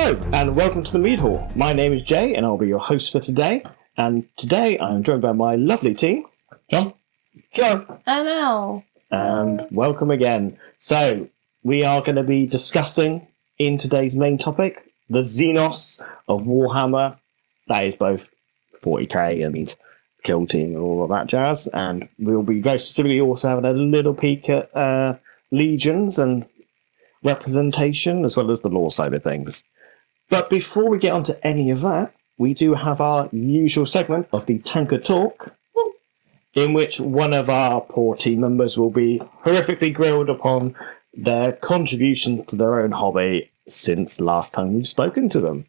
Hello, and welcome to the Mead Hall. My name is Jay, and I'll be your host for today. And today I'm joined by my lovely team. John. Joe. Hello. And welcome again. So, we are going to be discussing, in today's main topic, the Xenos of Warhammer. That is both 40k and Kill Team and all of that jazz. And we'll be very specifically also having a little peek at legions and representation, as well as the lore side of things. But before we get onto any of that, we do have our usual segment of the Tankard Talk, in which one of our poor team members will be horrifically grilled upon their contribution to their own hobby since last time we've spoken to them.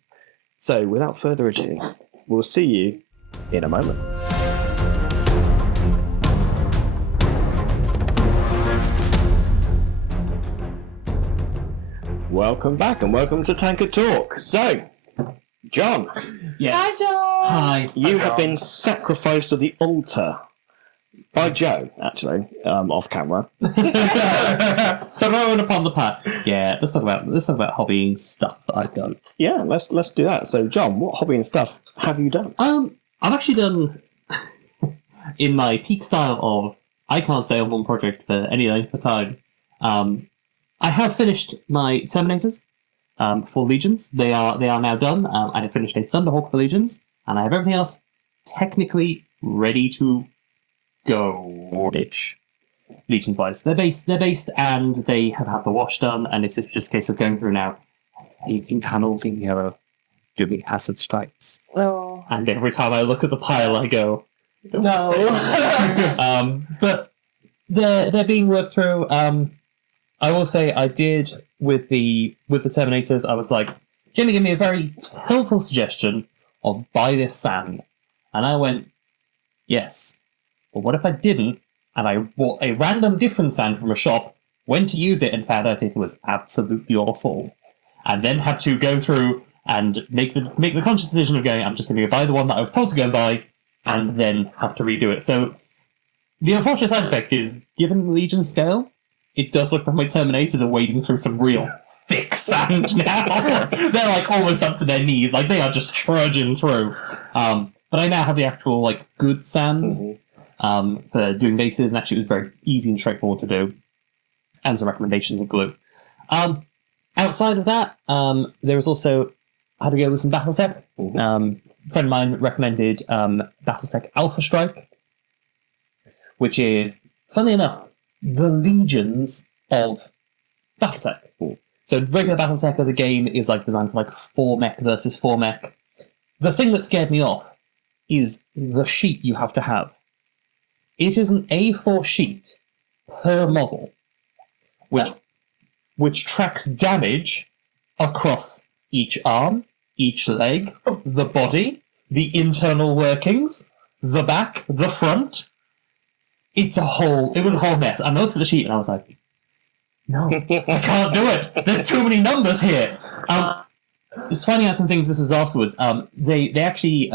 So, without further ado, we'll see you in a moment. Welcome back and welcome to Tankard Talk. So, John. Yes. Hi, John. Hi. You have been sacrificed to the altar by Joe, actually, off camera. Thrown upon the pot. Yeah, let's talk about hobbying stuff that I've done. Yeah, let's do that. So, John, what hobby and stuff have you done? I've actually done in my peak style of I can't stay on one project for any length of time. I have finished my Terminators for Legions. They are now done. I have finished a Thunderhawk for Legions, and I have everything else technically ready to go. Legions-wise, they're based, and they have had the wash done, and it's just a case of going through now. Using panels in yellow, doing acid stripes, and every time I look at the pile, I go, No. but they're being worked through. I will say I did with the Terminators. I was like, Jamie gave me a very helpful suggestion of buy this sand, and I went, yes. But what if I didn't, and I bought a random different sand from a shop, went to use it, and found out it was absolutely awful, and then had to go through and make the conscious decision of going, I'm just going to go buy the one that I was told to go and buy, and then have to redo it. So the unfortunate side effect is, given the Legion scale, it does look like my Terminators are wading through some real thick sand now. They're like almost up to their knees, like they are just trudging through. But I now have the actual like good sand for doing bases, and actually it was very easy and straightforward to do, and some recommendations of glue. Outside of that, there was also how to go with some BattleTech. A friend of mine recommended BattleTech Alpha Strike, which is, funnily enough, the Legions of BattleTech. So regular BattleTech as a game is like designed for like 4-mech versus 4-mech. The thing that scared me off is the sheet you have to have. It is an A4 sheet per model, which tracks damage across each arm, each leg, the body, the internal workings, the back, the front. It was a whole mess. I looked at the sheet and I was like, no, I can't do it. There's too many numbers here. Just finding out some things, this was afterwards. They actually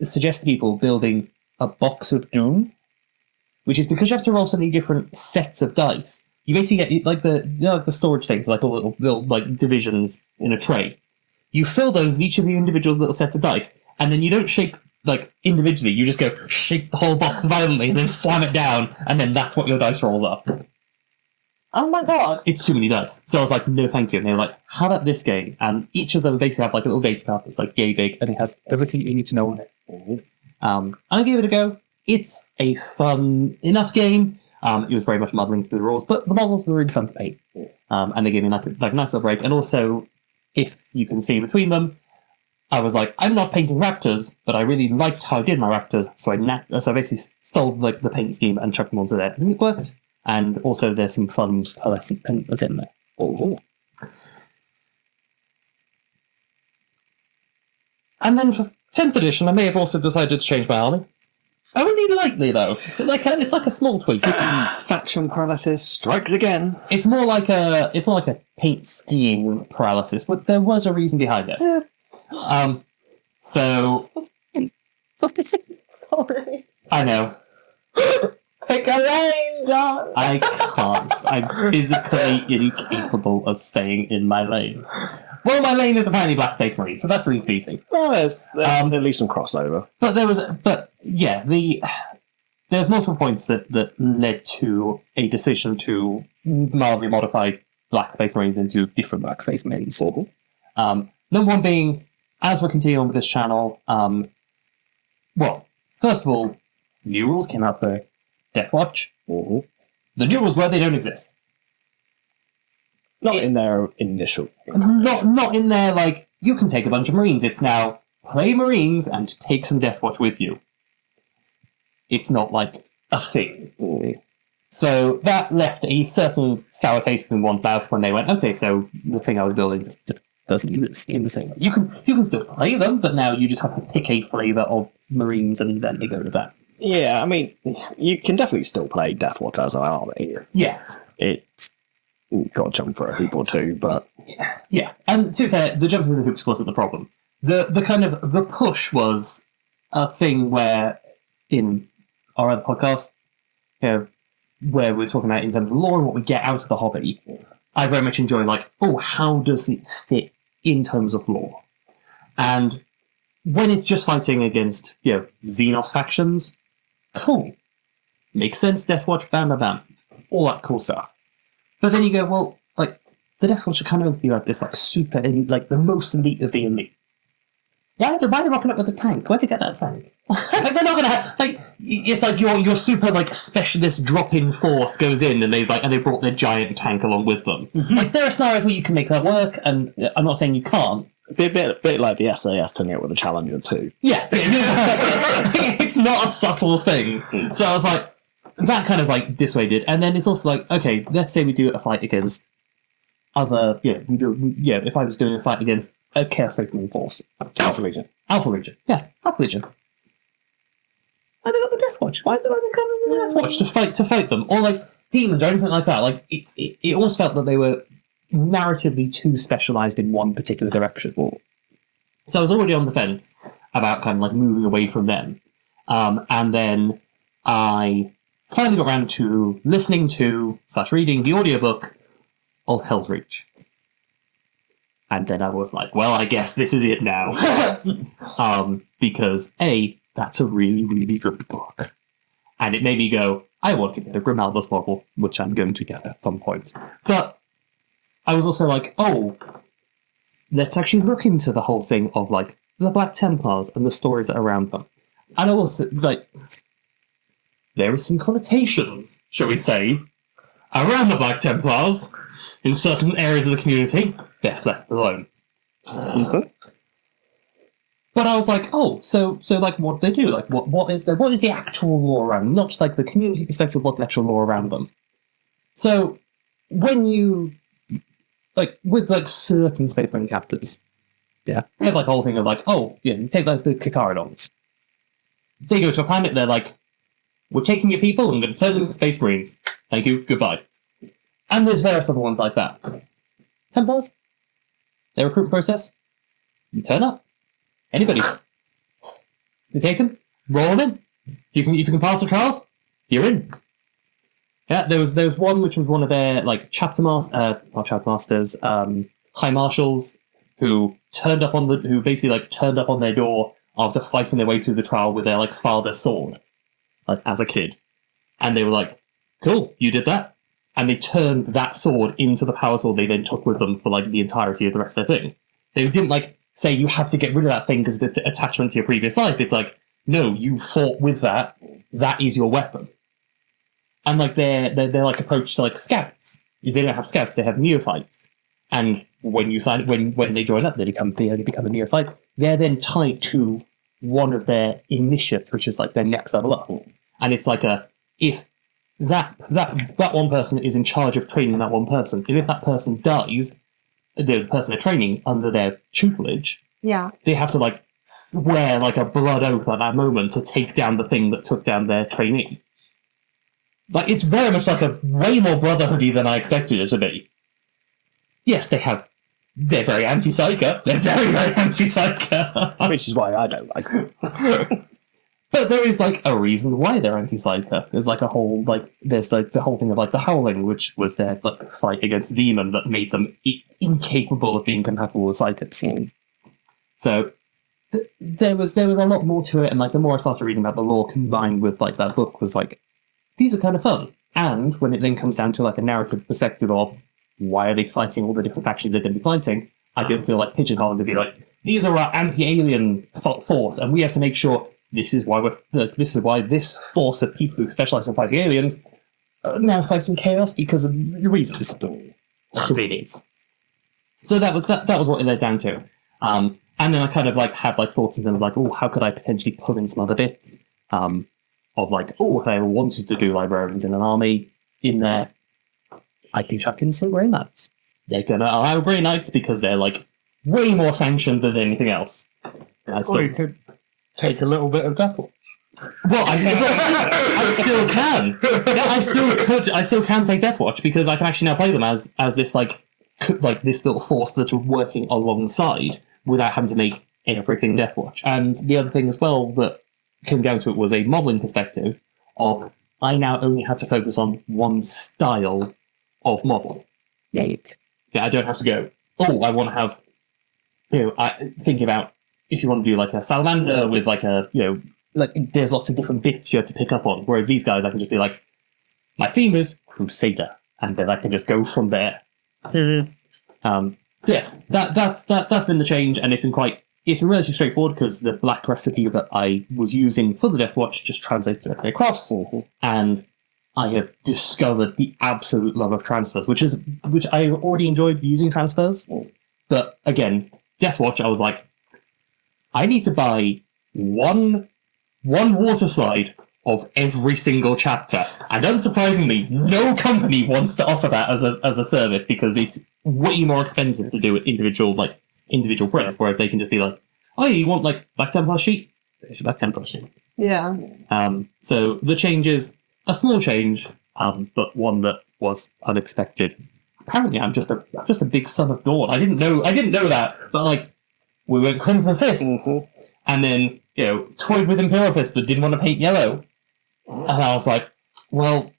suggest to people building a box of doom, which is because you have to roll so many different sets of dice. You basically get like the storage things, like all little like divisions in a tray. You fill those with each of your individual little sets of dice, and then you don't shake like individually. You just go shake the whole box violently, and then slam it down, and then that's what your dice rolls are. Oh my god. It's too many dice. So I was like, no thank you. And they were like, how about this game? And each of them basically have like a little data card that's like yay big, and it has everything you need to know on it. And I gave it a go. It's a fun enough game. It was very much muddling through the rules, but the models were really fun to paint. And they gave me like a nice little break. And also, if you can see between them, I was like, I'm not painting raptors, but I really liked how I did my raptors, so I basically stole like the paint scheme and chucked them onto there. And it worked. And also there's some fun pearlescent paint within there. Oh. And then for 10th edition, I may have also decided to change my army. Only lightly, though. It's like a small tweak. Faction paralysis strikes again. It's more like a paint scheme paralysis, but there was a reason behind it. So Sorry. I know. Pick a lane, John. I can't. I'm physically incapable of staying in my lane. Well, my lane is apparently Black Space Marine, so that's at least easy. Well, there's at least some crossover. But there's multiple points that led to a decision to mildly modify Black Space Marines into different Black Space Marines. Number one being, as we're continuing with this channel, well, first of all, new rules came out for Death Watch. Mhm. The new rules were they don't exist. Not in their initial. Not in there, like, you can take a bunch of Marines. It's now, play Marines and take some Death Watch with you. It's not, like, a thing. Mm. So that left a certain sour taste in one's mouth when they went, okay, so the thing I was building just doesn't exist in the same way. You can still play them, but now you just have to pick a flavour of Marines and then they go to that. Yeah, I mean, you can definitely still play Death Watch as an army. Yes. It's got to jump for a hoop or two, but Yeah, and to be fair, the jumping through the hoops wasn't the problem. The kind of the push was a thing where in our other podcast, where we're talking about in terms of lore and what we get out of the hobby, I very much enjoy like, oh, how does it fit in terms of lore? And when it's just fighting against, Xenos factions, cool. Makes sense, Death Watch, bam, bam, bam. All that cool stuff. But then you go, well, like, the Death Watch should kind of be like this, like, super, like, the most elite of the elite. Why are they rocking up with a tank? Where'd they get that tank? Like, they're not gonna have, like, it's like your super, like, specialist drop-in force goes in and they brought their giant tank along with them. Like, there are scenarios where you can make that work, and I'm not saying you can't. a bit like the SAS turning out with a Challenger too. Yeah. It's not a subtle thing. So I was like, that kind of, like, dissuaded. And then it's also like, okay, let's say we do a fight against other, if I was doing a fight against a Chaos Space force. Alpha Legion. Alpha Legion. Yeah, Alpha Legion. Why they got the Death Watch? Why did they come in the Death Watch to fight them? Or, like, demons or anything like that. Like, it almost felt that they were narratively too specialised in one particular direction. So I was already on the fence about kind of, like, moving away from them. And then I finally got around to listening to / reading the audiobook of Hell's Reach. And then I was like, well, I guess this is it now. Because A, that's a really, really good book. And it made me go, I want to get a Grim Albus model, which I'm going to get at some point. But I was also like, oh, let's actually look into the whole thing of, like, the Black Templars and the stories that are around them. And I was like, there is some connotations, shall we say, around the Black Templars in certain areas of the community. Best left alone. But I was like, oh, so like, what do they do? Like, what is the actual lore around them? Not just like the community perspective, what's the actual lore around them? So when you with like certain Space Marine captains, you have like a whole thing of like, oh, you take like the Kikaridons. They go to a planet, they're like, we're taking your people, and I'm going to turn them into Space Marines. Thank you, goodbye. And there's various other ones like that. Templars, their recruitment process, you turn up. Anybody. You take them, roll them in. If you can pass the trials, you're in. Yeah, there was one which was one of their like high marshals who basically turned up on their door after fighting their way through the trial with their like father's sword, like as a kid, and they were like, "Cool, you did that," and they turned that sword into the power sword they then took with them for like the entirety of the rest of their thing. They didn't like say you have to get rid of that thing because it's an attachment to your previous life. It's like, no, you fought with that. That is your weapon. And like their like approach to like scouts is they don't have scouts, they have neophytes. And when you sign when they join up, they become a neophyte. They're then tied to one of their initiates, which is like their next level up. And it's like if that one person is in charge of training that one person, and if that person dies, the person they're training under their tutelage, they have to like swear like a blood oath at that moment to take down the thing that took down their trainee. Like, it's very much like a way more brotherhoody than I expected it to be. Yes, they're very anti-psyker. They're very, very anti-psyker. Which is why I don't like them. But there is like a reason why they're anti-psyker. There's like a whole there's like the whole thing of like the howling, which was their like fight against demon that made them incapable of being compatible with psychics. So there was a lot more to it, and like the more I started reading about the lore combined with like that book was like, these are kind of fun. And when it then comes down to like a narrative perspective of why are they fighting all the different factions they're going to be fighting, I didn't feel like pigeonholing to be like, these are our anti-alien force, and we have to make sure this is why this force of people who specialize in fighting aliens are now fighting chaos because of reasons. Convenience. So that was what it led down to. And then I kind of like had like thoughts of them of like, oh, how could I potentially pull in some other bits? Of like, oh, if I ever wanted to do librarians in an army in there, I can chuck in some Grey Knights. They're gonna allow Grey Knights because they're like way more sanctioned than anything else. Or you could take a little bit of Deathwatch. Well, I still can. Yeah, I still can take Deathwatch because I can actually now play them as this like this little force that's working alongside without having to make everything Deathwatch. And the other thing as well that came down to it was a modelling perspective of I now only have to focus on one style of model. Yeah, I don't have to go, oh, I want to have, I think about if you want to do like a salamander with like a, like there's lots of different bits you have to pick up on. Whereas these guys, I can just be like, my theme is Crusader, and then I can just go from there. So yes, that's been the change, and it's been relatively straightforward because the black recipe that I was using for the Deathwatch just translates directly across, and I have discovered the absolute love of transfers, which I already enjoyed using transfers, but again, Deathwatch, I was like, I need to buy one water slide of every single chapter, and unsurprisingly, no company wants to offer that as a service because it's way more expensive to do it individual prints, whereas they can just be like, oh, you want like Black Templar sheet? There's your Black Templar sheet. Yeah. So the change is a small change, but one that was unexpected. Apparently, I'm just a big son of Dawn. I didn't know that, but like we went Crimson Fists, and then toyed with Imperial Fists, but didn't want to paint yellow. And I was like, well,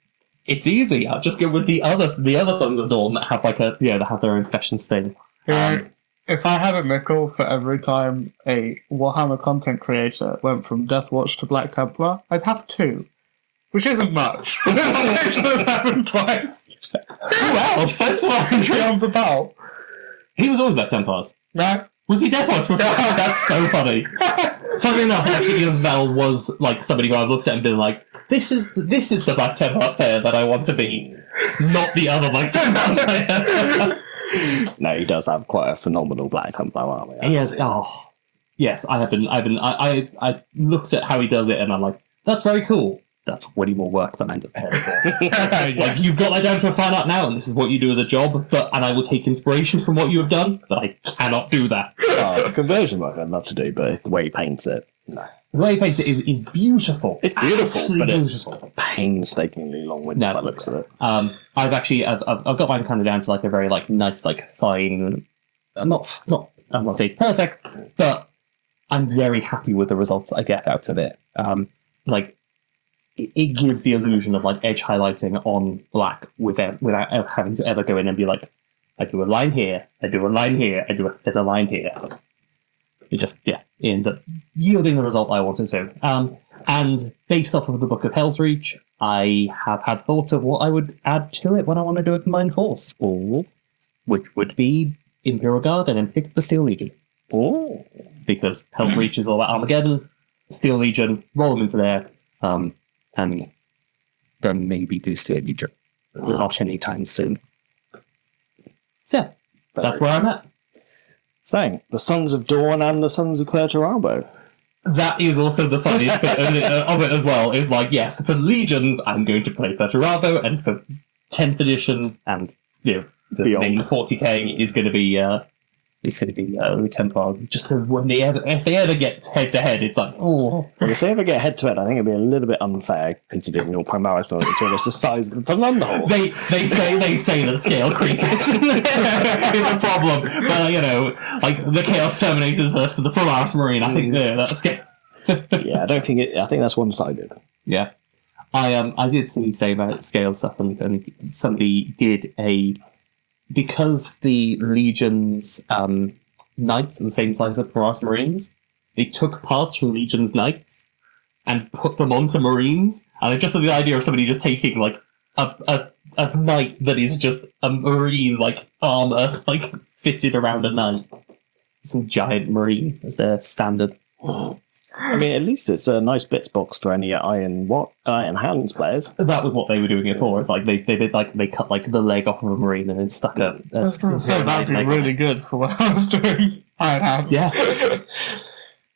it's easy. I'll just go with the other Sons of Dawn that have like that have their own special thing. If I had a nickel for every time a Warhammer content creator went from Deathwatch to Black Templar, I'd have 2. Which isn't much. But this has happened twice. Who else? That's what Patreon's about. He was always Black Templars. No. Was he Deathwatch before? That's so funny. Funnily enough, actually, Ian's Bell was like somebody who I've looked at and been like, this is the Black Templars player that I want to be, not the other Black Templars player. No, he does have quite a phenomenal Black Templar army. He has. Oh, yes, I looked at how he does it, and I'm like, that's very cool. That's way more work than I'm prepared for. Like, you've got that down to a fine art now, and this is what you do as a job, and I will take inspiration from what you have done, but I cannot do that. The conversion work I'd love to do, but the way he paints it, no. The way he paints it is beautiful. It's beautiful, Absolutely but beautiful. It's painstakingly long-winded by the looks of it. I've got mine kind of down to like a very like nice, like fine, I'm not saying perfect, but I'm very happy with the results I get out of it. Like it gives the illusion of like edge highlighting on black without having to ever go in and be like, I do a line here, I do a line here, I do a thinner line here. It just, it ends up yielding the result I wanted to. And based off of the Book of Hell's Reach, I have had thoughts of what I would add to it when I want to do a combined force, which would be Imperial Guard and in particular the Steel Legion. Because Hell's Reach is all about Armageddon, Steel Legion, roll them into there, and then maybe do Steel Legion. Not anytime soon. So yeah, that's where I'm at. So, the Sons of Dawn and the Sons of Perturabo. That is also the funniest bit of it as well, is like, yes, for Legions, I'm going to play Perturabo, and for 10th edition, and, the main 40k is going to be, the Templars. Just so if they ever get head-to-head, it's like, oh. Well, if they ever get head-to-head, I think it'd be a little bit unfair, considering your Primaris moment to the size of the London. They say that scale creep is a problem, but like the Chaos Terminators versus the Primaris Marine, I think that's scale. Yeah, I don't think it. I think that's one-sided. Yeah. I did see say about scale stuff, and somebody did because the Legion's knights are the same size as Polaris Marines, they took parts from Legion's knights and put them onto Marines, and I just had the idea of somebody just taking like a knight that is just a Marine like armor like fitted around a knight. Some giant Marine as their standard. I mean, at least it's a nice bits box for any Iron Hands players. That was what they were doing it for. It's like they did like they cut like the leg off of a Marine and then stuck a. I was going to say that'd be leg on really it. good for what I was doing. Iron Hands. Yeah.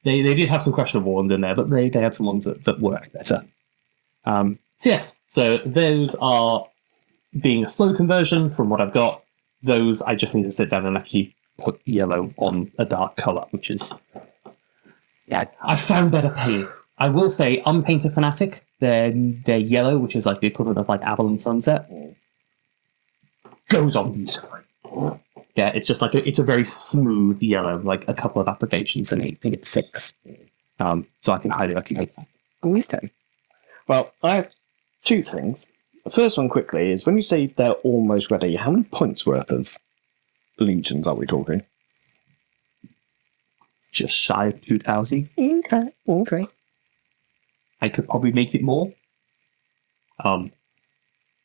They did have some questionable ones in there, but they had some ones that worked better. So those are being a slow conversion from what I've got. Those I just need to sit down and actually put yellow on a dark colour, which is I found better paint. I will say, Unpainted Fanatic, they're yellow, which is like the equivalent of like Avalon Sunset. Goes on beautifully. Yeah, it's just like it's a very smooth yellow, like a couple of applications and I think it's 6. So I think highly recommend that. Well, I have 2 things. The first one quickly is when you say they're almost ready, how many points worth of Legions are we talking? Just shy of 2,000. Okay. I could probably make it more.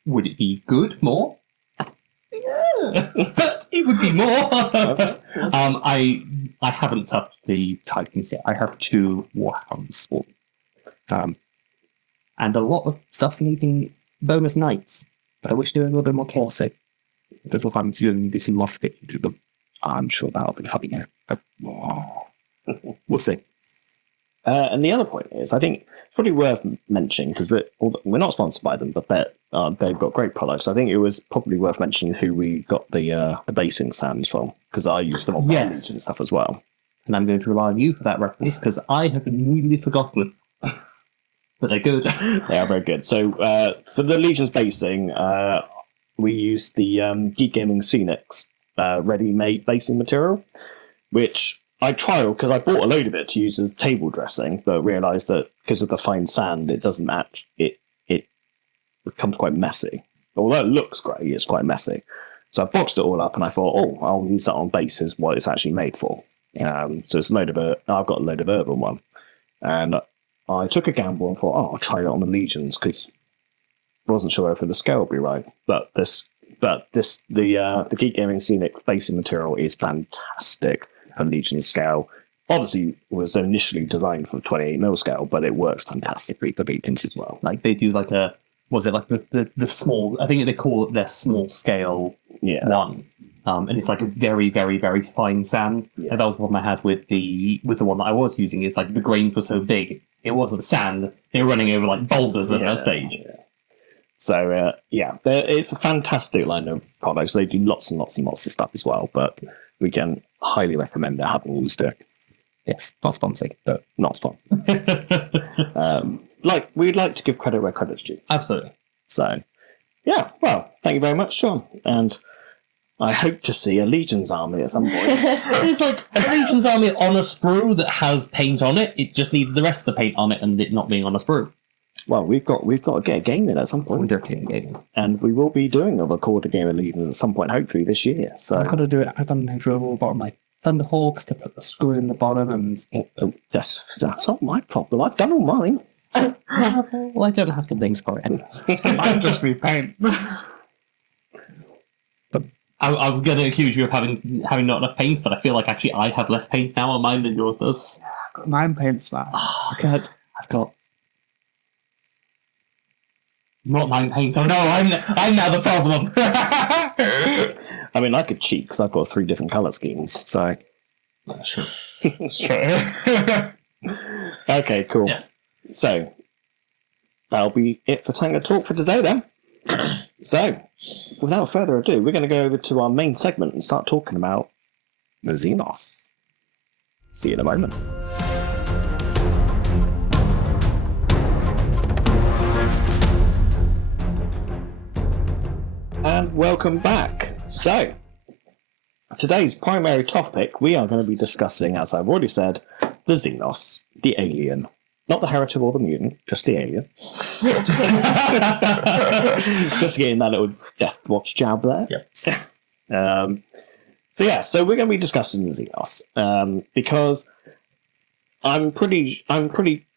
Would it be good more? Yeah. It would be more. I haven't touched the Titans yet. I have 2 Warhammers. And a lot of stuff needing bonus knights. But I wish they were a little bit more classic. But if I'm doing this in more fit to them, I'm sure that'll be happening. We'll see. And the other point is, I think it's probably worth mentioning, because we're not sponsored by them, but they've got great products. I think it was probably worth mentioning who we got the basing sands from, because I use them on my Legion stuff as well. And I'm going to rely on you for that reference, because I have immediately forgotten. But they're good. They are very good. So for the Legion's basing, we use the Geek Gaming Scenics ready-made basing material, which I trialed because I bought a load of it to use as table dressing, but realised that because of the fine sand, it doesn't match. It becomes quite messy. Although it looks great, it's quite messy. So I boxed it all up, and I thought, I'll use that on base as what it's actually made for. So it's I've got a load of urban one, and I took a gamble and thought, I'll try it on the Legions because I wasn't sure if the scale would be right. But the Geek Gaming Scenic basing material is fantastic for Legion scale. Obviously, it was initially designed for 28mm scale, but it works fantastically for Legions as well. Like they do like the small, I think they call it their small scale one. And it's like a very, very, very fine sand. Yeah. And that was the problem I had with the one that I was using. Is like the grains were so big, it wasn't sand. They were running over like boulders at that stage. Yeah. So it's a fantastic line of products. They do lots and lots and lots of stuff as well, but we can highly recommend it, having used it. Yes, not sponsored, but not sponsored. We'd like to give credit where credit's due. Absolutely. So, well, thank you very much, John. And I hope to see a Legion's army at some point. There's like a Legion's army on a sprue that has paint on it. It just needs the rest of the paint on it and it not being on a sprue. Well, we've got to get a game in at some point. We're doing a game. And we will be doing a recorded game of Legion at some point, hopefully this year. So I've got to do it. I've done the bottom my Thunderhawks to put the screw in the bottom and... that's not my problem. I've done all mine. Well, I don't have the things for it. It might just be paint. I'm going to accuse you of having not enough paints, but I feel like actually I have less paints now on mine than yours does. I've got 9 paints now. Oh, God. I've got... Not 9 paints. Oh, no, I'm now the problem. I mean, I could cheat because I've got 3 different colour schemes. So, That's true. okay, cool. Yes. So, that'll be it for Tankard Talk for today then. So, without further ado, we're going to go over to our main segment and start talking about the Xenos. See you in a moment. And welcome back. So, today's primary topic, we are going to be discussing, as I've already said, the Xenos. the alien. Not the heretic or the mutant, just the alien. Just getting that little Death Watch jab there. Yep. So we're going to be discussing the Xenos because I'm pretty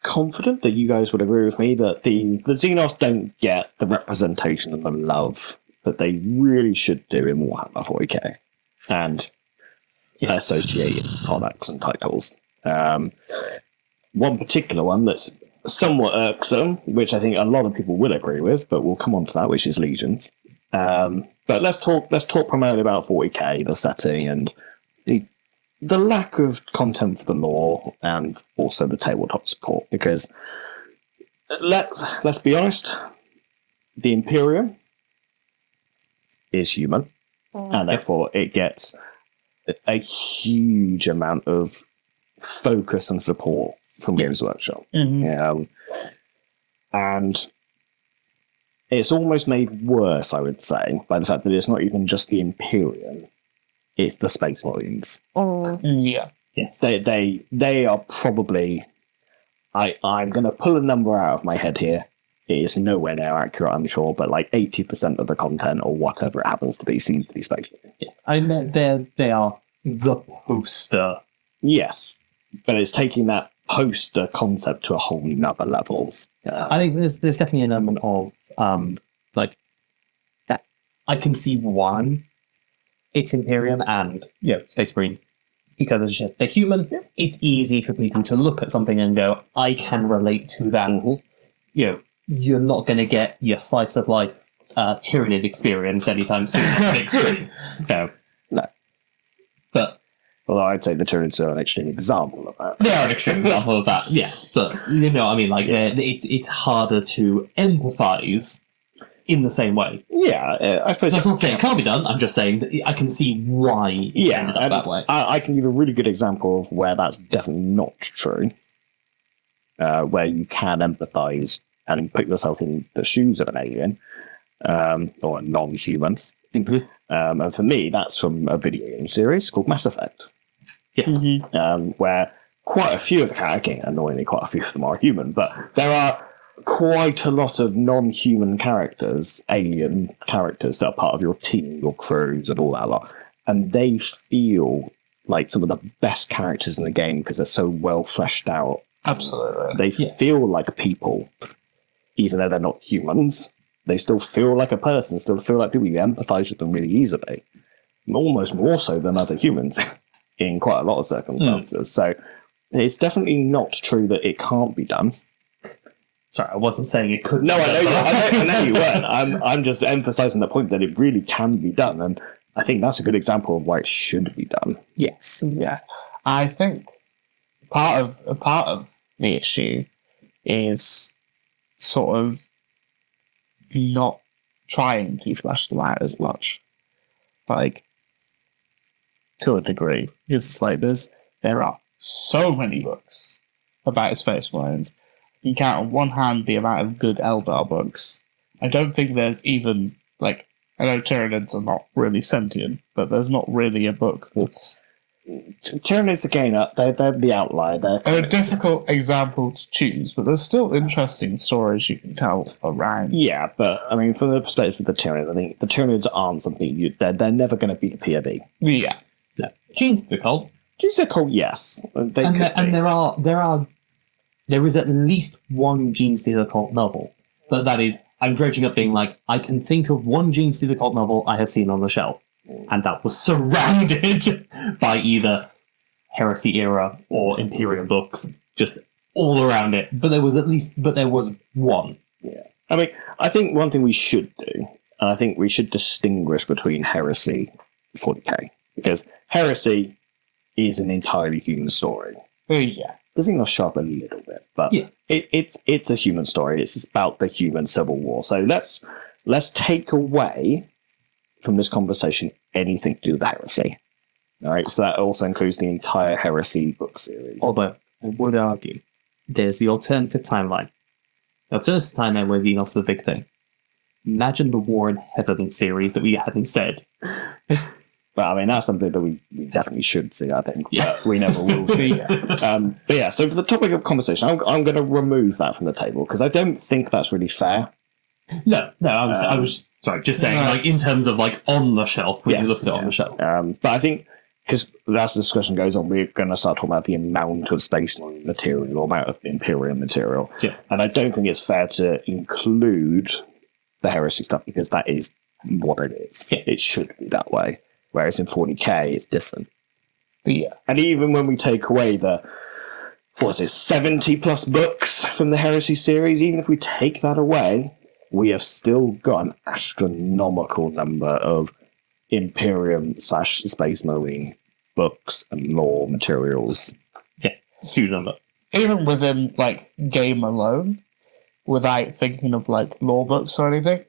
confident that you guys would agree with me that the Xenos don't get the representation and the love that they really should do in Warhammer 40k and associated products and titles. One particular one that's somewhat irksome, which I think a lot of people will agree with, but we'll come on to that, which is Legions. But let's talk primarily about 40k, the setting, and the lack of content for the lore, and also the tabletop support. Because let's be honest, the Imperium is human, and therefore it gets a huge amount of focus and support from Games Workshop. And it's almost made worse, I would say, by the fact that it's not even just the Imperium, it's the Space Marines. Yeah. Yes. They are probably... I'm going to pull a number out of my head here. It is nowhere near accurate, I'm sure, but like 80% of the content, or whatever it happens to be, seems to be Space Marines. Yes. I mean, they are the poster. Yes, but it's taking that poster concept to a whole nother level. I think there's definitely an element of like that. I can see one. It's Imperium and Space Marine, because as you said, they're human. It's easy for people to look at something and go, "I can relate to that." You know, you're not going to get your slice of life Tyranid experience anytime soon on the big screen. No. But Although I'd say the Tyranids are an extreme example of that. they are an extreme example of that, yes. But you know, I mean, like it's harder to empathise in the same way. Yeah, I suppose. That's not saying it can't be done. I'm just saying that I can see why it ended up that way. I can give a really good example of where that's definitely not true. Where you can empathise and put yourself in the shoes of an alien or a non-human. And for me, that's from a video game series called Mass Effect. Yes. Where quite a few of the characters, annoyingly quite a few of them are human, but there are quite a lot of non-human characters, alien characters that are part of your team, your crews and all that lot. And they feel like some of the best characters in the game because they're so well fleshed out. Absolutely. They feel like people, even though they're not humans. They still feel like a person, still feel like people. You empathise with them really easily. Almost more so than other humans in quite a lot of circumstances. So it's definitely not true that it can't be done. Sorry, I wasn't saying it couldn't. No, I know you weren't. I'm just emphasising the point that it really can be done. And I think that's a good example of why it should be done. Yes. Yeah. I think part of the issue is sort of not trying to flesh them out as much. Like, to a degree. It's like there are so many books about Space Marines. You count on one hand the amount of good Eldar books. I don't think there's even, like, I know Tyranids are not really sentient, but there's not really a book that's... Tyranids, again, they're the outlier. They're a difficult example to choose, but there's still interesting stories you can tell around. Yeah, but, I mean, from the perspective of the Tyranids, I think the Tyranids aren't something they're never going to be the POV. Yeah. No. Genes to the cult. Genes to the cult, yes. There is at least one Genes to the cult novel. But that is, I'm dredging up being like, I can think of one Genes to the cult novel I have seen on the shelf. And that was surrounded by either Heresy era or Imperium books, just all around it. But there was one. Yeah. I mean, I think one thing we should do, and I think we should distinguish between Heresy and 40k, because Heresy is an entirely human story. Yeah. The Xenos show up a little bit, but it's a human story. It's about the human civil war. So let's take away from this conversation anything to do with Heresy. All right, so that also includes the entire Heresy book series. Although I would argue there's the alternative timeline. The alternative timeline where Xenos is the big thing. Imagine the War in Heaven series that we had instead. But I mean, that's something that we definitely should see, I think. Yeah. But we never will see. But yeah, so for the topic of conversation, I'm going to remove that from the table because I don't think that's really fair. No, I was sorry, just saying, like, in terms of, like, on the shelf, when you look at it on the shelf. But I think, because as the discussion goes on, we're going to start talking about the amount of space marine material, or amount of Imperium material. Yeah. And I don't think it's fair to include the heresy stuff because that is what it is. Yeah. It should be that way. Whereas in 40k, it's different. Yeah. And even when we take away the, 70 plus books from the heresy series, even if we take that away, we have still got an astronomical number of Imperium / Space Marine books and lore materials. Yeah, huge number. Even within, like, game alone, without thinking of, like, lore books or anything,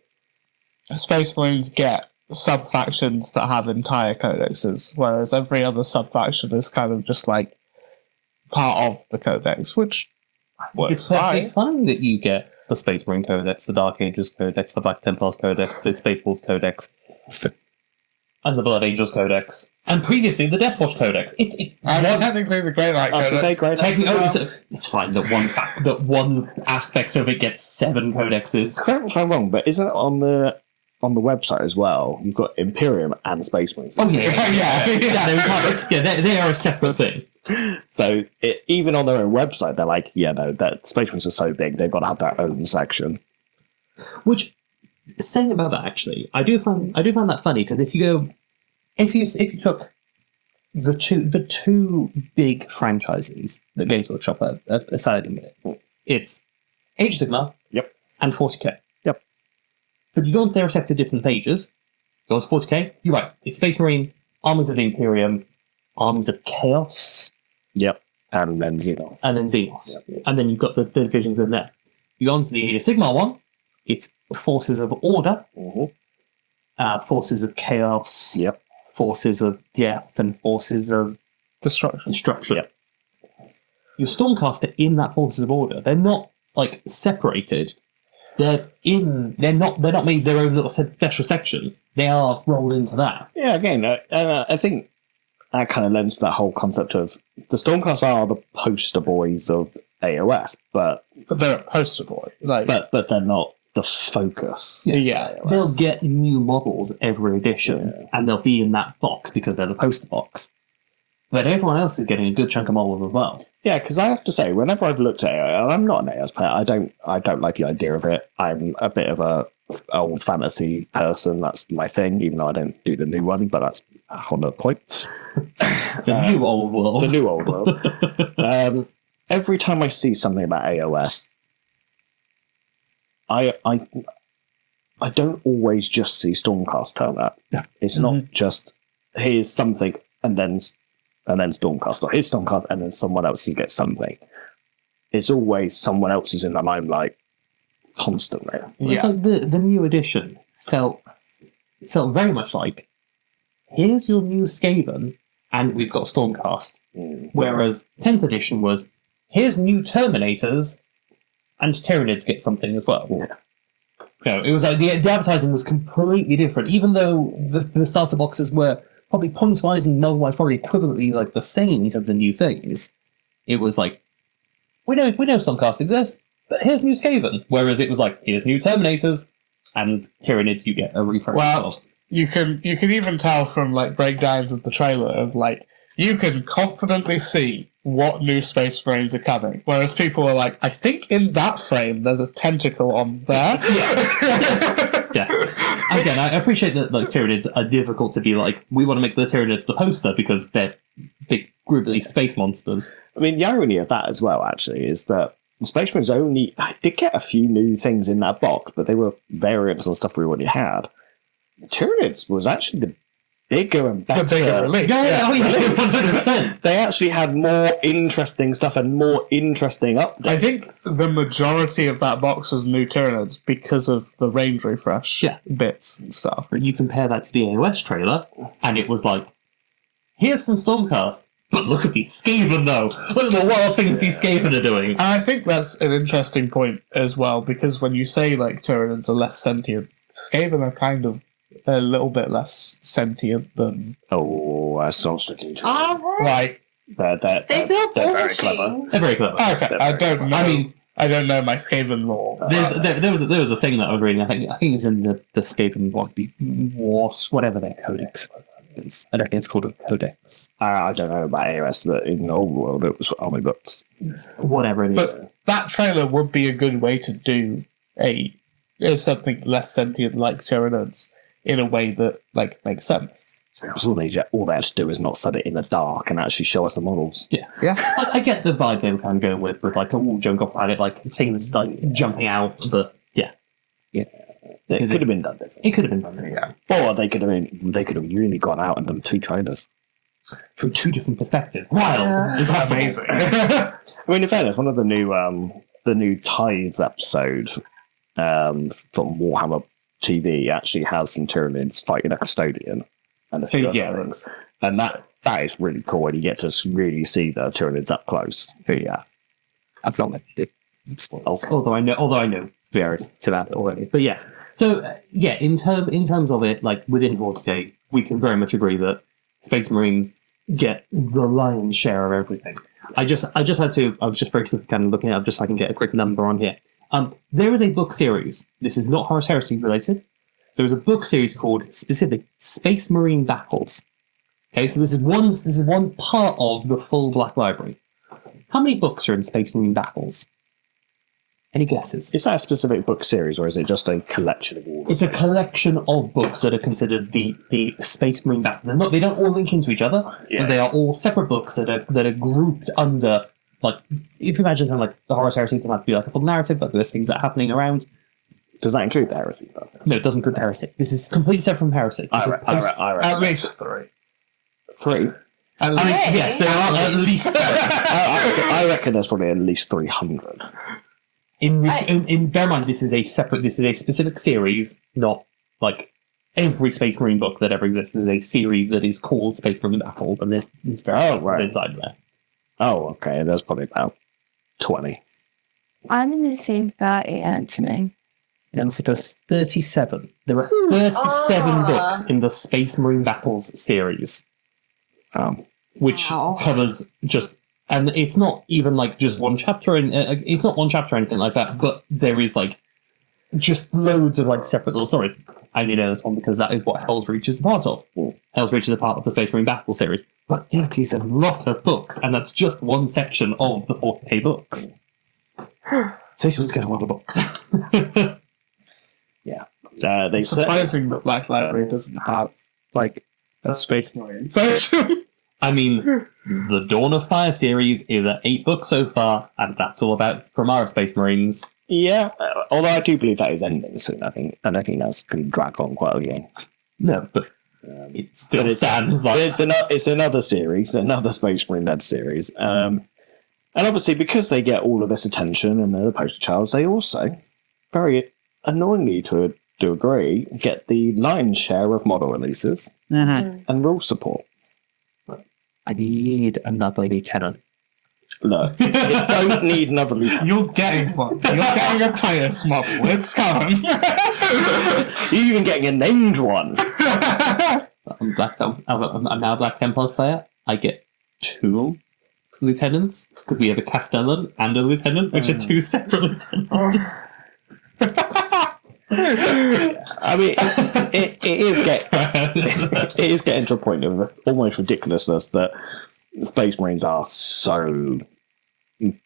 Space Marines get sub-factions that have entire codexes, whereas every other sub-faction is kind of just, like, part of the codex, which works It's perfectly fine. fine that you get the Space Marine Codex, the Dark Ages Codex, the Black Templars Codex, the Space Wolf Codex, and the Blood Angels Codex, and previously the Death Watch Codex. And technically the Grey Knight I was Codex. going to say Grey Knight. It's fine that one aspect of it gets 7 codexes. Correct me if I'm wrong, but isn't it on the website as well? You've got Imperium and Space Marines. Oh yeah, Yeah. they are a separate thing. So even on their own website, they're like, yeah, no, that Space Marines are so big, they've got to have their own section. Which, saying about that actually, I do find that funny because if you took the two big franchises that Games Workshop are selling in it, it's Age of Sigmar, Yep, and 40k. Yep. But you go on their respective different pages. Go on to 40k. You're right. It's Space Marine, Armies of the Imperium, Armies of Chaos, yep, and then Xenos. and then Xenos. Yep. And then you've got the divisions in there. You go on to the Age of Sigmar one. It's Forces of Order, Forces of Chaos, Yep. Forces of Death, and Forces of Destruction. Yep. Your Stormcaster in that Forces of Order, they're not like separated. They're not made their own little special section. They are rolled into that. Yeah, again, I think that kind of lends to that whole concept of the Stormcast are the poster boys of AOS, but they're a poster boy. Like, but they're not the focus. yeah. of AOS. They'll get new models every edition, and they'll be in that box because they're the poster box. But everyone else is getting a good chunk of models as well. Yeah, because I have to say, whenever I've looked at AOS, and I'm not an AOS player, I don't like the idea of it. I'm a bit of a old fantasy person. That's my thing, even though I don't do the new one, but that's on the point. The new old world. The new old world. Every time I see something about AOS, I don't always just see Stormcast turn up. Yeah. It's not just here's something and then Stormcast, or here's Stormcast and then someone else gets something. It's always someone else who's in the limelight constantly. It's like the new edition felt very much like, here's your new Skaven, and we've got Stormcast. Whereas 10th edition was, here's new Terminators, and Tyranids get something as well. Yeah. You know, it was like the advertising was completely different, even though the starter boxes were probably points-wise and model-wise probably equivalently like the same of the new things. It was like, we know Stormcast exists, but here's new Skaven. Whereas it was like, here's new Terminators, and Tyranids you get a refresh. Well, you can even tell from like breakdowns of the trailer of like, you can confidently see what new Space Marines are coming. Whereas people are like, I think in that frame there's a tentacle on there. Yeah. Again, I appreciate that like Tyranids are difficult to be like, we want to make the Tyranids the poster because they're big, gribbly space monsters. I mean, the irony of that as well, actually, is that the Space Marines I did get a few new things in that box, but they were variants and stuff we already had. Tyranids was actually the bigger and better. The bigger release. Yeah, 100%. They actually had more interesting stuff and more interesting updates. I think the majority of that box was new Tyranids because of the range refresh bits and stuff. But you compare that to the AOS trailer, and it was like, here's some Stormcast, but look at these Skaven though. Look at the wild things these Skaven are doing. And I think that's an interesting point as well, because when you say like Tyranids are less sentient, Skaven are kind of a little bit less sentient than Oh, that's not strictly true. like. They built they're war very machines. clever. They're very clever. Okay, I don't know. I don't know my Skaven lore. There was a thing that I was reading. I think it was in the Skaven Wars, whatever their codex is. I don't think it's called a codex. I don't know about AOS, but in the old world it was army books. Whatever it is. But that trailer would be a good way to do something less sentient like Tyranids in a way that like makes sense. So all they had to do is not set it in the dark and actually show us the models. Yeah. I get the vibe they were kind of going with like a wool junk off planet, like things like jumping out, but yeah. It could have been done differently. It could have been done, yeah. Or they could have really gone out and done 2 trailers. From 2 different perspectives. Wild. Yeah. Impossible. Amazing. I mean, in fairness, one of the new Tides episode from Warhammer TV actually has some Tyranids fighting a custodian and a few other things. And that is really cool when you get to really see the Tyranids up close. But yeah, I've not mentioned it. Although I know various to that already. But yes. So in terms of it, like within 40K, we can very much agree that Space Marines get the lion's share of everything. I was just very quickly kind of looking at it just so I can get a quick number on here. There is a book series. This is not Horus Heresy related. There is a book series called specific Space Marine Battles. Okay, so this is one part of the full Black Library. How many books are in Space Marine Battles? Any guesses? Is that a specific book series, or is it just a collection of all? It's a collection of books that are considered the Space Marine Battles. They don't all link into each other. Yeah. They are all separate books that are grouped under, like, if you imagine kind of like the Horus Heresy, it doesn't have to be like a full narrative, but there's things that are happening around. Does that include the heresy stuff? No, it doesn't include Heresy. This is completely separate from Heresy. I reckon At least 3. 3. At I mean, least. yes, there are at least 3. I reckon there's probably at least 300. Bear in mind, this is a specific series, not like every Space Marine book that ever exists. There's a series that is called Space Marine Battles, and there's right. inside there. Oh, okay. There's probably about 20. I'm in the same 30, actually. And so there's 37. There are 37 books in the Space Marine Battles series, which Wow. covers just. And it's not even like just one chapter, and it's not one chapter or anything like that. But there is like just loads of like separate little stories. And you know this one because that is what Hell's Reach is a part of. Hell's Reach is a part of the Space Marine Battle series. But it is a lot of books, and that's just one section of the 40K books. Space Marine's got a lot of books. They It's said, surprising that Black Library doesn't have like a Space Marine section. I mean, the Dawn of Fire series is at 8 books so far, and that's all about Primara Space Marines. yeah. Although I do believe that is ending soon. I think that's going to drag on quite a game. No, but it still But stands like it's another series, another Space Marine led series. And obviously, because they get all of this attention and they're the poster childs, they also, very annoyingly to agree, get the lion's share of model releases and rule support. I need another lieutenant. Look, you don't need another lieutenant. You're getting one. You're getting a Titus model. It's coming. You're even getting a named one. I'm now a Black Templars player. I get 2 lieutenants because we have a Castellan and a lieutenant, which are 2 separate lieutenants. I mean, it is getting to a point of almost ridiculousness that Space Marines are so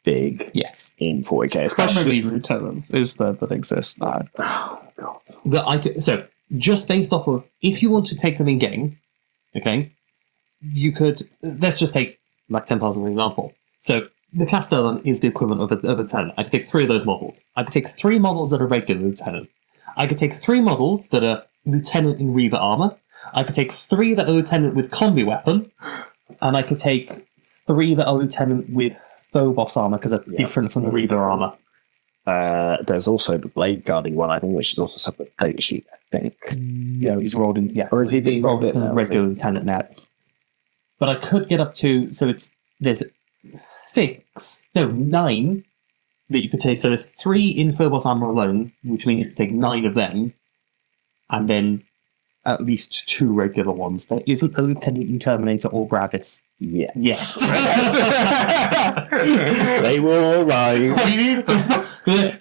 big Yes. in 40K, How especially. many lieutenants is there that exist now? Oh god! So just based off of if you want to take them in game, okay, you could. Let's just take Black Templars as an example. So the Castellan is the equivalent of a lieutenant. I could take 3 of those models. I could take 3 models that are regular lieutenant. I could take 3 models that are lieutenant in Reaver armor. I could take 3 that are lieutenant with combi weapon, and I could take 3 that are lieutenant with Phobos armor because that's different from the Reaver armor. There's also the Blade Guarding one, I think, which is also a separate data sheet. I think. Yeah, he's rolled in. Yeah, Or is he being rolled in now? regular lieutenant now? But I could get up to there's 9 that you could take. So there's 3 in Phobos armor alone, which means you could take 9 of them, and then at least 2 regular ones. There isn't a Lieutenant in Terminator or Gravis. Yeah. Yes. They will arrive. We need them.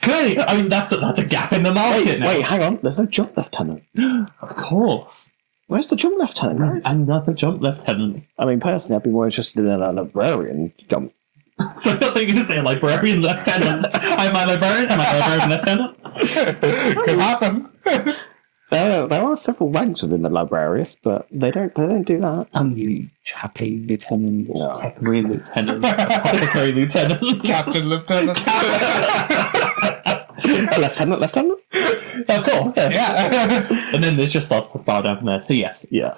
Clearly, I mean, that's a gap in the market now. Wait, hang on. There's no jump lieutenant. Of course. Where's the jump lieutenant, guys? Another jump lieutenant. I mean, personally, I'd be more interested in a librarian jump. So I thought you were going to say librarian lieutenant. I'm a librarian. Am I a librarian lieutenant? Could happen. There are several ranks within the librarius, but they don't do that. I'm chaplain lieutenant, No. technically lieutenant, apothecary lieutenant, Captain Lieutenant. A lieutenant? Of course, yes. Yeah. And then there's just lots to spiral down from there. So yes, Yeah.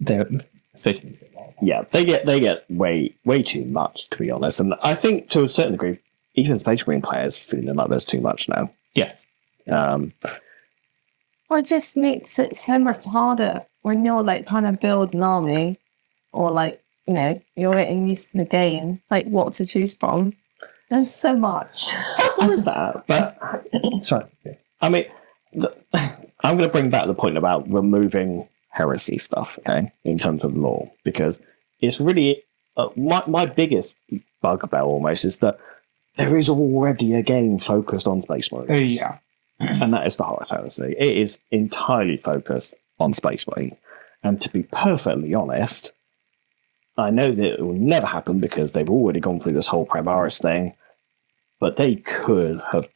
they're especially. Yeah, they get way too much, to be honest. And I think to a certain degree, even Space Marine players feeling like there's too much now. Yes. Well, it just makes it so much harder when you're like trying to build an army, or like, you know, you're getting used to the game, like what to choose from. There's so much. What was that? But Sorry. I mean, I'm going to bring back the point about removing heresy stuff, okay, in terms of lore, because it's really my biggest bugbear almost is that there is already a game focused on Space Marines. Yeah. And that is the Horus Heresy. It is entirely focused on Space Marine. And to be perfectly honest, I know that it will never happen because they've already gone through this whole Primaris thing. But they could have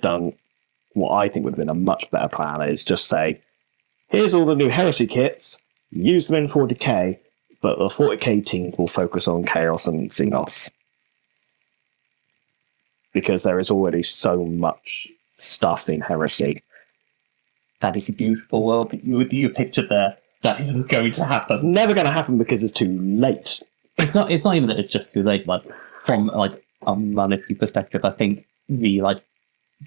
done what I think would have been a much better plan. Is just say, here's all the new Heresy kits, use them in 40k, but the 40k teams will focus on Chaos and Xenos. Because there is already so much stuff in Heresy. That is a beautiful world that you pictured there. That isn't going to It's happen. never going to happen because it's too late. It's not even that it's just too late. Like from like a monetary perspective, I think the like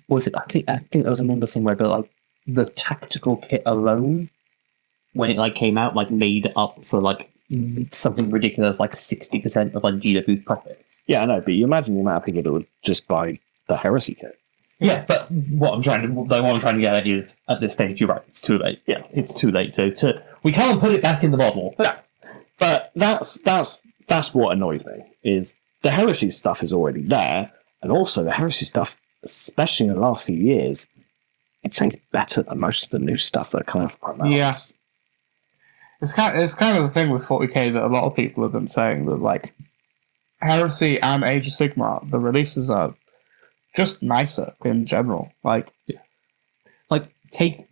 was it? I think there was a number somewhere, but like the tactical kit alone, when it like came out, like made up for like something ridiculous like 60% of like GW profits. Yeah, I know, but you imagine the amount of people that would just buy the Heresy kit. Yeah, but what I'm trying to get at is at this stage, you're right. It's too late. Yeah. It's too late to we can't put it back in the bottle. Yeah. But that's what annoys me, is the Heresy stuff is already there, and also the Heresy stuff, especially in the last few years, it seems better than most of the new stuff that kind of come out. Yeah. It's kind of the thing with 40k that a lot of people have been saying, that like Heresy and Age of Sigmar, the releases are just nicer in general. Like take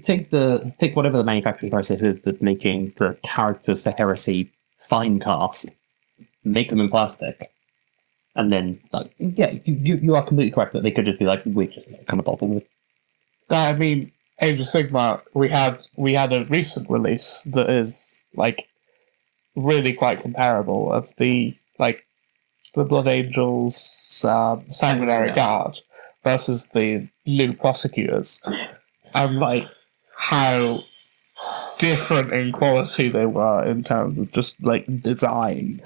whatever the manufacturing process is that's making the characters for Heresy fine cast, make them in plastic, and then like you are completely correct that they could just be like, we just kind of bottle with. I mean, Age of Sigmar, we had a recent release that is like really quite comparable of the Blood Angels Sanguinary Guard versus the new Prosecutors, and like how different in quality they were in terms of just like design.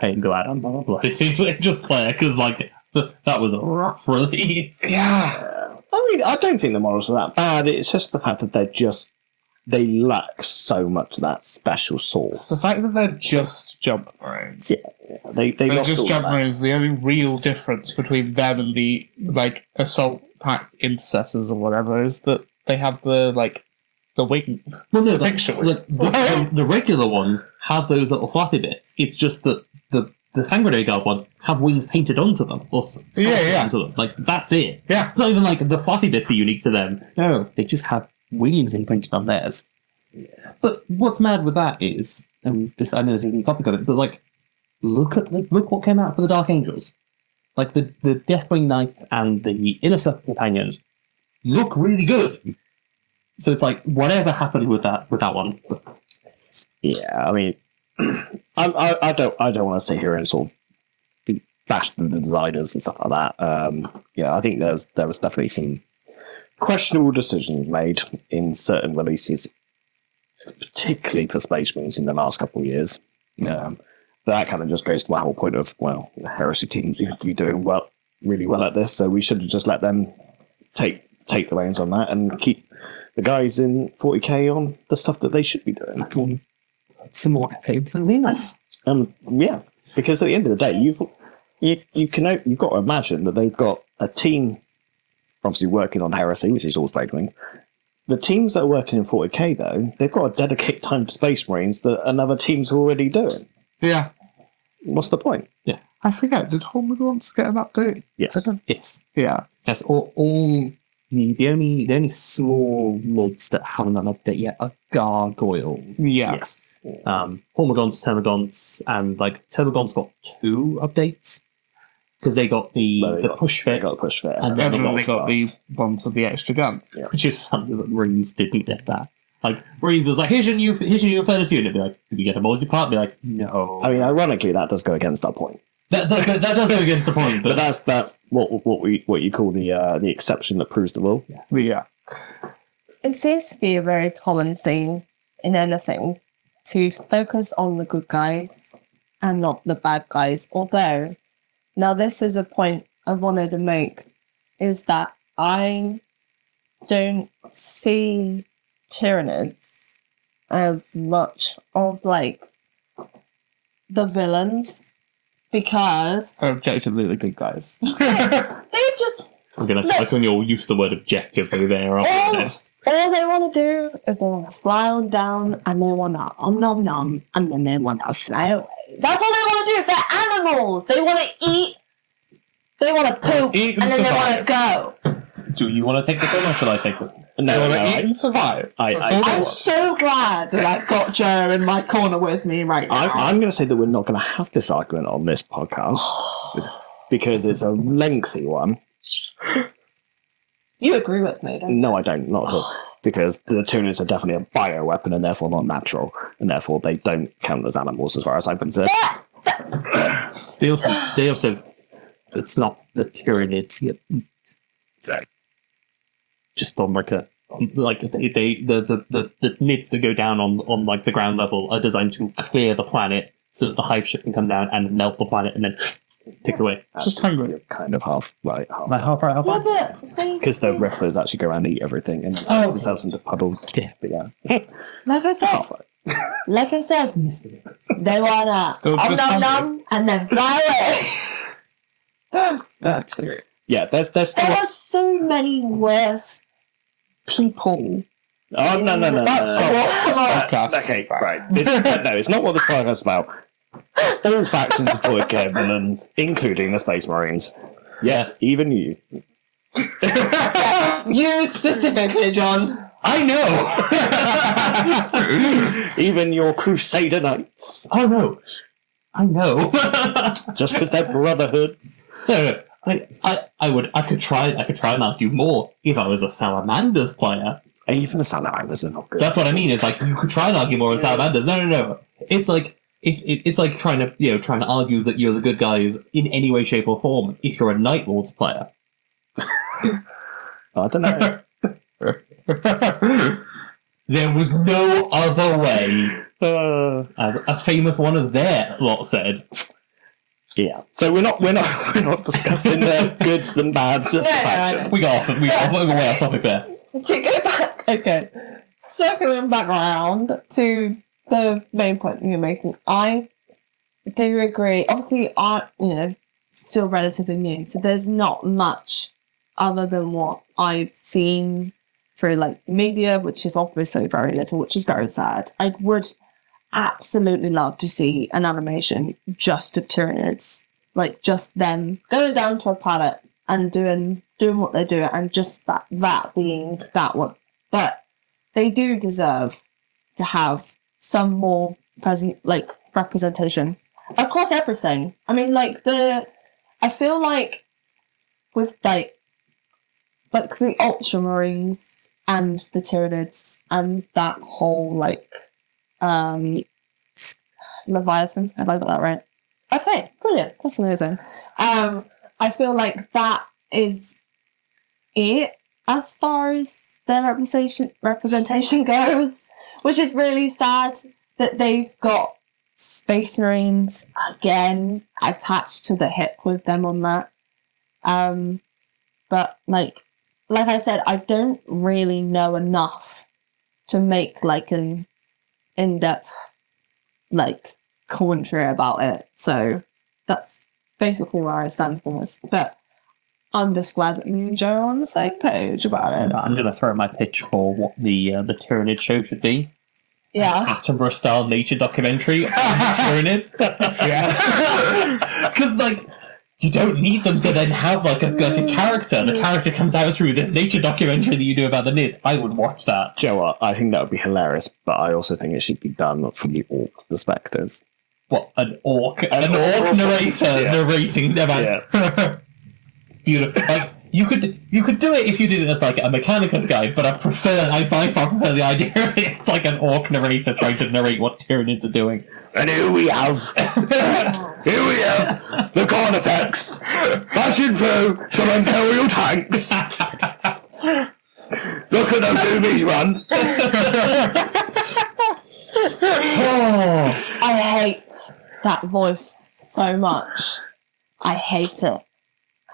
Hey, go out and bloody just play it because like that was a rough release. Yeah. I mean, I don't think the models are that bad. It's just the fact that they lack so much of that special sauce. The fact that they're just jump marines. Yeah. They They're lost just all jump that. marines. The only real difference between them and the like assault pack intercessors or whatever is that they have the wing. Well, no, Picture the regular ones have those little flappy bits. It's just that the Sanguinary Guard ones have wings painted onto them, or Yeah. onto them. Like that's it. Yeah. It's not even like the flappy bits are unique to them. No, they just have wings imprinted on theirs. But what's mad with that is, and this I know this isn't the topic of it, but like look what came out for the Dark Angels. Like the Deathwing Knights and the Inner Circle Companions look really good. So it's like whatever happened with that one. Yeah, I mean, I don't want to sit here and sort of bash the designers and stuff like that. Yeah, I think there was definitely some questionable decisions made in certain releases, particularly for Space Marines in the last couple of years. But that kind of just goes to my whole point of, well, the Heresy team seems to be doing really well at this, so we should have just let them take the reins on that and keep the guys in 40k on the stuff that they should be doing. Some more epic for Xenos. Yeah, because at the end of the day, you've got to imagine that they've got a team, obviously working on Heresy, which is all Space Marine. The teams that are working in 40k though, they've got to dedicate time to Space Marines that another team's already doing. Yeah. What's the point? I forget, did Holmwood want to get an update? Yes. Yes. Yeah. Yes, all the only small mods that haven't done an update yet are gargoyles. Yeah. Yes. Hormagons, Termagants, and like Termagants got 2 updates because they got the push They fit, got the push fit. and then They got the ones with the extra guns. Yeah. which is funny that Marines didn't get that. Like Marines was like, here's your new furnace unit. Be like, did you get a multi-part? Be like, no. I mean, ironically, that does go against our point. That does go against the point, But but that's what you call the exception that proves the rule. yes. Yeah. It seems to be a very common theme in anything to focus on the good guys and not the bad guys. Although, now this is a point I wanted to make, is that I don't see Tyranids as much of like the villains because Objectively, the good guys. they just I'm gonna like when you all use the word objectively there. I'll be honest. all they want to do is they want to fly on down and they want to nom nom and then they want to fly away. That's all they want to do. They're animals. They want to eat. They want to poop Eat and and then they want to survive. go. Do you want to take this one or should I take this one? No, They want no, to eat and survive. That's all they I'm want. so glad that I've got Joe in my corner with me right now. I'm going to say that we're not going to have this argument on this podcast because it's a lengthy one. You agree with me, don't you? No, I don't, not at all. Because the Tyranids are definitely a bioweapon and therefore not natural, and therefore they don't count as animals as far as I'm concerned. They also, it's not the Tyranids yet. Just on like the nids that go down on like the ground level are designed to clear the planet so that the hive ship can come down and melt the planet and then take it away. Just hungry. You're kind of half right, half Like half right, half Yeah, right. but because the Ripplers actually go around and eat everything and Oh. turn themselves into puddles. Yeah. But yeah, like I said, half right. like I said, they wanna Still nom just nom hungry. nom and then fly away. Yeah, there's There still. are so many worse people. Oh no! That's not what this podcast Okay, is about. right. No, it's not what this podcast is about. All factions of 40k villains, including the Space Marines. Yes, even you. You specifically, John. I know. Even your Crusader Knights. Oh no. I know. Just because they're brotherhoods. No. I could try and argue more if I was a Salamanders player. Even the Salamanders are not good. That's what I mean. It's like you could try and argue more with Salamanders. No. It's like it's like trying to argue that you're the good guys in any way, shape, or form if you're a Night Lords player. I don't know. There was no other way, as a famous one of their lot said. Yeah. So we're not discussing the goods and bads of No, no, factions. We got way off topic there. To go back, okay. Circling back around to the main point you're making, I do agree. Obviously, still relatively new, so there's not much other than what I've seen through like media, which is obviously very little, which is very sad. I would absolutely love to see an animation just of Tyranids, like just them going down to a planet and doing what they do, and just that being that one. But they do deserve to have some more representation across everything. I mean, I feel like with like the Ultramarines and the Tyranids and that whole Leviathan. Have I got that right? Okay, brilliant. That's amazing. I feel like that is it as far as their representation goes, which is really sad that they've got Space Marines again attached to the hip with them on that. But like I said, I don't really know enough to make like an in-depth like commentary about it. So that's basically where I stand for this. But I'm just glad that me and Joe are on the same page about it. I'm going to throw my pitch for what the Tyranid show should be. Yeah. Attenborough style nature documentary on Tyranids. Yeah. Because like you don't need them to then have like a character. The character comes out through this nature documentary that you do about the Nids. I would watch that. Do you know what? I think that would be hilarious, but I also think it should be done from the orc perspective. What, an orc narrator narrating about Yeah. beautiful. Like you could do it if you did it as like a Mechanicus guy, but I by far prefer the idea of it's like an orc narrator trying to narrate what Tyranids are doing. And here we have the Carnifex bashing through some Imperial tanks. Look at those boobies run. Oh, I hate that voice so much. I hate it.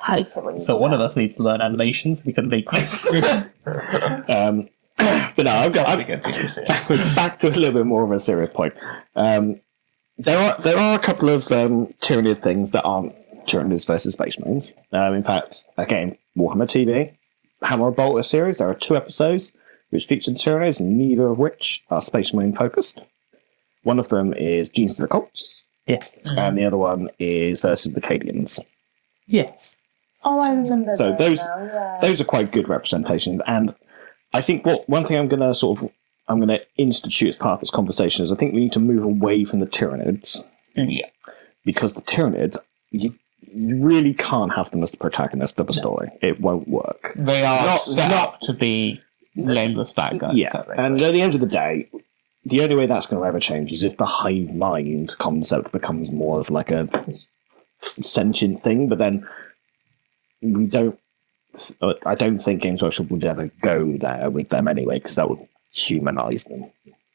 When so one of us needs to learn animation so we can make this. But no, I've got back to a little bit more of a serious point. There are a couple of Tyranid things that aren't Tyranids versus Space Marines. In fact, again, Warhammer TV, Hammer and Bolter series, there are 2 episodes which feature the Tyranids, neither of which are Space Marine focused. One of them is Genes to the Cults, Yes. and the other one is versus the Cadians. Yes. Oh, I remember. So those are quite good representations, and I think one thing I'm going to institute as part of this conversation is I think we need to move away from the Tyranids. Yeah. Because the Tyranids, you really can't have them as the protagonist of a story. It won't work. They are Not- set not- up to be nameless bad guys. Yeah, and at the end of the day, the only way that's going to ever change is if the hive mind concept becomes more of like a sentient thing, but then I don't think Games Workshop would ever go there with them anyway, because that would humanise them.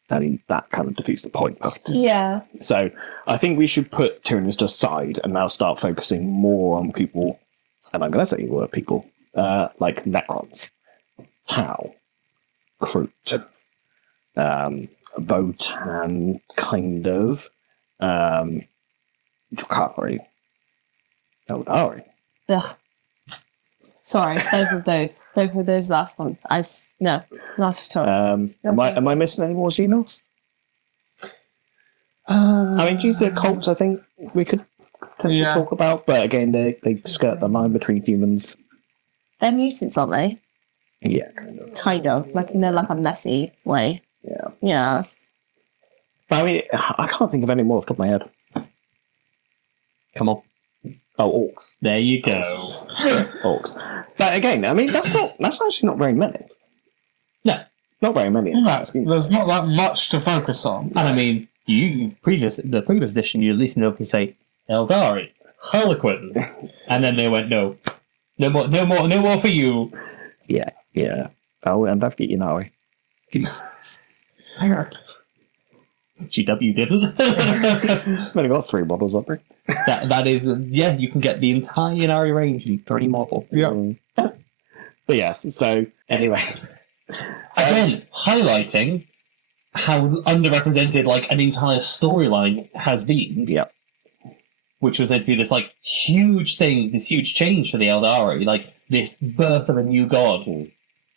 And that kind of defeats the point. Yeah. So I think we should put Tyranids aside and now start focusing more on people, and I'm going to say word people, like Necrons, Tau, Kroot, Votan, kind of, Drakari, Aeldari. Ugh. Sorry, both of those last ones. No, not at all. Am I missing any more Xenos? I mean, Genes to the Cults, I think we could potentially talk about, but again, they skirt the line between humans. They're mutants, aren't they? Yeah, kind of. Kind of. Like in a messy way. Yeah. Yeah. But I mean, I can't think of any more off the top of my head. Come on. Oh, orcs. There you go. Orcs. But again, I mean, that's actually not very many. No. Not very many. There's not that much to focus on. And I mean, the previous edition, you at least know to say Aeldari, Harlequins, and then they went no more for you. Yeah. Oh, and I've got you now. GW didn't. I've only got 3 models up there. that is you can get the entire Inari range in 3 models. Yeah. But yes, so anyway. Again, highlighting how underrepresented like an entire storyline has been. Yep. Which was meant to be this like huge thing, this huge change for the Aeldari, like this birth of a new god.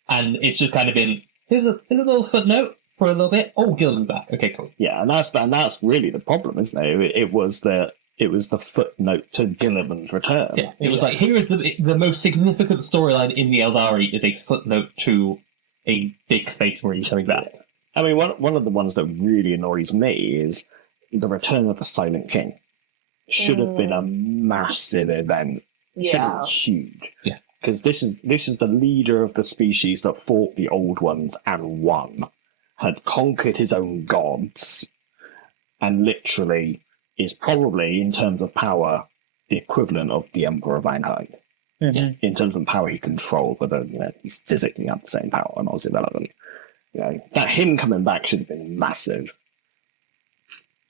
And it's just kind of been here's a little footnote for a little bit. Oh, Gilman's back. Okay, cool. Yeah, and that's really the problem, isn't it? It was the footnote to Gilliman's return. Yeah, it was like here is the most significant storyline in the Aeldari is a footnote to a big space marine coming back. I mean, one of the ones that really annoys me is the return of the Silent King. Should have been a massive event. Should have been huge. Yeah. Because this is the leader of the species that fought the old ones and won, had conquered his own gods, and literally is probably, in terms of power, the equivalent of the Emperor of Mankind. Mm-hmm. In terms of power he controlled, whether he physically had the same power and was irrelevant. That him coming back should have been massive.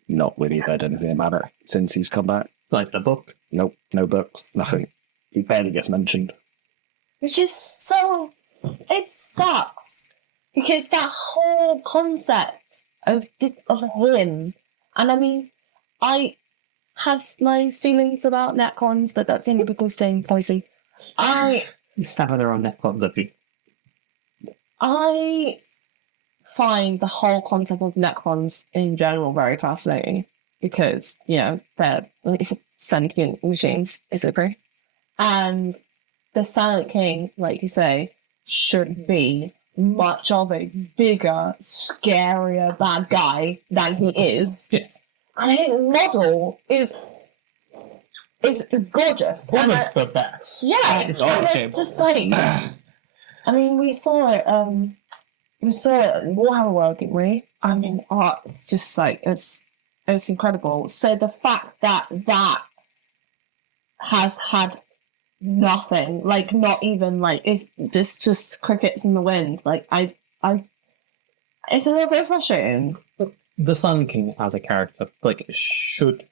Not really heard anything about it since he's come back. Like the book. Nope, no books, nothing. He barely gets mentioned. Which is so it sucks because that whole concept of him, and I mean, I have my feelings about Necrons, but that's only because Jane policy. I Stab her on Necrons, I find the whole concept of Necrons in general very fascinating because, you know, they're sentient machines, basically. And the Silent King, like you say, should be much of a bigger, scarier bad guy than he is. Yes. And his model is gorgeous. One And of the best. yeah, It's and okay, it's just but- like, I mean, we saw it in Warhammer World, didn't we? I mean, it's just like, it's incredible. So the fact that has had nothing, like not even like, it's just crickets in the wind. Like it's a little bit frustrating. The Sun King as a character, like, should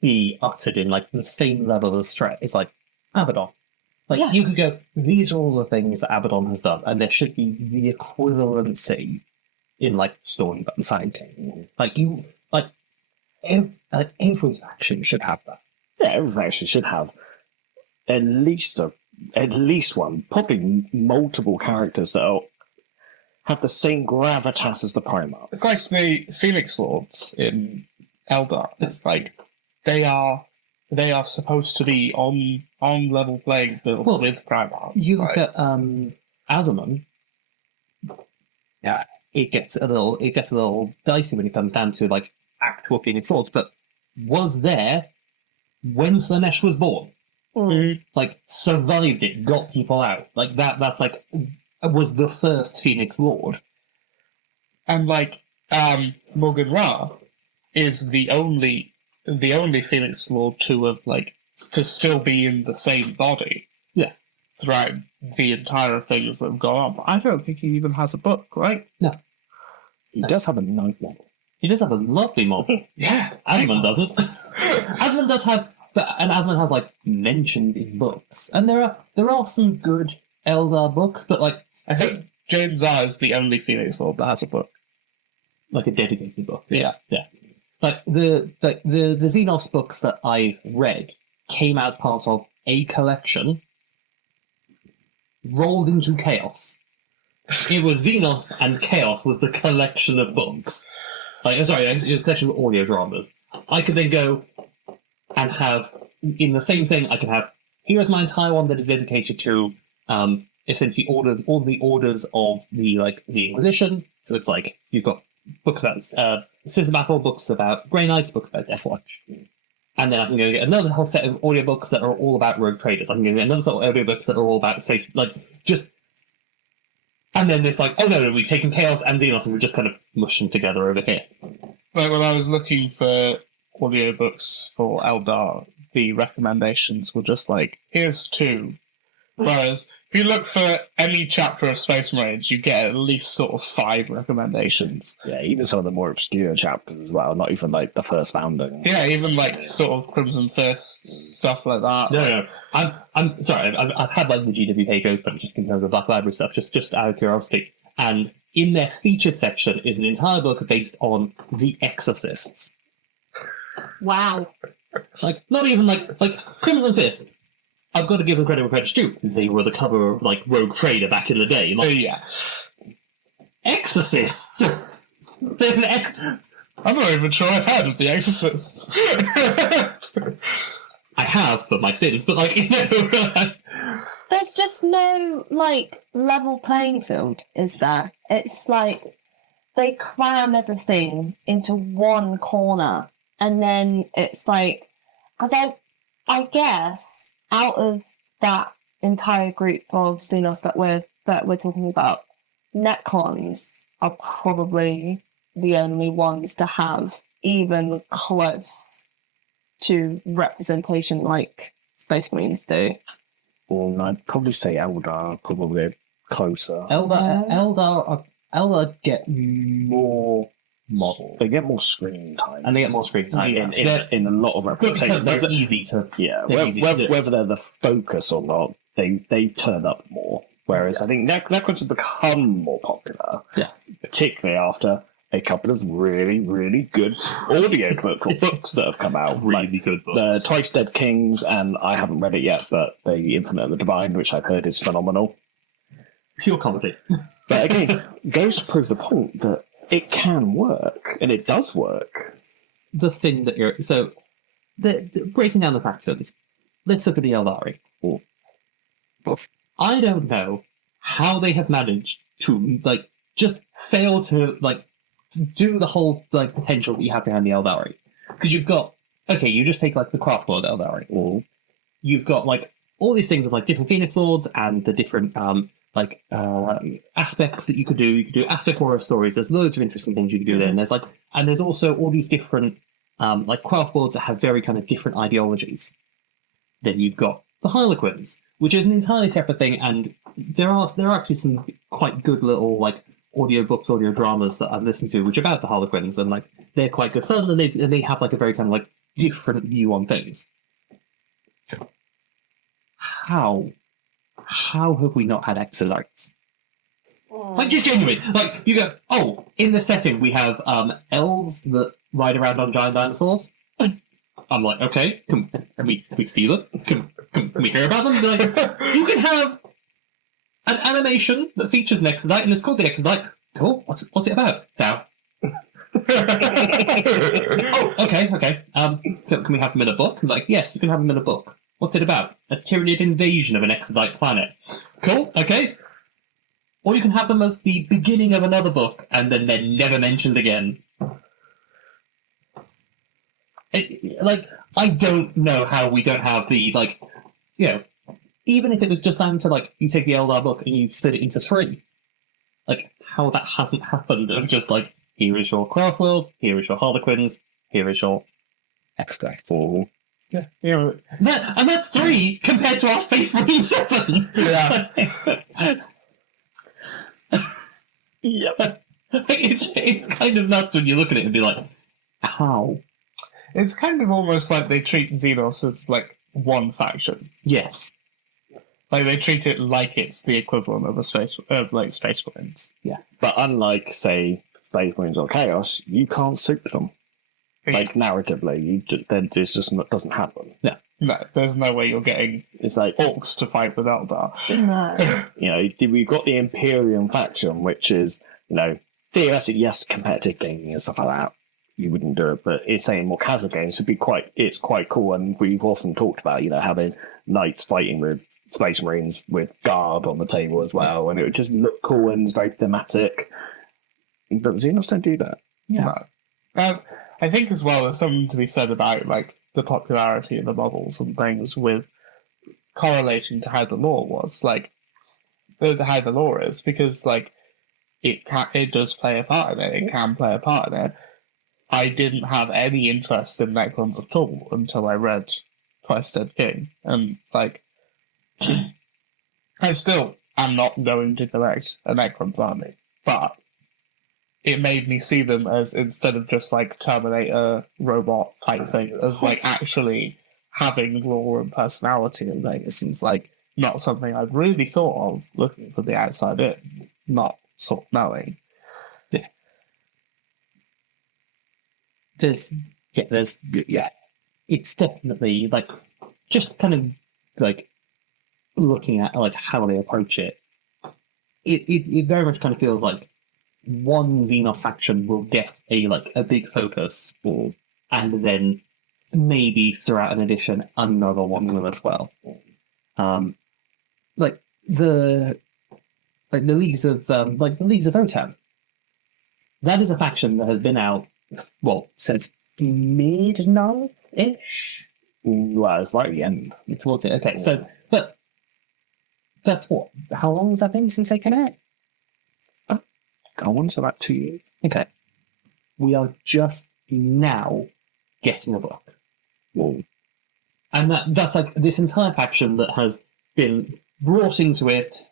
be uttered in like the same level of threat. It's like Abaddon. Like, Yeah. you could go, these are all the things that Abaddon has done, and there should be the equivalency in like story about the Sun King. Every faction should have that. Yeah, every faction should have at least one, probably multiple characters that have the same gravitas as the Primarch. It's like the Phoenix Lords in Eldar. It's like they are supposed to be on level playing field Well, with Primarchs. You like, look at Azamon. Yeah, it gets a little dicey when it comes down to like actual Phoenix Lords, but was there when Slanesh was born. Like, survived it, got people out. Like that's like was the first Phoenix Lord. and like Morgan Ra is the only Phoenix Lord to have like to still be in the same body. Yeah. Throughout the entire things that have gone on. But I don't think he even has a book, right? He does have a nice model. He does have a lovely model. Yeah. Asmon doesn't. Asmon does have, and Asmon has like mentions in books, and there are some good Eldar books, but like I think Jane Zar is the only Phoenix Lord that has a book. like a dedicated book. Yeah. Like the Xenos books that I read came out part of a collection rolled into Chaos. It was Xenos and Chaos was the collection of books. Like, sorry, it was a collection of audio dramas. I could then go and have, in the same thing, I could have, here's my entire one that is dedicated to essentially all the orders of the Inquisition. So it's like, you've got books about Scissor Battle, books about Grey Knights, books about Deathwatch. And then I can go get another whole set of audiobooks that are all about rogue traders. I can go get another set of audiobooks that are all about space, and then it's like, oh no, we've taken Chaos and Xenos and we've just kind of mushed them together over here. Like when I was looking for audiobooks for Eldar, the recommendations were just like, here's 2. Whereas if you look for any chapter of Space Marines, you get at least sort of 5 recommendations. Yeah, even some of the more obscure chapters as well, not even like the first founding. Yeah, even like sort of Crimson Fists, stuff like that. No. I'm sorry. I've had like the GW page open just in terms of Black Library stuff, just out of curiosity. And in their featured section is an entire book based on The Exorcists. Wow. Like, not even like Crimson Fist. I've got to give them credit where credit's due. They were the cover of like Rogue Trader back in the day. Like, Yeah. Exorcists. There's an I'm not even sure I've heard of The Exorcists. I have for my sins, but like, you know. There's just no, like, level playing field, is there? It's like they cram everything into one corner, and then it's like, because I guess out of that entire group of Xenos that we're talking about, Necrons are probably the only ones to have even close to representation like Space Marines do. Well, I'd probably say Eldar are probably closer. Eldar get more models. They get more screen time. And they get more screen time. in a lot of Because representations. they're easy to... Yeah, they're easy to do. whether they're the focus or not, they turn up more. Whereas I think Necrons have become more popular, Yes. particularly after a couple of really, really good audio books that have come out. Really good The books. Twice Dead Kings, and I haven't read it yet, but The Infinite and the Divine, which I've heard is phenomenal. Pure comedy. But again, goes to prove the point that it can work, and it does work. The thing that you're... So, breaking down the factions, let's look at the Aeldari. I don't know how they have managed to, like, just fail to, like, do the whole, like, potential that you have behind the Aeldari. Because you've got... Okay, you just take, like, the craft world Aeldari. You've got, like, all these things of, like, different Phoenix Lords and the different, aspects that you could do. You could do aspect horror stories. There's loads of interesting things you could do there. And there's also all these different craft worlds that have very kind of different ideologies. Then you've got the Harlequins, which is an entirely separate thing, and there are actually some quite good little like audio books, audio dramas that I've listened to, which are about the Harlequins, and like they're quite good fun, and they have like a very kind of like different view on things. How have we not had Exodites? Like, just genuinely. Like, you go, oh, in the setting, we have elves that ride around on giant dinosaurs. I'm like, okay, can we see them? Can we hear about them? Like, you can have an animation that features an Exodite, and it's called the Exodite. Cool, what's it about? So, oh, okay. So can we have them in a book? I'm like, yes, you can have them in a book. What's it about? A Tyranid invasion of an Exodite planet. Cool, okay. Or you can have them as the beginning of another book, and then they're never mentioned again. I don't know how we don't have the, like, you know, even if it was just down to, like, you take the Eldar book and you split it into 3. Like, how that hasn't happened of just, like, here is your craft world, here is your Harlequins, here is your extract. Yeah, you know, And that's 3 compared to our Space Marine 7! yeah. Yep. It's kind of nuts when you look at it and be like, how? It's kind of almost like they treat Xenos as like one faction. Yes. Like they treat it like it's the equivalent of Space Marines. But unlike, say, Space Marines or Chaos, you can't soup them. Like, narratively, this just doesn't happen. No, there's no way you're getting It's like, Orks to fight with Eldar. No. you know, we've got the Imperium faction, which is, you know, theoretically, yes, competitive gaming and stuff like that. You wouldn't do it, but it's saying more casual games would be it's quite cool. And we've often talked about, you know, having knights fighting with Space Marines with guard on the table as well, and it would just look cool and it's very thematic. But Xenos don't do that. No. I think as well there's something to be said about like the popularity of the models and things with correlating to how the lore was, like how the lore is, because like it does play a part in it. It can play a part in it. I didn't have any interest in Necrons at all until I read Twice Dead King, and like I still am not going to collect a Necrons army, but it made me see them as, instead of just like Terminator robot type thing, as like actually having lore and personality and things. It's like not something I'd really thought of looking from the outside in, not sort of knowing. There's it's definitely like just kind of like looking at like how they approach it. It very much kind of feels like one Xenos faction will get a big focus, and then maybe throughout an edition another one will as well. Like the Leagues of Votan. That is a faction that has been out since mid-9-ish. Well, it's right at the end. Towards it. Okay, so but that's what? How long has that been since they came out? I want to say about 2 years. Okay. We are just now getting a book. Well, And that's like this entire faction that has been brought into it.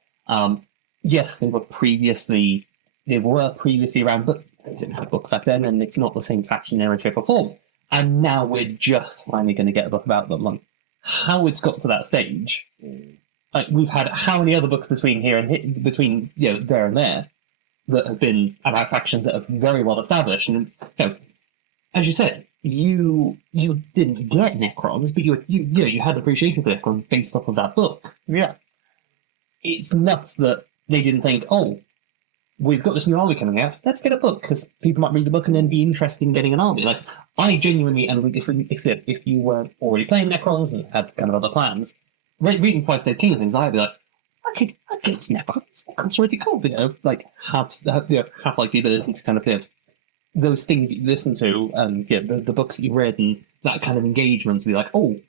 Yes, they were previously around, but they didn't have books back then, and it's not the same faction in any shape or form. And now we're just finally going to get a book about them. Like, how it's got to that stage, like we've had how many other books between here and between there and there that have been about factions that are very well established, and as you said, you didn't get Necrons, but you had appreciation for Necrons based off of that book. Yeah. It's nuts that they didn't think, oh, we've got this new army coming out, let's get a book, because people might read the book and then be interested in getting an army. Like, I genuinely, and if you were already playing Necrons and had kind of other plans, reading Twice Dead King and things, I'd be like, I get Necrons. That's really cool, like, have like the ability to kind of those things that you listen to and the books that you read and that kind of engagement to be like, oh,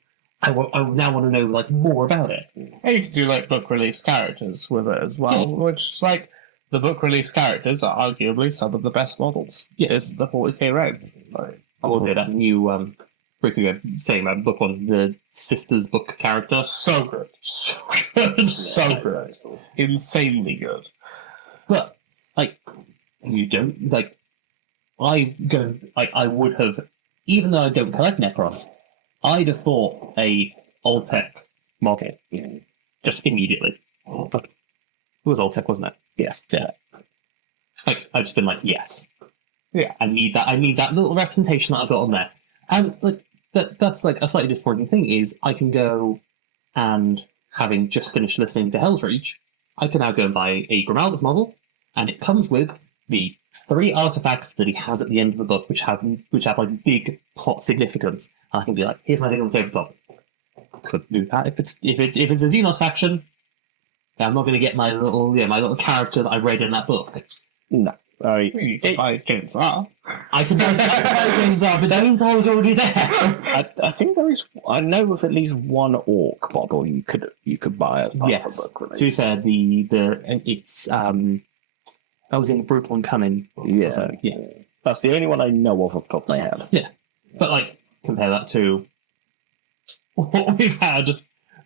I now want to know like more about it. And you could do like book release characters with it as well, which is like the book release characters are arguably some of the best models. Yeah. Is the 40k range. Like, I will say that new briefly saying about book one's the sister's book character. so good. So good. So good. Insanely good. But like you don't like I would have, even though I don't collect Necrons, I'd have thought a old tech model just immediately. It was old tech, wasn't it? Yes. Yeah. Like I've just been like, yes. Yeah. I need that little representation that I've got on there. And like that's like a slightly disappointing thing is I can go and having just finished listening to Hell's Reach, I can now go and buy a Grimaldus model, and it comes with the 3 artifacts that he has at the end of the book, which have like big plot significance. And I can be like, here's my favorite plot. Could do that if it's a Xenos faction. I'm not going to get my little character that I read in that book. No. You can buy James R. I can buy James R, but James R was already there. I think there is. I know of at least one orc model you could buy as part of a book release. To be fair, it's I was in Brutal and Cunning. Yeah. That's the only one I know of off the top of my head. Yeah, but like compare that to what we've had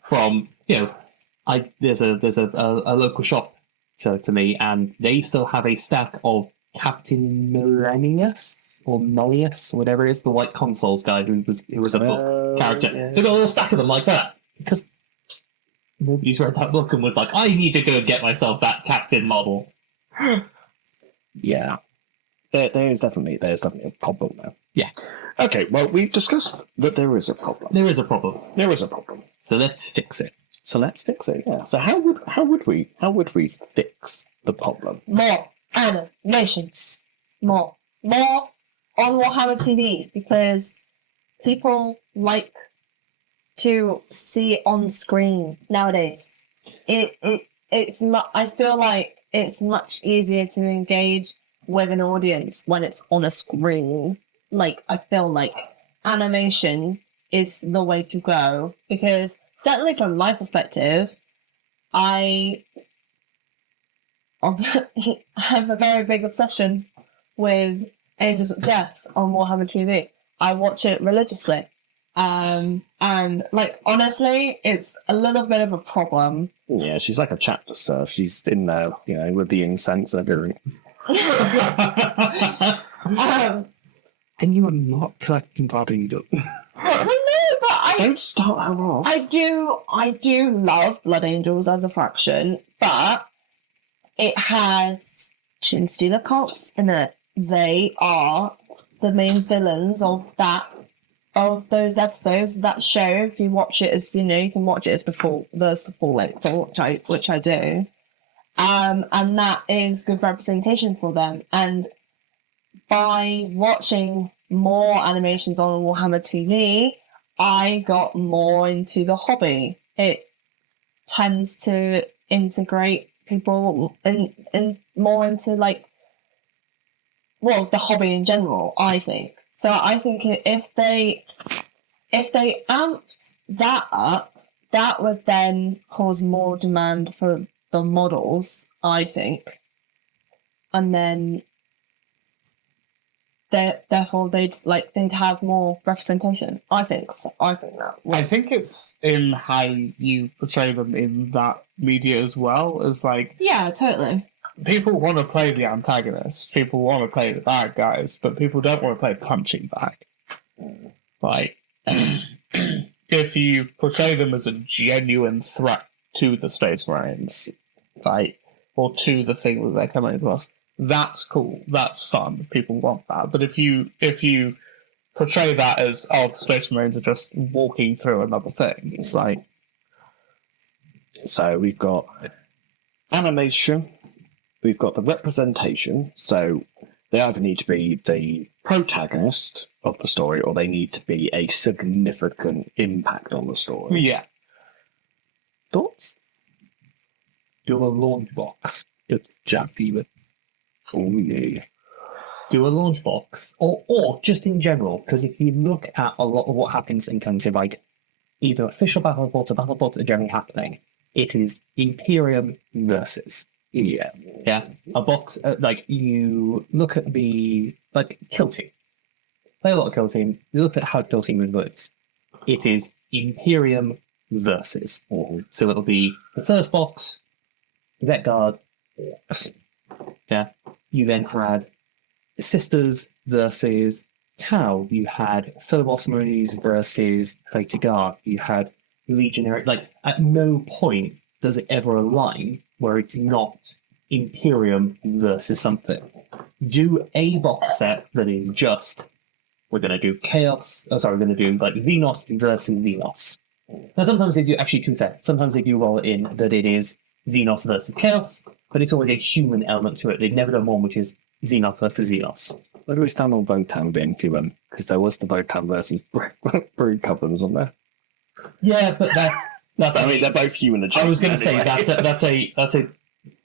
from there's a local shop to me, and they still have a stack of Captain Millennius or Nullius, whatever it is, the white consoles guy who was a book character. Yeah. They've got a little stack of them like that because nobody's read that book and was like, I need to go and get myself that Captain model. Yeah. There's definitely a problem there. Yeah. Okay, well, we've discussed that there is a problem. There is a problem. There is a problem. So let's fix it. So let's fix it. Yeah. So how would we fix the problem? More animations. More on Warhammer TV, because people like to see it on screen nowadays. I feel like it's much easier to engage with an audience when it's on a screen. Like, I feel like animation is the way to go, because certainly from my perspective, I have a very big obsession with Angels of Death on Warhammer TV. I watch it religiously. And like, honestly, it's a little bit of a problem. Yeah, she's like a chapter serf. She's in there, with the incense and everything. And you are not collecting Blood Angels. I know, but Don't start her off. I do love Blood Angels as a faction, but it has Chin Stealer cults in it. They are the main villains of those episodes, that show. If you watch it as you can watch it as the full length, which I do. And that is good representation for them. And by watching more animations on Warhammer TV, I got more into the hobby. It tends to integrate people in more into the hobby in general, I think. So I think if they amped that up, that would then cause more demand for the models, I think. And then therefore they'd have more representation. I think so. I think that. I think it's in how you portray them in that media as well. As Yeah, totally. people want to play the antagonist, people want to play the bad guys, but people don't want to play punching back. If you portray them as a genuine threat to the Space Marines, like, or to the thing that they're coming across, that's cool. That's fun. People want that. But if you portray that as, oh, the Space Marines are just walking through another thing, it's like, So we've got animation, we've got the representation, so they either need to be the protagonist of the story or they need to be a significant impact on the story. yeah. Thoughts? Do a launch box. It's Jack Stevens. Oh, yeah. Do a launch box, or just in general, because if you look at a lot of what happens in terms of like either official battle reports or battle reports that are generally happening, it is Imperium versus. Yeah. Yeah, a box like you look at the like kill team. Play a lot of kill team. You look at how kill team works. It is Imperium versus. So it'll be the first box, Vet Guard, Orks. Yeah. You then had Sisters versus Tau. You had Phobos Marines versus Traitor Guard. You had Legionary. Like at no point does it ever align where it's not Imperium versus something. Do a box set that is just, we're going to do Chaos, we're going to do like Xenos versus Xenos. Now sometimes they do, actually to be fair, sometimes they do roll it in that it is Xenos versus Chaos, but it's always a human element to it. They've never done one which is Xenos versus Xenos. Where do we stand on Votan being Imperium? Because there was the Votan versus Brood Coven, wasn't there? Yeah, but that's I mean, they're both human adjacent. I was going to say anyway.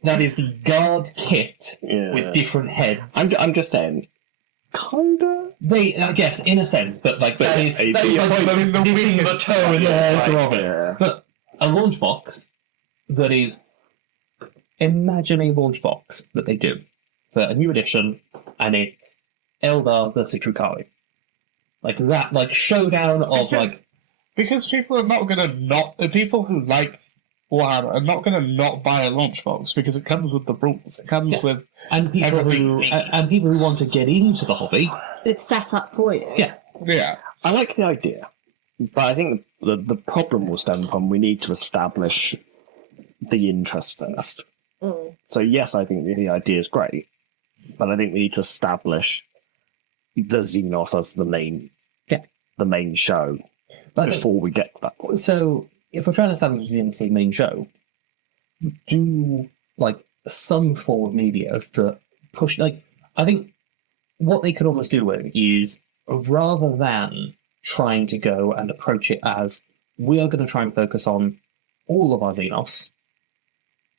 that is the guard kit Yeah. with different heads. I'm just saying, kinda. They, I guess, in a sense, but like that is like most dipping the weakest toe in the side, water of it. Yeah. But a launch box that is, imagine a launch box that they do for a new edition, and it's Eldar versus Drukari. Like that, like showdown of Because people are not going to not... The people who like Warhammer are not going to not buy a launch box because it comes with the rules. It comes with and people everything who you need. and people who want to get into the hobby. It's set up for you. Yeah. Yeah. I like the idea, but I think the problem will stem from we need to establish the interest first. Mm. So yes, I think the idea is great, but I think we need to establish the Xenos as the main show But before we get to that point. so if we're trying to establish the main show, do like some form of media to push. Like I think what they could almost do with is rather than trying to go and approach it as we are going to try and focus on all of our Xenos,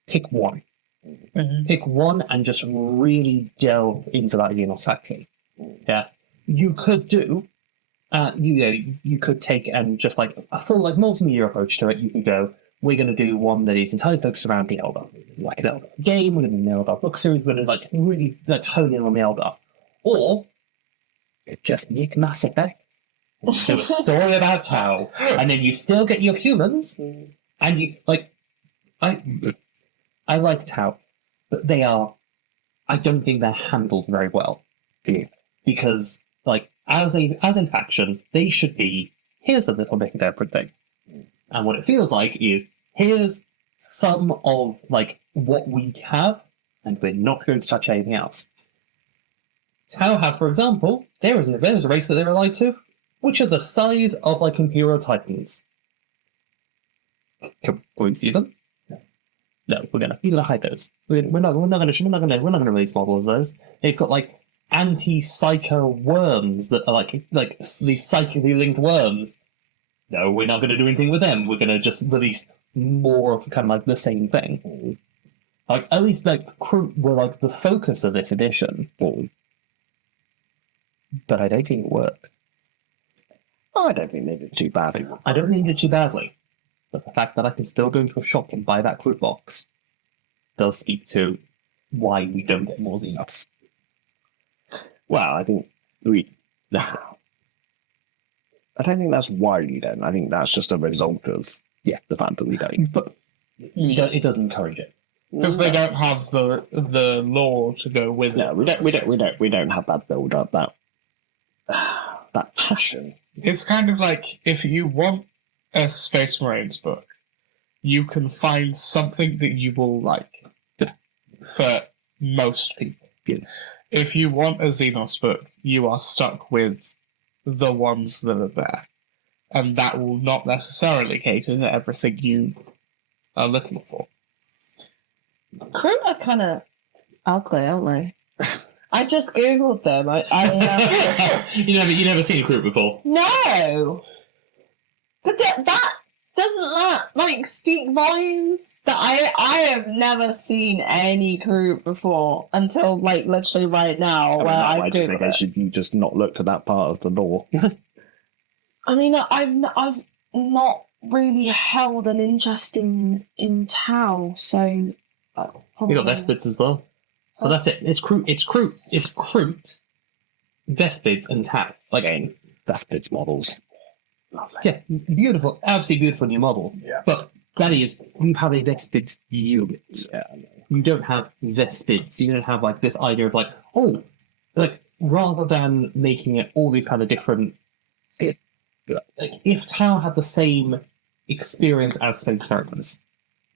pick one. Pick one and just really delve into that Xenos factory. Yeah, you could do. You could take and just like a full like multimedia approach to it. You could go, we're going to do one that is entirely focused around the Eldar, like an Eldar game. We're going to do an Eldar book series. We're going to like really like hone in on the Eldar, or just make Mass Effect. Do a story about Tau, and then you still get your humans, and you like. I like Tau, but they are. I don't think they're handled very well, because like. As a faction, they should be, here's a little bit of everything. And what it feels like is, here's some of like what we have, and we're not going to touch anything else. Tau have, for example, there's a race that they're allied to, which are the size of like Imperial Titans. Can we see them? No, we're gonna hide those. We're not gonna release models of those. They've got like anti-psycho worms that are like these psychically linked worms. No, we're not going to do anything with them. We're going to just release more of kind of like the same thing. Like at least like crew were like the focus of this edition, but I don't think it worked. I don't think they did too badly. I don't need it too badly, but the fact that I can still go into a shop and buy that crew box does speak to why we don't get more Xenos. Well, I think I don't think that's why we don't. I think that's just a result of the fact that we don't. But it doesn't encourage it. Because they don't have the lore to go with it. No, we don't have that build up, that passion. It's kind of like if you want a Space Marines book, you can find something that you will like for most people. Yeah. If you want a Xenos book, you are stuck with the ones that are there. And that will not necessarily cater to everything you are looking for. Crew are kind of ugly, aren't they? I just googled them. You never seen a crew before. No, but that doesn't that speak volumes? That I have never seen any crew before until literally right now, where I've I think googled it. you just not looked at that part of the lore. I mean, I've not really held an interest in Tau, so We got Vespids as well. But that's it. It's Kroot, Vespids, and Tau. Again, Vespids models. yeah, beautiful, absolutely beautiful new models. Yeah. But that is, you have a Vespid unit. Yeah. You don't have Vespids. You don't have this idea of rather than making it all these kind of different. If Tau had the same experience as Space Terrans,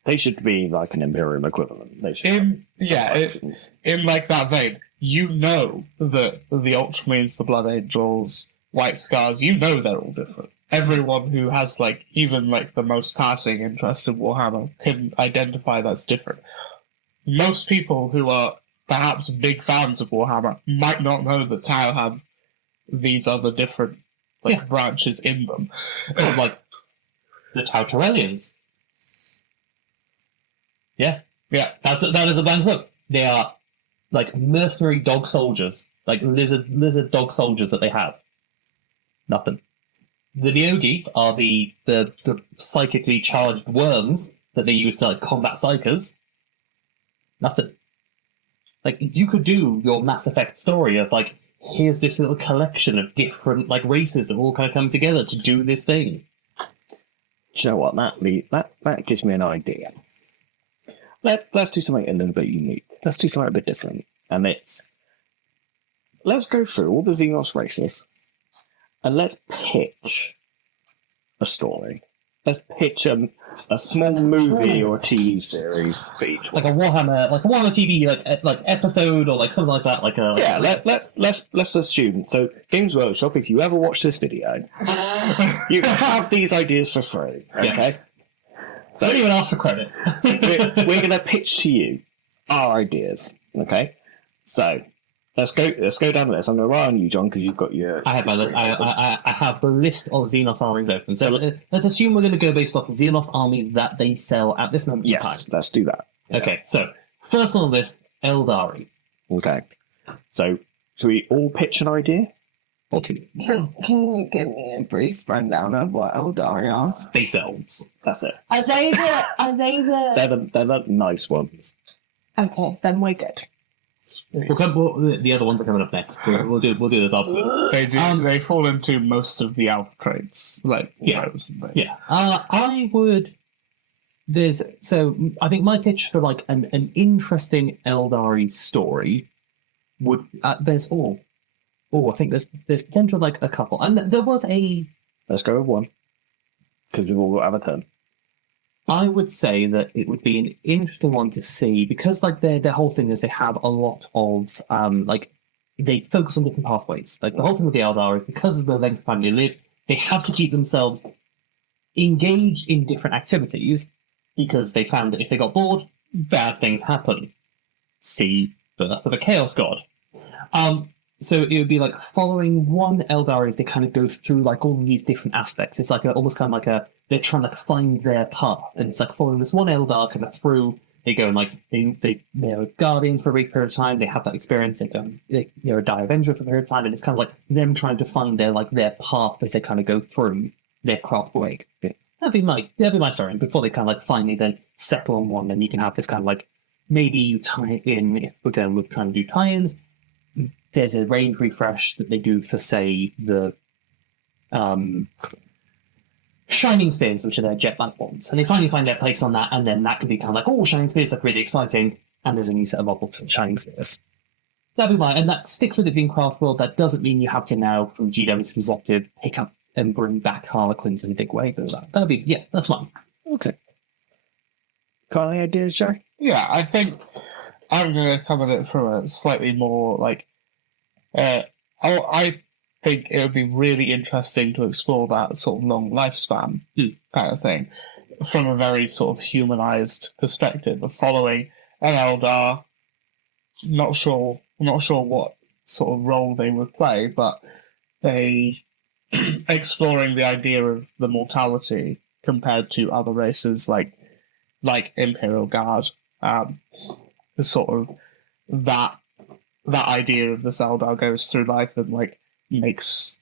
They should be like an Imperium equivalent. They should In factions. that vein, you know that the Ultramarines, the Blood Angels, White Scars, you know they're all different. Everyone who has even the most passing interest in Warhammer can identify that's different. Most people who are perhaps big fans of Warhammer might not know that Tau have these other different branches in them. the Tau Torellians. Yeah, Yeah. that is a blank look. They are mercenary dog soldiers, lizard dog soldiers that they have. Nothing. The Neogi are the psychically charged worms that they use to combat psychers. Nothing. You could do your Mass Effect story of here's this little collection of different races that all kind of come together to do this thing. Do you know what? That gives me an idea. Let's do something a little bit unique. Let's do something a bit different. And let's go through all the Xenos races and let's pitch a story. Let's pitch a small movie or a TV series for each one. Like a Warhammer TV episode or something like that. Let's assume. So Games Workshop, if you ever watch this video, you can have these ideas for free. Okay. So Don't even ask for credit. we're going to pitch to you our ideas. Okay. So let's go down the list. I'm going to rely on you, John, because you've got your. I have the list of Xenos armies open. So let's assume we're going to go based off Xenos armies that they sell at this moment in time. Yes, let's do that. Okay, so first on the list, Aeldari. Okay. So should we all pitch an idea? Can you give me a brief rundown of what Aeldari are? Space elves. That's it. Are they the They're the nice ones. Okay, then we're good. The other ones are coming up next. We'll do this afterwards. They do. They fall into most of the elf traits, those and things. Yeah. I would. I think my pitch for an interesting Aeldari story would there's I think there's potential a couple, and there was a. Let's go with one, because we've all got to have a turn. I would say that it would be an interesting one to see because their whole thing is they have a lot of they focus on different pathways. The whole thing with the Aeldari, because of the length of time they live, they have to keep themselves engaged in different activities because they found that if they got bored, bad things happen. See Birth of a Chaos God. So it would be following one Aeldari as they kind of go through all these different aspects. It's almost kind of they're trying to find their path, and it's following this one Eldar kind of through. They go and they're guardians for a brief period of time. They have that experience. They're a Die Avenger for a period of time, and it's kind of them trying to find their path as they kind of go through their craft work. Yeah. That'd be my story. And before they kind of finally then settle on one, and you can have this kind of maybe you tie it in. If we're trying to do tie-ins, there's a range refresh that they do for say the Shining Spears, which are their jet black ones, and they finally find their place on that, and then that can be kind of Shining Spears are really exciting, and there's a new set of models for Shining Spears. That'd be mine, and that sticks with it being craft world. That doesn't mean you have to now, from GW's perspective, pick up and bring back Harlequins and Big Wave and that. That's mine. Okay. Got any ideas, Joe? Yeah, I think I'm going to come at it from a slightly more like. I think it would be really interesting to explore that sort of long lifespan kind of thing from a very sort of humanized perspective of following an Eldar. Not sure what sort of role they would play, but they exploring the idea of the mortality compared to other races like Imperial Guard. The sort of that idea of the Eldar goes through life and like makes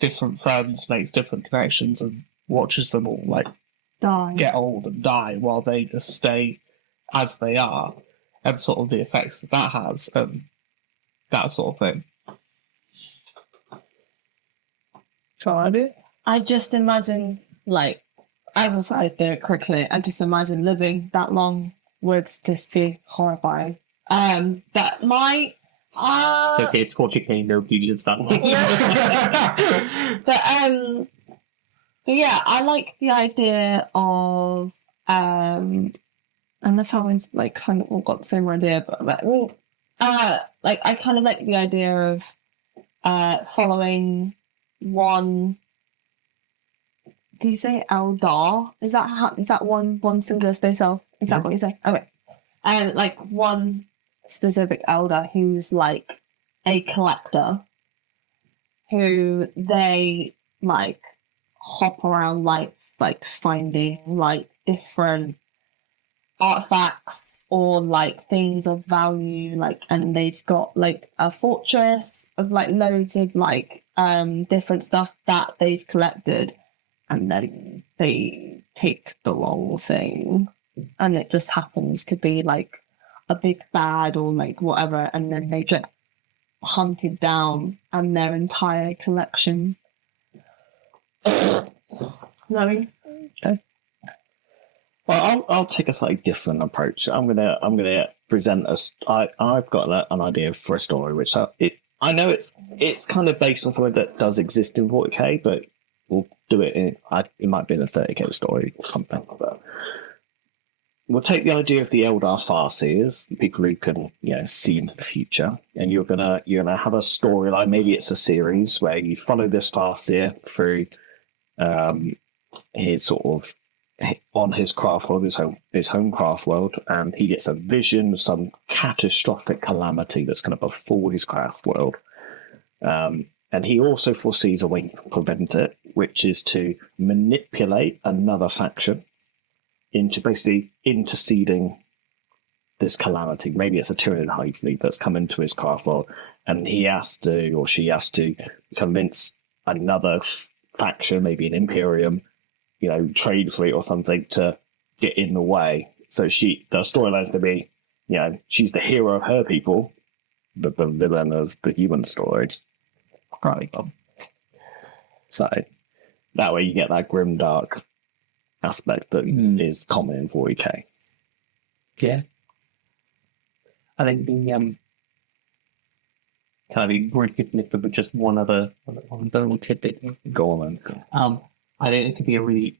different friends, makes different connections, and watches them all like Die. get old and die while they just stay as they are, and sort of the effects that has, and that sort of thing. Got an idea? I just imagine, like, as a side note quickly, I just imagine living that long would just be horrifying. That might. It's okay, it's 40k, nobody needs that long. But yeah, I like the idea of and that's how I like kind of all got the same idea, but like I kind of like the idea of following one. Do you say Eldar? Is that one singular space elf? Is that what you say? Okay. Like one specific Eldar who's like a collector, who they like hop around life, like finding like different artifacts or like things of value, like, and they've got like a fortress of like loads of like different stuff that they've collected, and then they pick the wrong thing, and it just happens to be like a big bad or like whatever, and then they get hunted down and their entire collection. You know what I mean? Okay. Well, I'll take a slightly different approach. I'm gonna present us. I've got an idea for a story, which I know it's kind of based on something that does exist in 40k, but we'll do it in. It might be in a 30k story or something. But we'll take the idea of the Eldar Farseers, the people who can see into the future, and you're gonna have a storyline. Maybe it's a series where you follow this Farseer through his sort of on his craft world, his home craft world, and he gets a vision of some catastrophic calamity that's going to befall his craft world. And he also foresees a way to prevent it, which is to manipulate another faction into basically interceding this calamity. Maybe it's a Tyranid hive fleet that's come into his craft world, and he has to, or she has to, convince another faction, maybe an Imperium, trade fleet or something, to get in the way. So the storyline's going to be, she's the hero of her people, but the villain of the human story. Right. So that way you get that grimdark aspect that is common in 40k. Yeah. I think the kind of be briefly connected with just one other little tidbit. Go on then. I think it could be a really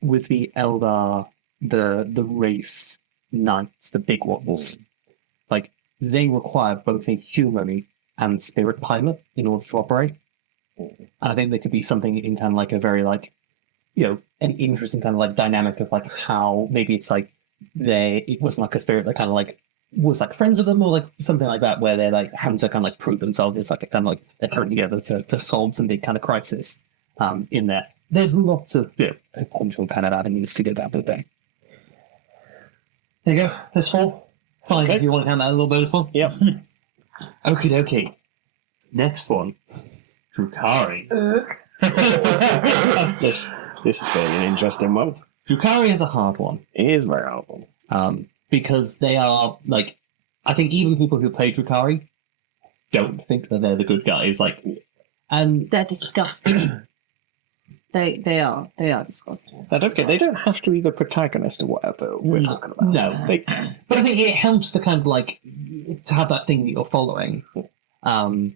with the Eldar, the Wraith Knights, the big ones, like they require both a human and spirit pilot in order to operate. And I think there could be something in kind of like a very like an interesting kind of like dynamic of like how maybe it's like it wasn't like a spirit that kind of like was like friends with them or like something like that, where they're like having to kind of like prove themselves. It's like a kind of like they're coming together to solve some big kind of crisis. In there, there's lots of potential kind of avenues to go down with there. There you go. There's 4. 5 Okay. if you want to count that a little bonus one. Yep. Okie dokie. Next one, Drukhari. This is going to be an interesting one. Drukhari is a hard one. It is very hard one. Because they are like, I think even people who play Drukhari don't think that they're the good guys. Like, and They're disgusting. They are disgusting. They don't have to be the protagonist or whatever we're talking about. no, but I think it helps to kind of like to have that thing that you're following, and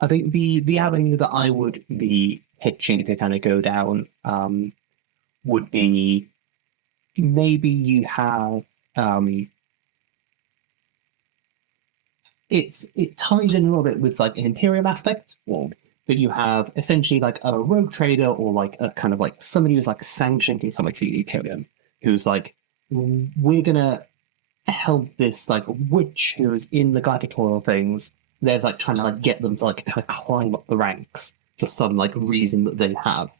I think the avenue that I would be pitching to kind of go down would be maybe you have it ties in a little bit with like an Imperium aspect, that you have essentially like a rogue trader or like a kind of like somebody who's like sanctioned in something like the Imperium, who's like, we're gonna help this like witch who is in the gladiatorial things. They're like trying to like get them to like kind of climb up the ranks for some like reason that they have.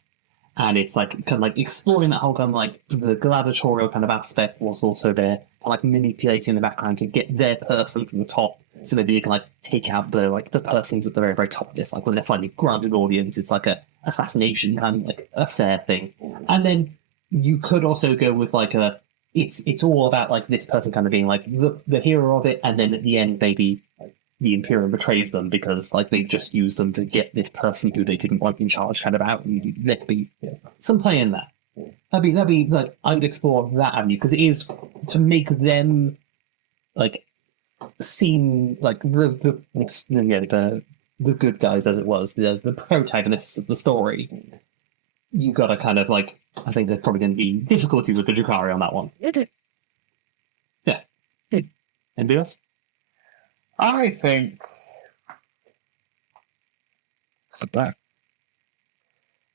And it's like kind of like exploring that whole kind of like the gladiatorial kind of aspect was also there, like manipulating the background to get their person from the top, so maybe you can like take out the like the persons at the very, very top of this. Like when they're finally grounded audience, it's like a assassination kind of like affair thing. And then you could also go with like a it's all about like this person kind of being like the hero of it, and then at the end maybe the Imperium betrays them because like they just used them to get this person who they didn't want in charge kind of out, and there could be some play in that. That'd be like I would explore that avenue, because it is to make them like seem like the good guys, as it was, the protagonists of the story. You gotta kind of like, I think there's probably going to be difficulties with the Drukhari on that one. Yeah. Anybody else? I think. Back.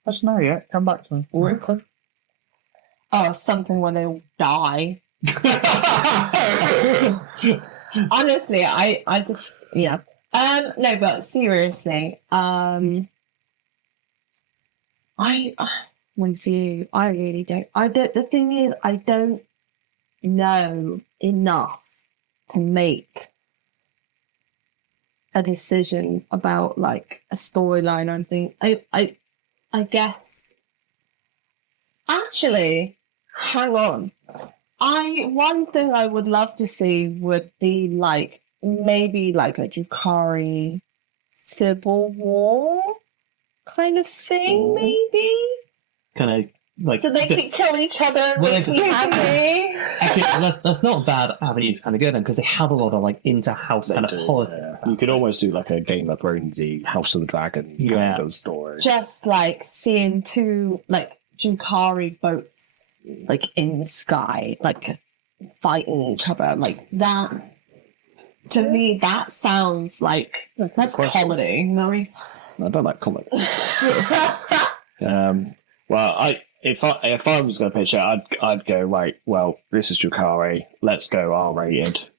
I don't know yet. Come back to me. Oh, something when they die. Honestly, I just yeah. No, but seriously, with you, I really don't. I don't. The thing is, I don't know enough to make a decision about like a storyline or anything. I guess. Actually, hang on. One thing I would love to see would be like maybe like a Drukhari civil war kind of thing, maybe. Kind of like So they could kill each other and Well, make me happy. Actually, that's not a bad avenue to kind of go down, because they have a lot of like inter-house kind of politics. You could almost do like a Game of Thrones, House of the Dragon kind of story. Just like seeing two like Drukhari boats like in the sky, like fighting each other, like that. To me, that sounds like that's comedy. You know? I don't like comedy. Well, if I was going to pitch it, I'd go right. Well, this is Drukhari. Let's go R-rated.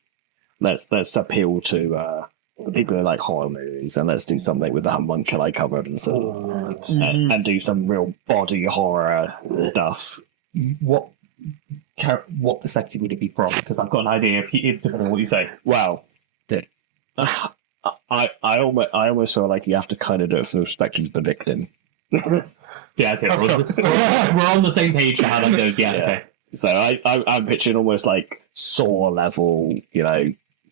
Let's appeal to the people who like horror movies, and let's do something with the homunculi covered and stuff, and do some real body horror stuff. What perspective would it be from? Because I've got an idea if depending on what you say. Well, I almost feel like you have to kind of do it from the perspective of the victim. Yeah, okay. We're on the same page for how that goes. Yeah, okay. So I'm picturing almost like Saw level,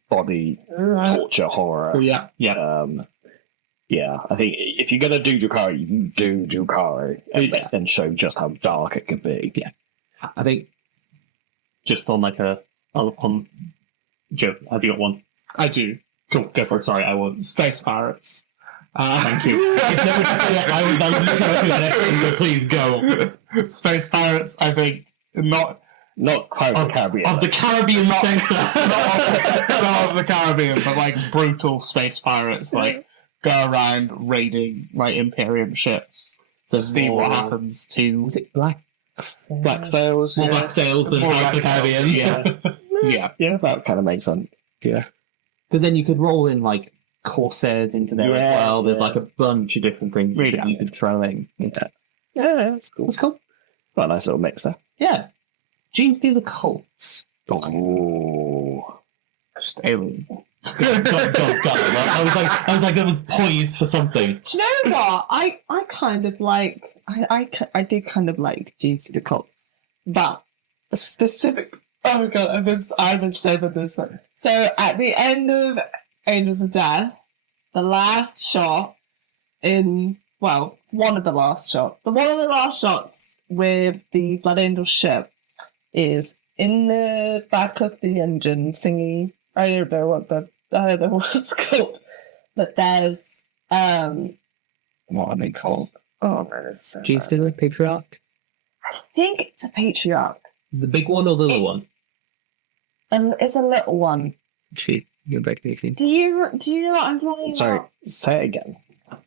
body torture horror. Yeah. Yeah, I think if you're gonna do Drukhari, you do Drukhari and show just how dark it can be. Yeah, I think just on like on Joe, have you got one? I do. Cool, go for it. Sorry, I won't. Space pirates. Thank you. If no one just said it, I was literally looking so please go. Space pirates, I think, not Pirates of the Caribbean. Of the Caribbean sector. not of the Caribbean, but like brutal space pirates, like go around raiding like Imperium ships to see what happens to. Was it Black Sails? More Black Sails than More Pirates of the Black Caribbean. Yeah. Yeah, that kind of makes sense. Yeah. Because then you could roll in like Corsairs into there as well. There's like a bunch of different things you could throw in. Yeah, that's cool. That's cool. Got a nice little mix there. Yeah. Genes do the cults. Oh. Just alien. God. I was like, that was poised for something. Do you know what? I kind of like I do kind of like Genes the Cults, but a specific. Oh god, I've been saving this one. So at the end of Angels of Death, the last shot one of the last shots with the Blood Angel ship is in the back of the engine thingy. I don't know what it's called, but there's What are they called? Oh, that is so Gene bad. Stealer, Patriarch? I think it's a patriarch. The big one or the little one? And it's a little one. You're breaking. Do you know what I'm talking Sorry, about? say it again.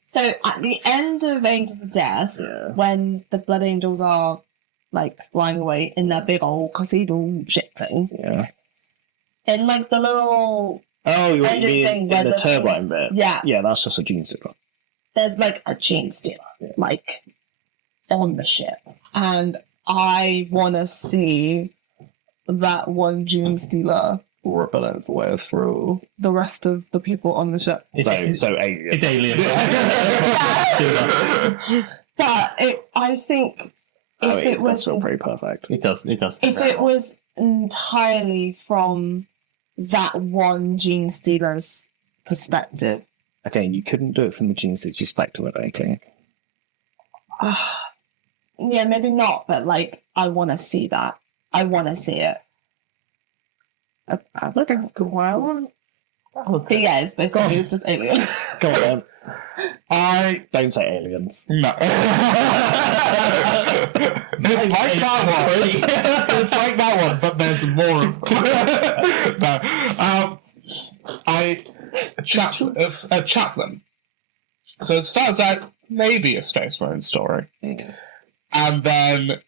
So at the end of Angels of Death, Yeah. when the Blood Angels are like flying away in their big old cathedral ship thing, Yeah. in like the little Oh, you engine mean thing in where the turbine things- bit? Yeah, Yeah, that's just a gene stealer. there's like a gene stealer, like on the ship, and I want to see that one gene stealer ripping its way through the rest of the people on the ship. It's Alien. It's alien. But I think if it was still pretty perfect. It does. if it was entirely from that one gene stealer's perspective, Again, you couldn't do it from the gene stealer's perspective, I don't think. yeah, maybe not, but like I want to see that. I want to see it. That's wild. But yeah, it's basically it's just alien. Go on then. I Don't say aliens. no. It's like that one. It's like that one, but there's more of them. No. A chaplain. So it starts out maybe a Space Marine story, and then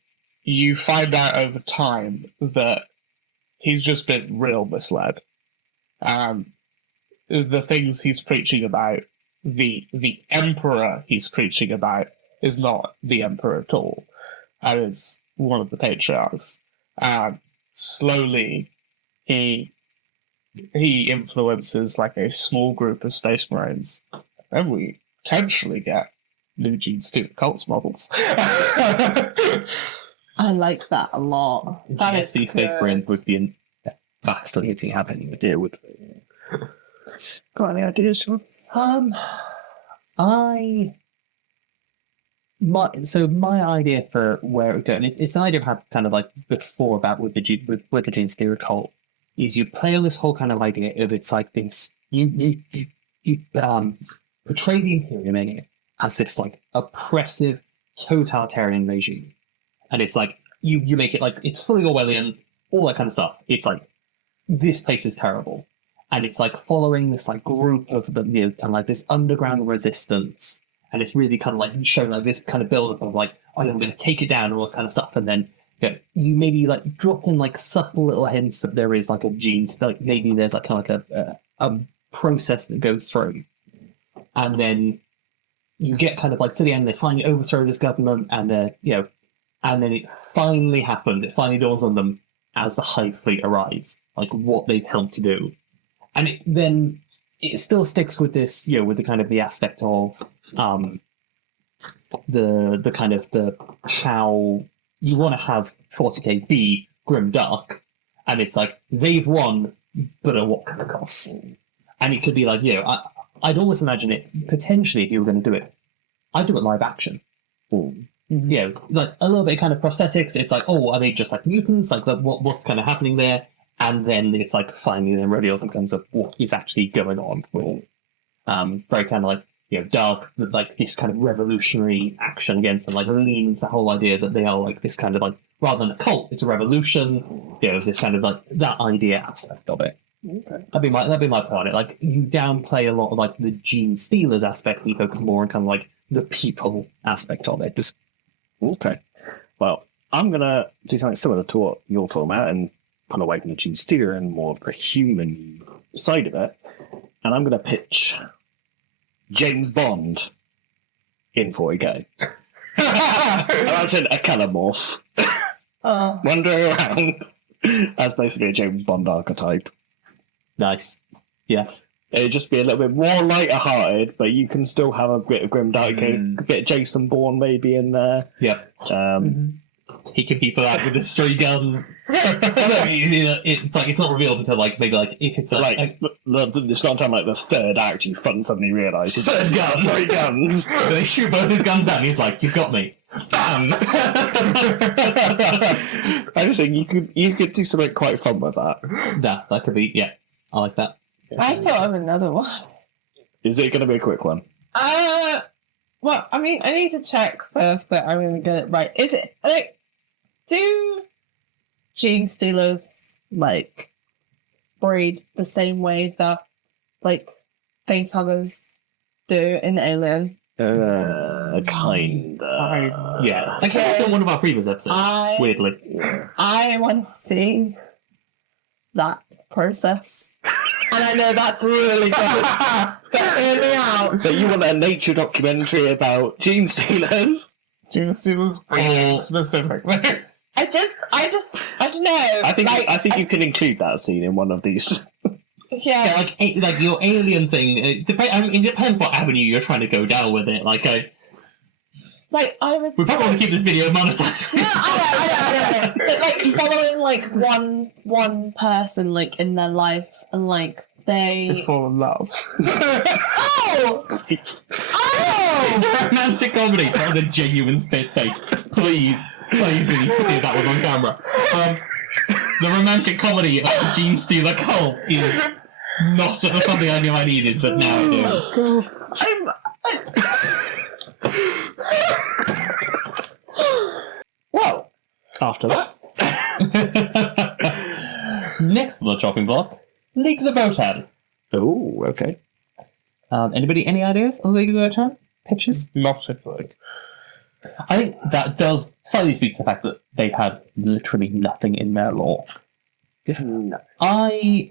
you find out over time that he's just been real misled. The things he's preaching about, the emperor he's preaching about, is not the emperor at all, and is one of the patriarchs. Slowly, he influences like a small group of Space Marines, and we potentially get new Gene Stealer cults models. I like that a lot. That is GSC Space good. Marines would be vastly If you have any idea, would got any ideas, Sean? My idea for where it would go, and it's an idea I've had kind of like before about with the Gene Stealer cult, is you play on this whole kind of idea of it's like this you portray the Imperium in it as this like oppressive totalitarian regime, and it's like you make it like it's fully Orwellian, all that kind of stuff. It's like this place is terrible. And it's like following this like group of them, kind of like this underground resistance, and it's really kind of like showing like this kind of build up of like, oh, yeah, I'm going to take it down and all this kind of stuff, and then you maybe like drop in like subtle little hints that there is like a gene, like maybe there's like kind of like a process that goes through, and then you get kind of like to the end, they finally overthrow this government, and and then it finally happens. It finally dawns on them as the Hive Fleet arrives, like what they've helped to do. And then it still sticks with this, with the kind of the aspect of the kind of the how you want to have 40k be grimdark, and it's like they've won, but at what kind of cost? And it could be like, I'd always imagine it potentially if you were going to do it, I'd do it live action. Like a little bit of kind of prosthetics. It's like, oh, are they just like mutants? Like what's kind of happening there? And then it's like finally then revealed in terms of what is actually going on. Very kind of like dark, like this kind of revolutionary action against them, like leans the whole idea that they are like this kind of like rather than a cult, it's a revolution. This kind of like that idea aspect of it. Okay. That'd be my point on it. Like you downplay a lot of like the Gene Stealers aspect, and you focus more on kind of like the people aspect of it. Okay. Well, I'm gonna do something similar to what you're talking about, and kind of away from the Gene Stealer and more of the human side of it. And I'm going to pitch James Bond in 40k. Imagine a colour morph Oh, wandering around as basically a James Bond archetype. Nice. Yeah. It'd just be a little bit more lighter-hearted, but you can still have a bit of grimdark, a bit of Jason Bourne maybe in there. Yeah. Taking people out with the stray guns. It's like it's not revealed until like maybe like if it's Like, it's not until like the third act you suddenly realise he's Third gun. 3 guns. they shoot both his guns at and he's like, "You've got me." Bam. I just think you could do something quite fun with that. that could be I like that. I thought of another one. Is it going to be a quick one? Well, I mean, I need to check first that I'm going to get it right. Is it, like, do gene stealers, like, breed the same way that, like, face huggers do in Alien? Kinda. Yeah. I came up in one of our previous episodes, weirdly. I want to see that process. And I know that's really gross, but hear me out. So you want a nature documentary about gene stealers? Gene stealers breeding specifically. I don't know. I think you can include that scene in one of these. Yeah. Like your alien thing. It depends what avenue you're trying to go down with it. I would. We probably want to keep this video monetized. No, I know. But like following like one person like in their life and like they Fall in love. Oh! It's a romantic comedy. That was a genuine spit take. Please, we need to see if that was on camera. The romantic comedy of the Gene Stealer cult is not something I knew I needed, but now I do. Well, after that. Next on the chopping block, Leagues of Votan. Oh, okay. Any ideas on Leagues of Votan? Pitches? Not a good. I think that does slightly speak to the fact that they've had literally nothing in their lore. No. I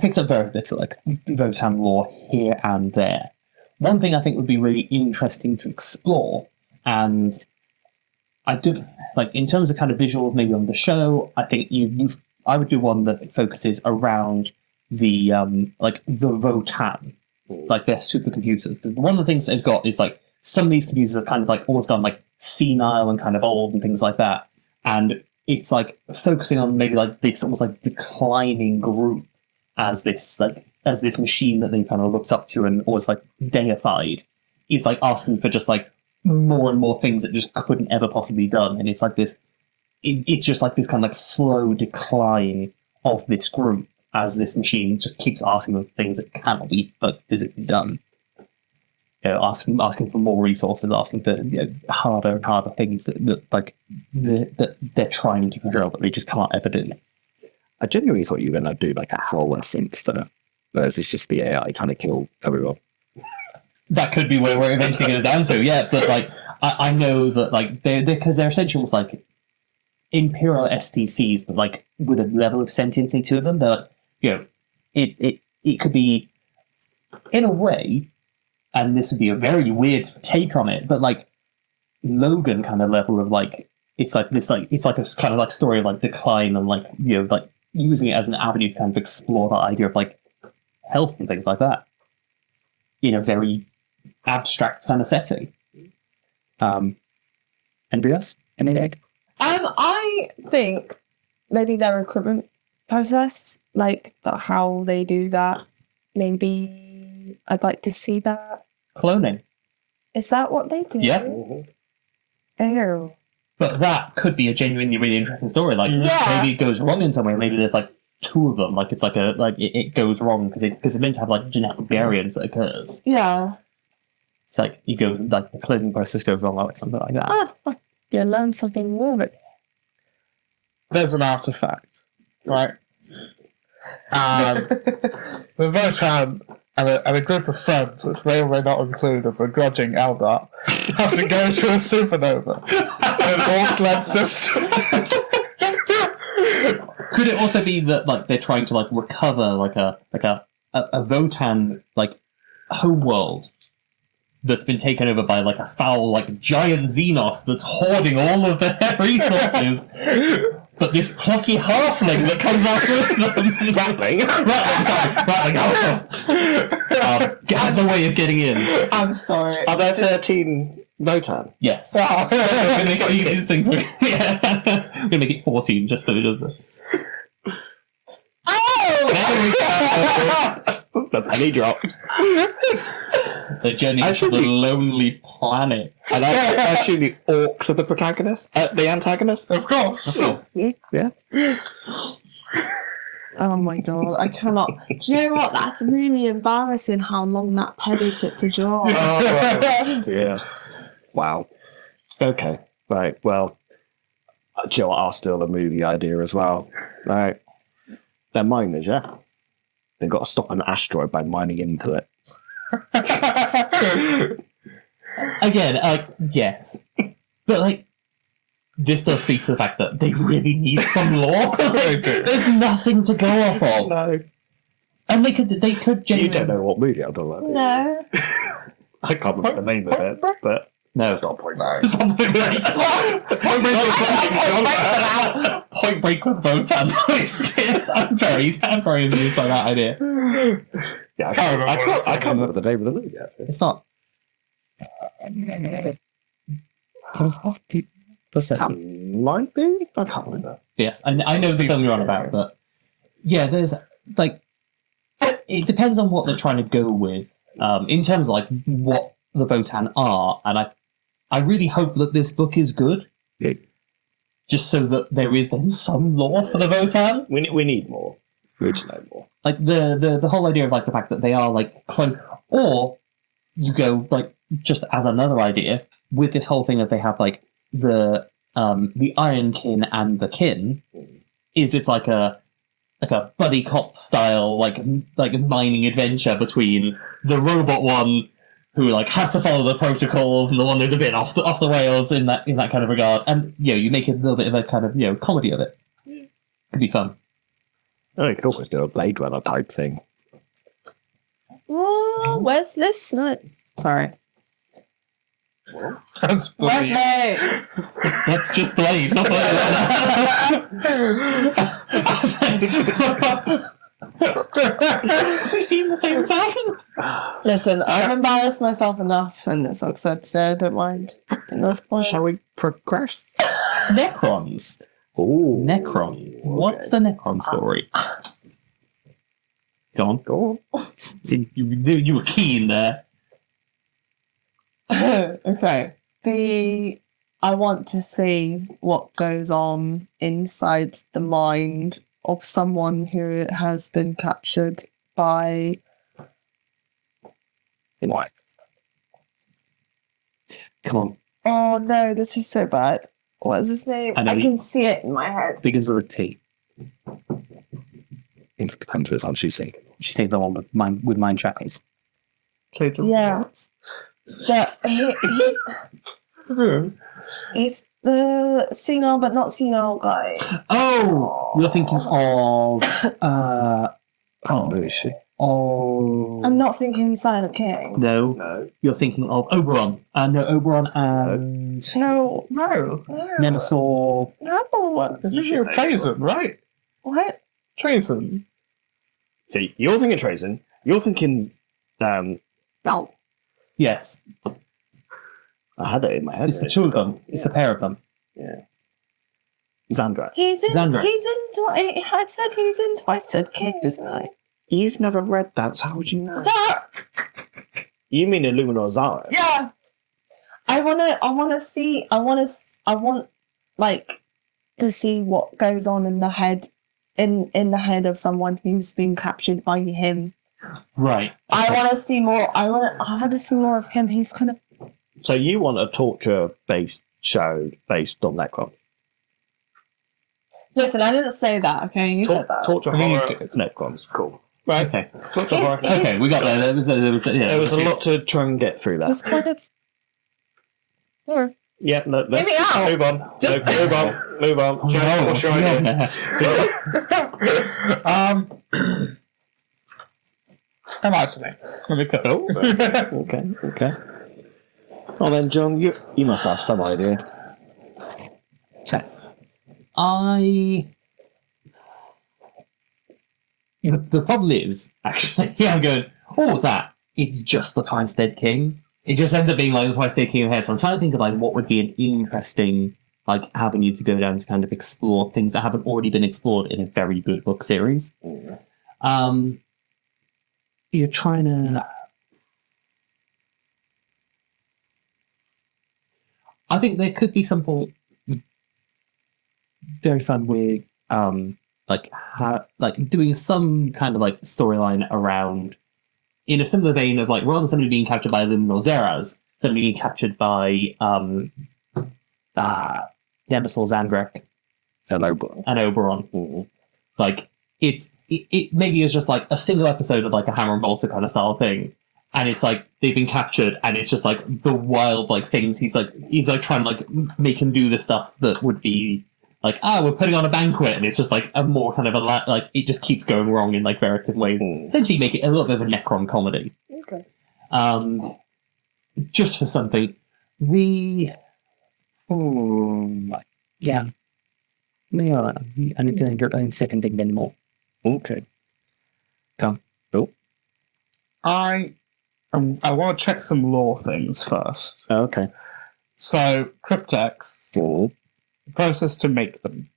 picked up various bits of like Votan lore here and there. One thing I think would be really interesting to explore, and I do like in terms of kind of visuals maybe on the show, I think I would do one that focuses around the the Votan, like their supercomputers, because one of the things they've got is like some of these computers have kind of like always gone like senile and kind of old and things like that, and it's like focusing on maybe like this almost like declining group as this machine that they kind of looked up to and always like deified is like asking for just like more and more things that just couldn't ever possibly be done, and it's like this it's just like this kind of like slow decline of this group as this machine just keeps asking for things that cannot be like physically done. You know, asking for more resources, asking for harder and harder things that they're trying to control, but they just can't ever do. I genuinely thought you were going to do like a whole instance though, whereas it's just the AI trying to kill everyone. That could be where it eventually goes down to, yeah. But like, I know that like they're essentially almost like Imperial STCs, but like with a level of sentiency to them. That it could be in a way, and this would be a very weird take on it, but like Logan kind of level of like it's like a kind of like story of like decline and like like using it as an avenue to kind of explore that idea of like health and things like that in a very abstract kind of setting. Anybody else? Any egg? I think maybe their recruitment process, like how they do that, maybe I'd like to see that. Cloning. Is that what they do? Yeah. Oh. But that could be a genuinely really interesting story. Like maybe it goes wrong in some way. Maybe there's like two of them. Like it's like it goes wrong because it's meant to have like genetic variance that occurs. Yeah. It's like you go like the cloning process goes wrong, like something like that. You learn something more. There's an artifact, right? The Votan and a group of friends, which may or may not include a begrudging Eldar, have to go to a supernova in an Ork-led system. Could it also be that like they're trying to like recover like a Votan like homeworld that's been taken over by like a foul like giant Xenos that's hoarding all of their resources? But this plucky halfling that comes after them. Rattling, has no way of getting in. I'm sorry. Are there 13 Votan? Yes. We're going to make these things. Yeah. We're going to make it 14 just so it does. Oh! The penny drops. The journey to the lonely planet. And I assume the orcs are the protagonists? The antagonists? Of course. Of course. Yeah. Oh my god, I cannot. Do you know what? That's really embarrassing how long that penny took to draw. Yeah. Wow. Okay. Right. Well, do you know what? I'll steal the movie idea as well. Right. They're miners, yeah? They've got to stop an asteroid by mining into it. Again, yes. But, like, this does speak to the fact that they really need some lore. Like, there's nothing to go off of. No. And they could genuinely... You don't know what movie I'm talking about. do you? No. I can't remember the name of it, but No. it's not a point. It's not Point Break. Point Break with Votan. I'm very amused by that idea. Yeah, I can't remember the name of the movie, actually. It's not... Might be? I can't remember. Yes, I know the film you're on about, but yeah, there's like it depends on what they're trying to go with in terms of like what the Votan are, and I really hope that this book is good, Yeah. just so that there is then some lore for the Votan. We need more. We need to know more. Like the whole idea of like the fact that they are like close, or you go like just as another idea with this whole thing that they have like the Ironkin and the Kin is it's like a buddy cop style like mining adventure between the robot one who like has to follow the protocols and the one who's a bit off the rails in that kind of regard, and you make it a little bit of a kind of comedy of it. Could be fun. Oh, you could always do a Blade Runner type thing. Oh, where's this? No. Sorry. That's funny. Wesley! That's just Blade, not Blade Runner. Have we seen the same film? Listen, I've embarrassed myself enough in this episode today, I don't mind. At this point. Shall we progress? Necrons. Ooh. Necron. What's the Necron story? Go on. Go on. You were keen there. Okay. I want to see what goes on inside the mind of someone who has been captured by... What? Come on. Oh no, this is so bad. What is his name? I know I can see it in my head. Begins with a T. It depends which one she's saying. She's taking the one with mind shackles. Yeah. He's the senile but not senile guy. Oh! You're thinking of... Who is she? Oh... I'm not thinking Silent King. No. No. You're thinking of Oberon. No, Oberon and... No. No. Nemesaur... No. You're Trazen, right? What? Trazen. See, you're thinking Trazen. You're thinking... No. Yes. I had it in my head. It's the two of them. It's the pair of them. Yeah. Xandra. He's in. Xandra. He's in. I said he's in Twisted King, isn't he? You've never read that, so how would you know? Zara. You mean Illuminor Zara? Yeah. I want like to see what goes on in the head, in the head of someone who's been captured by him. Right. I want to see more. I want to see more of him. He's kind of. So you want a torture-based show based on Necron? Listen, I didn't say that. Okay, you said that. Torture I mean, horror you did. Necrons. Cool. Right. Okay. Torture It's- horror. it's- Okay, we got there. There was yeah. There was a lot to try and get through that. He's kind of. Or Yeah, no, let's me out. move on. Just- No, move on. Move on. Oh, Joe, no, what's your what's idea? I'm out of it. Let me cut. Okay. Well then, John, you must have some idea. The problem is, actually, I'm going, it's just the Twice Dead King. It just ends up being like the Twice Dead King ahead. So I'm trying to think of like what would be an interesting like avenue to go down to kind of explore things that haven't already been explored in a very good book series. You're trying to... I think there could be something very fun with doing some kind of like storyline around, in a similar vein of like, rather than somebody being captured by Luminor Zeraz, somebody being captured by Nemesil Zandrek And Oberon. and Oberon. Like it maybe is just like a single episode of like a Hammer and Bolter kind of style thing, and it's like they've been captured, and it's just like the wild like things he's like trying to like make him do this stuff that would be like, we're putting on a banquet, and it's just like a more kind of like it just keeps going wrong in like various different ways. Essentially, make it a little bit of a Necron comedy. Okay. Just for something, Yeah. Yeah, I need to get a second thing anymore. Okay. I want to check some lore things first. Okay. So, cryptex, Cool. the process to make them.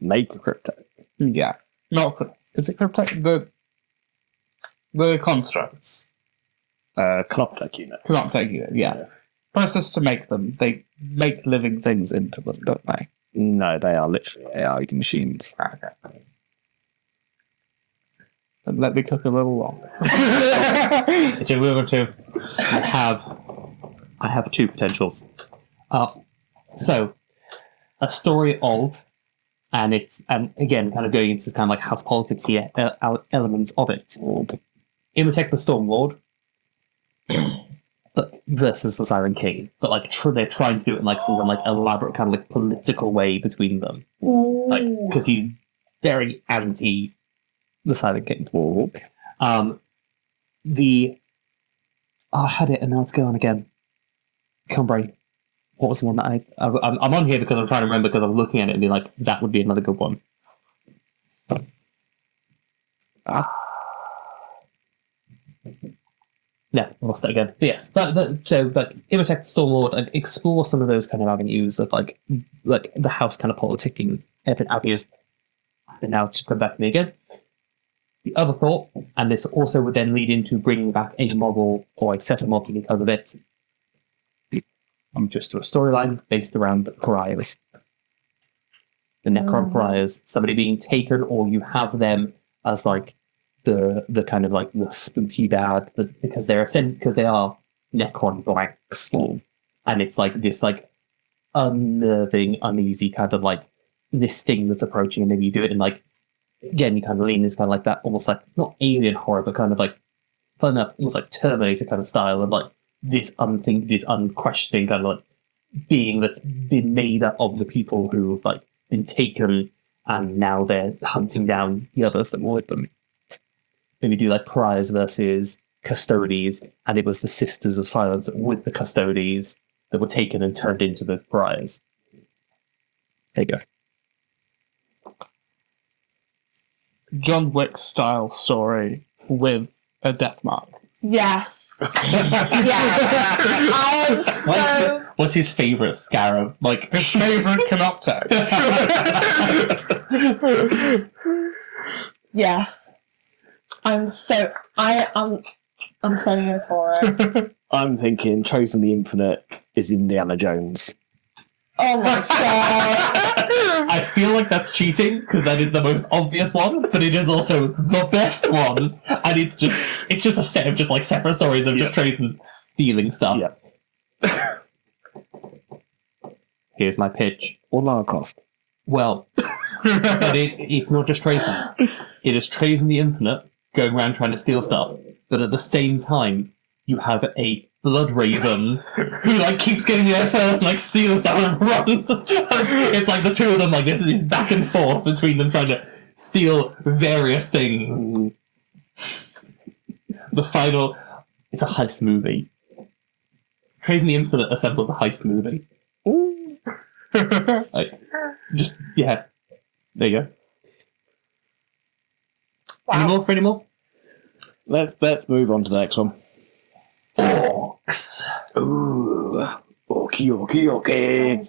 Make the crypto. Yeah. Not is it cryptex? The constructs. Cloptech unit. Cannot take you. Yeah. Process to make them. They make living things into them, don't they? No, they are literally AI machines. Okay. And let me cook a little longer. so we're going to I have two potentials. So a story of, and again kind of going into kind of like house politics elements of it. Imitate the Stormlord but versus the Siren King, but like they're trying to do it in like some like elaborate kind of like political way between them, like because he's very anti the Siren King. I had it and now it's going again. Can't brain. What was the one that I'm on here because I'm trying to remember because I was looking at it and being like, that would be another good one. Yeah, I lost it again. But yes, but imitate the Stormlord and explore some of those kind of avenues of like the house kind of politicking avenues. And now it's just come back to me again. The other thought, and this also would then lead into bringing back a model or a set of models because of it. Just to a storyline based around the pariahs. The Necron pariahs, somebody being taken, or you have them as like the kind of like the spooky bad, because they are Necron blanks, and it's like this like unnerving, uneasy kind of like this thing that's approaching, and then you do it in like, again, you kind of lean this kind of like that, almost like not alien horror, but kind of like fun up, almost like Terminator kind of style, and like this unquestioning kind of like being that's been made up of the people who've like been taken, and now they're hunting down the others that were with them. Maybe do like pariahs versus custodies, and it was the Sisters of Silence with the custodies that were taken and turned into those pariahs. There you go. John Wick style story with a death mark. Yes. Yes. What's his favourite scarab? Like His favourite canoptech. Yes. I'm so here for it. I'm thinking Chosen the Infinite is Indiana Jones. Oh my god. I feel like that's cheating because that is the most obvious one, but it is also the best one, and it's just a set of just like separate stories of just Trazen stealing stuff. Yep. Here's my pitch. Or Larkoff. Well, but it's not just Trazen. It is Trazen the Infinite going around trying to steal stuff, but at the same time, you have a Blood Raven who like keeps getting there first and like steals stuff and runs. It's like the two of them, like this is this back and forth between them trying to steal various things. The final, it's a heist movie. Trazen the Infinite assembles a heist movie. Like, just yeah, there you go. Wow. Any more? Let's move on to the next one. Orks. Ooh. Okay.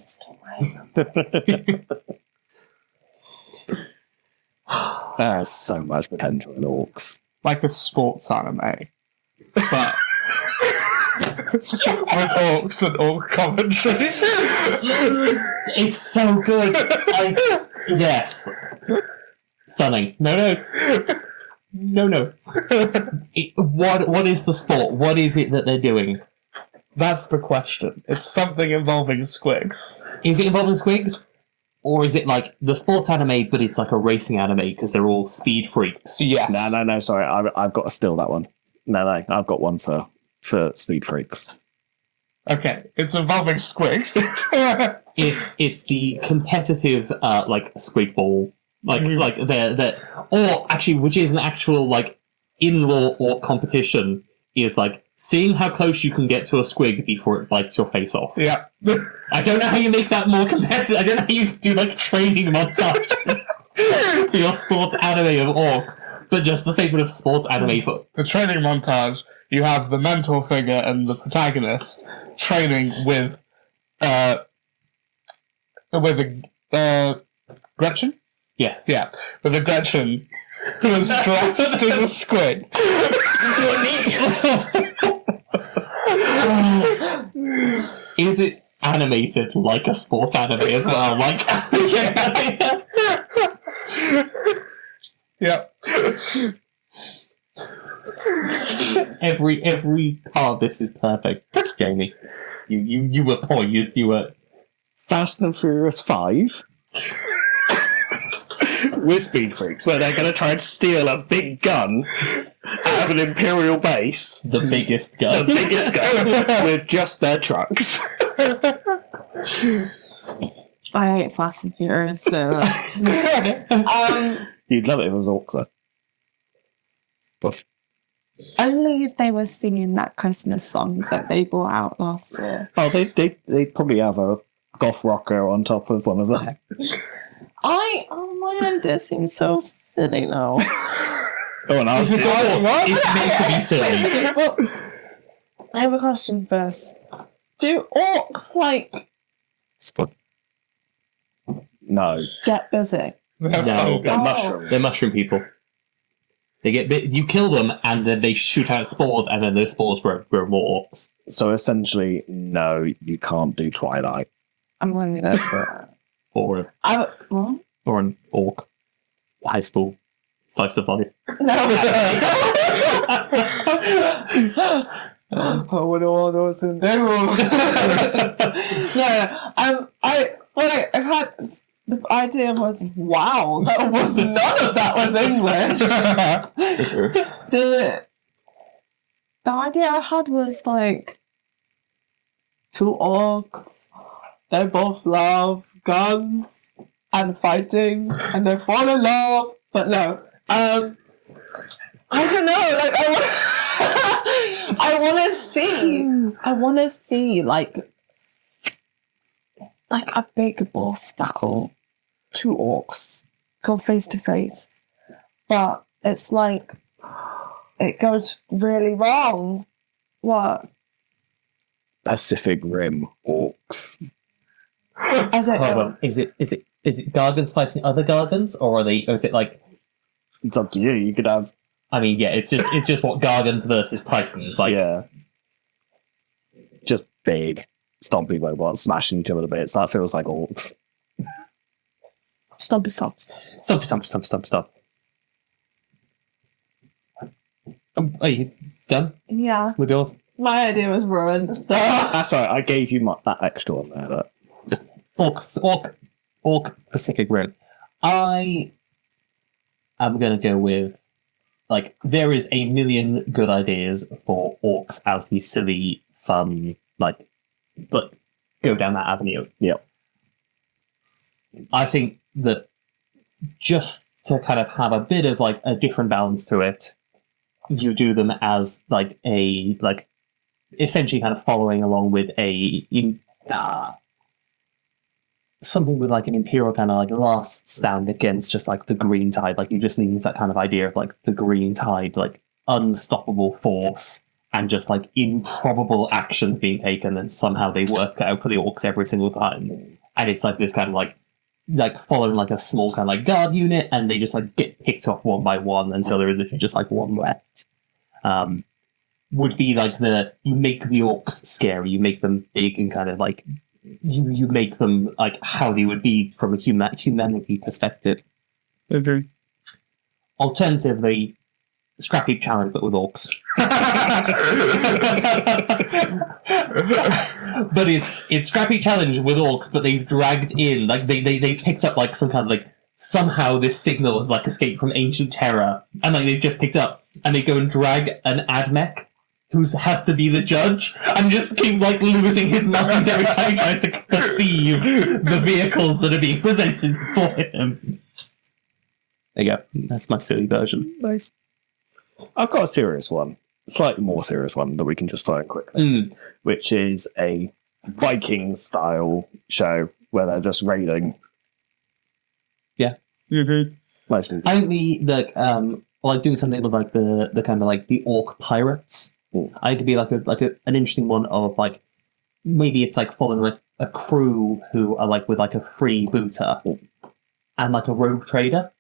There's so much potential in orcs. Like a sports anime. But with orcs and orc commentary. It's so good. Yes. Stunning. No notes. No notes. What is the sport? What is it that they're doing? That's the question. It's something involving squigs. Is it involving squigs? Or is it like the sports anime, but it's like a racing anime because they're all speed freaks? Yes. No. Sorry, I've got to steal that one. No, I've got one for speed freaks. Okay, it's involving squigs. It's the competitive like squig ball, like the or actually, which is an actual like in-law or competition, is like seeing how close you can get to a squig before it bites your face off. Yeah. I don't know how you make that more competitive. I don't know how you do like training montages for your sports anime of orcs, but just the statement of sports anime for The training montage, you have the mentor figure and the protagonist training with Gretchen? yes. Yeah, with a Gretchen who is dressed as a squid. Is it animated like a sports anime as well? Like, Yep. every part of this is perfect, Jamie. You were poised. You were. Fast and Furious 5 with speed freaks, where they're going to try and steal a big gun out of an Imperial base, The biggest the gun. biggest gun, with just their trucks. I hate Fast and Furious so much. You'd love it if it was Orcs, though. Only if they were singing that Christmas song that they brought out last year. Oh, they probably have a goth rocker on top of one of them. Oh my, this seems so silly now. Oh, and I was It's meant to be silly. Well, I have a question first. Do orcs like No. get busy? They're No. fungus. They're Oh. mushroom. They're mushroom people. They get bit. You kill them, and then they shoot out spores, and then those spores grow more orcs. So essentially, no, you can't do Twilight. I'm going to go for it. Or What? or an orc. High school slice of life. No. I wouldn't want those in there. No. I had the idea was wow. That was none of that was English. the idea I had was like two orcs. They both love guns and fighting, and they fall in love. But no, I don't know. Like I want to see like a big boss battle. Two orcs go face to face, but it's like it goes really wrong. What? Pacific Rim Orcs. I don't Hold know. on. Is it Gargans fighting other Gargans, or are they? Or is it like? It's up to you. You could have, I mean, yeah. It's just what Gargans versus Titans. Like, yeah, just big stompy robots smashing each other to bits. That feels like Orcs. Stop. Stop. Are you done Yeah, with yours? my idea was ruined. So That's right. I gave you that extra one there. But Orc Pacific Rim. I am gonna go with like there is a million good ideas for orcs as the silly, fun, like, but go down that avenue. Yep. I think that just to kind of have a bit of like a different balance to it, you do them as like a like essentially kind of following along with something with like an Imperial kind of like last stand against just like the green tide. Like you just need that kind of idea of like the green tide, like unstoppable force and just like improbable actions being taken, and somehow they work out for the orcs every single time. And it's like this kind of like following like a small kind of like guard unit, and they just like get picked off one by one until there is literally just like one left. Would be like you make the orcs scary, you make them big and kind of like you make them like how they would be from a humanity perspective. Okay. Alternatively, Scrap Heap Challenge, but with orcs. But it's Scrap Heap Challenge with orcs, but they've dragged in, like, they picked up, like, some kind of, like, somehow this signal is, like, escaped from ancient terror, and, like, they've just picked up, and they go and drag an admech who has to be the judge, and just keeps, like, losing his mind every time he tries to perceive the vehicles that are being presented for him. There you go. That's my silly version. Nice. I've got a serious one, slightly more serious one that we can just throw in quickly, which is a Viking-style show where they're just raiding. Yeah. Nice and I think like doing something with like the kind of like the orc pirates. I think it'd be like an interesting one of like maybe it's like following like a crew who are like with like a freebooter and like a rogue trader.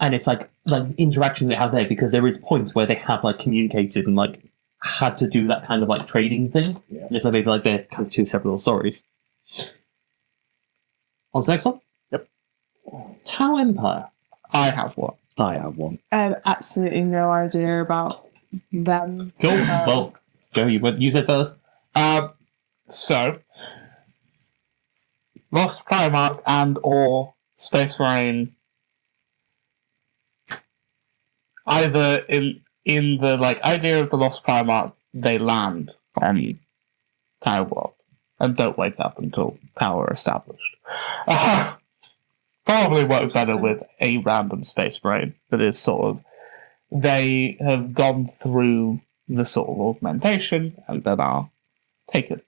And it's like interaction they have there, because there is points where they have like communicated and like had to do that kind of like trading thing. Yeah. And it's like maybe like they're kind of two separate little stories. On to the next one. Yep. Tau Empire. I have one. I have one. Absolutely no idea about them. Cool. Well, Joe, you said first. So, Lost Primarch and or Space Marine, either in the like idea of the Lost Primarch, they land on Tower World and don't wake up until Tower established. Probably works better with a random Space Marine that is sort of, they have gone through the sort of augmentation and then are taken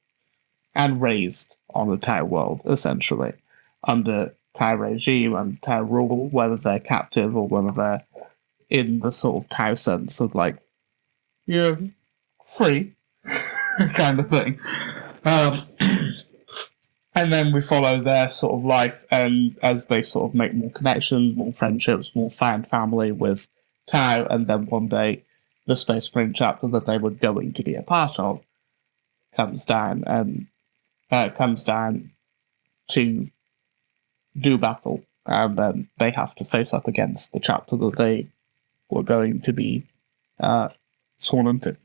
and raised on the Tau world, essentially, under Tau regime and Tau rule, whether they're captive or whether they're in the sort of Tau sense of, like, you're free, kind of thing. And then we follow their sort of life, and as they sort of make more connections, more friendships, more found family with Tau, and then one day the Space Marine chapter that they were going to be a part of comes down to do battle, and then they have to face up against the chapter that they were going to be sworn into.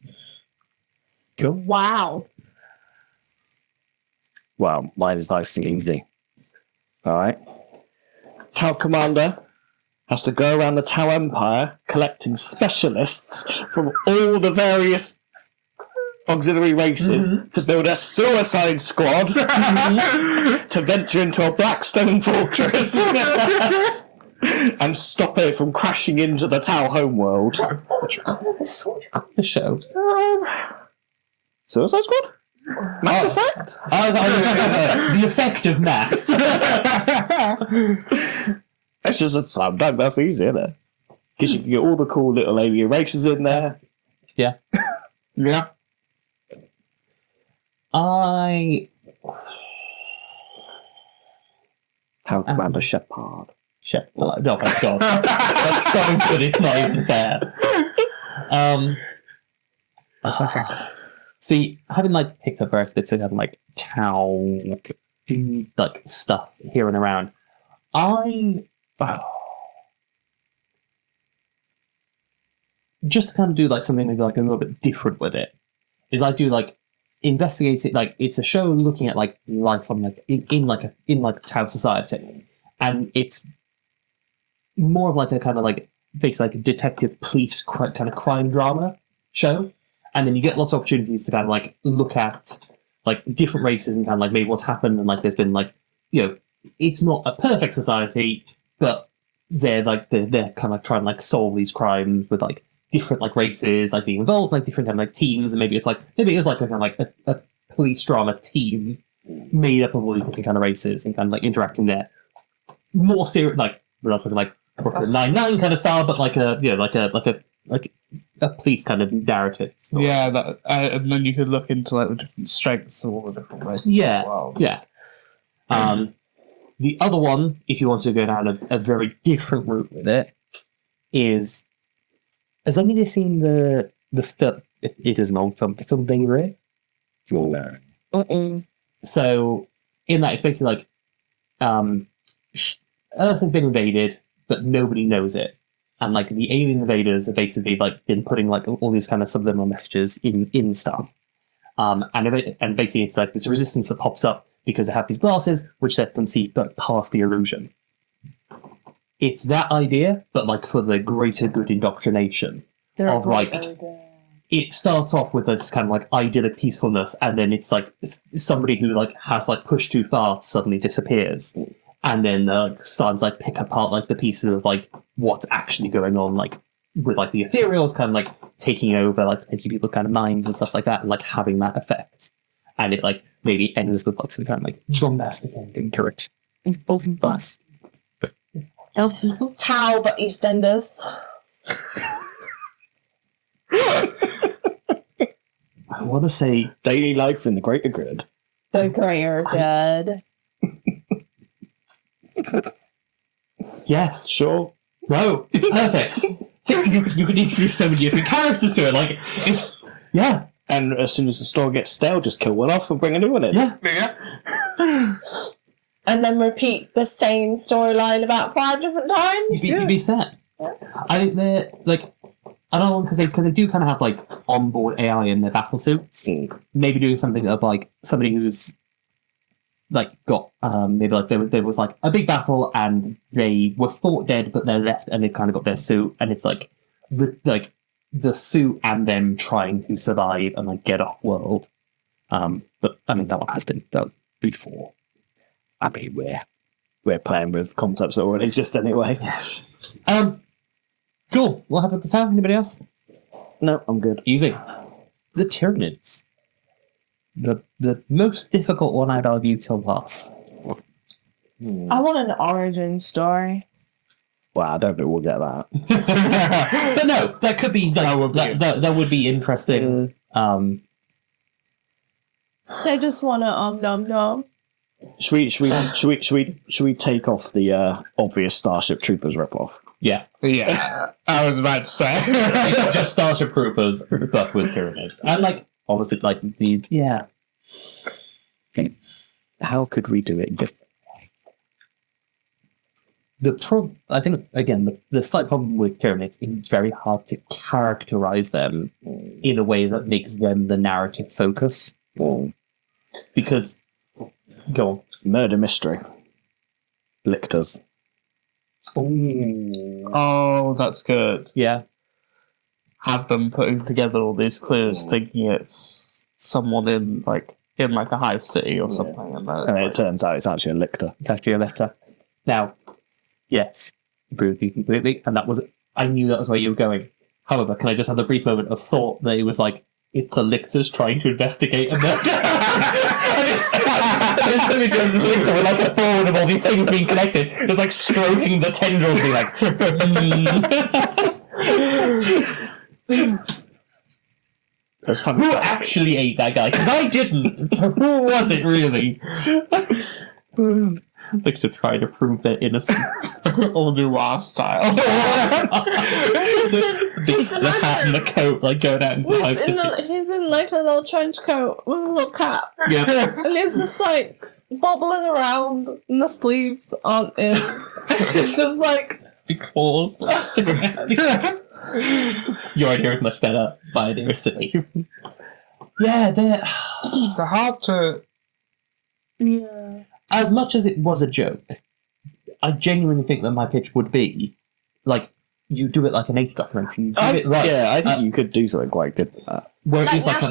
Cool. Wow. Well, mine is nice and easy. Alright. Tau Commander has to go around the Tau Empire collecting specialists from all the various auxiliary races to build a suicide squad to venture into a Blackstone fortress and stop it from crashing into the Tau homeworld. What do you call this? What do you call the show? Suicide Squad? Mass Effect? The effect of mass. It's just a slam dunk, that's easy, isn't it? Because you can get all the cool little alien races in there. Yeah. Yeah. I... Tau Commander Shepard. Shit. Oh my god. That's so good, it's not even fair. See, having like picked up various bits of having like Tau like stuff here and around, just to kind of do like something maybe like a little bit different with it, is I do like investigate it, like it's a show looking at like life on like in like Tau society, and it's more of like a kind of like basically like a detective police kind of crime drama show. And then you get lots of opportunities to kind of like look at like different races and kind of like maybe what's happened, and like there's been like, you know, it's not a perfect society, but they're kind of like trying to like solve these crimes with like different like races like being involved, like different kind of like teams, and maybe it is like a kind of like a police drama team made up of all these different kind of races and kind of like interacting there. More serious, like we're not talking like Brooklyn Nine-Nine kind of style, but like a a police kind of narrative story. Yeah, that, and then you could look into like the different strengths of all the different races. Yeah, as well. yeah. The other one, if you want to go down a very different route with it, is has anybody seen the film? It is an old film. The film Beirut. So in that, it's basically like Earth has been invaded, but nobody knows it. and like the alien invaders have basically like been putting like all these kind of subliminal messages in stuff. And basically it's like this resistance that pops up because they have these glasses, which lets them see but past the illusion. It's that idea, but like for the greater good indoctrination of like. It starts off with this kind of like idyllic peacefulness, and then it's like somebody who like has like pushed too far suddenly disappears, and then starts like pick apart like the pieces of like what's actually going on, like with like the ethereals kind of like taking over like potentially people's kind of minds and stuff like that, and like having that effect, and it like maybe ends with like some kind of like bombastic ending to it. Open bus. Tau, but EastEnders. I want to say daily life in the greater good. The greater good. yes. Sure. No, it's perfect. you can introduce so many different characters to it. Like, it's yeah. And as soon as the story gets stale, just kill one off and bring a new one in. Yeah. And then repeat the same storyline about 5 different times. You'd be set. Yeah. I think they're like another one because they do kind of have like onboard AI in their battle suits. Maybe doing something of like somebody who's like got maybe like there was like a big battle and they were thought dead but they're left and they kind of got their suit and it's like the suit and them trying to survive and like get off world. But I mean that one has been done before. I mean we're playing with concepts that already exist anyway. Cool. What happened at the time? Anybody else? No, I'm good. Easy. The Tyranids. The most difficult one I'd argue till pass. I want an origin story. Well, I don't think we'll get that. But no, that could be that would be interesting. They just want to nom nom. Should we take off the obvious Starship Troopers ripoff? Yeah. Yeah, I was about to say. It's just Starship Troopers, but with Tyranids. And like obviously like the How could we do it different? I think again the slight problem with Tyranids is it's very hard to characterize them in a way that makes them the narrative focus. Because go on. Murder mystery. Lictors. Oh, that's good. Yeah. Have them putting together all these clues, thinking it's someone in a high city or something, and And it turns out it's actually a lictor. It's actually a letter. Now, yes, agree with you completely, and I knew that was where you were going. However, can I just have a brief moment of thought that it was like, it's the lictors trying to investigate a murder? And it's the lictor with like a board of all these things being connected, just like stroking the tendrils, being like, That's funny. who actually ate that guy? Because I didn't. Who was it really? Lictor trying to prove their innocence. all noir style. the hat and the coat, like going out into the house. He's in like a little trench coat with a little cap. Yeah. And he's just like bobbling around and the sleeves aren't in. It's just like Because your idea is much better. My idea is silly. Yeah, They're hard to. yeah. as much as it was a joke, I genuinely think that my pitch would be like you do it like an age documentary. You do it right. Yeah, I think you could do something quite good with that. Where it Like is like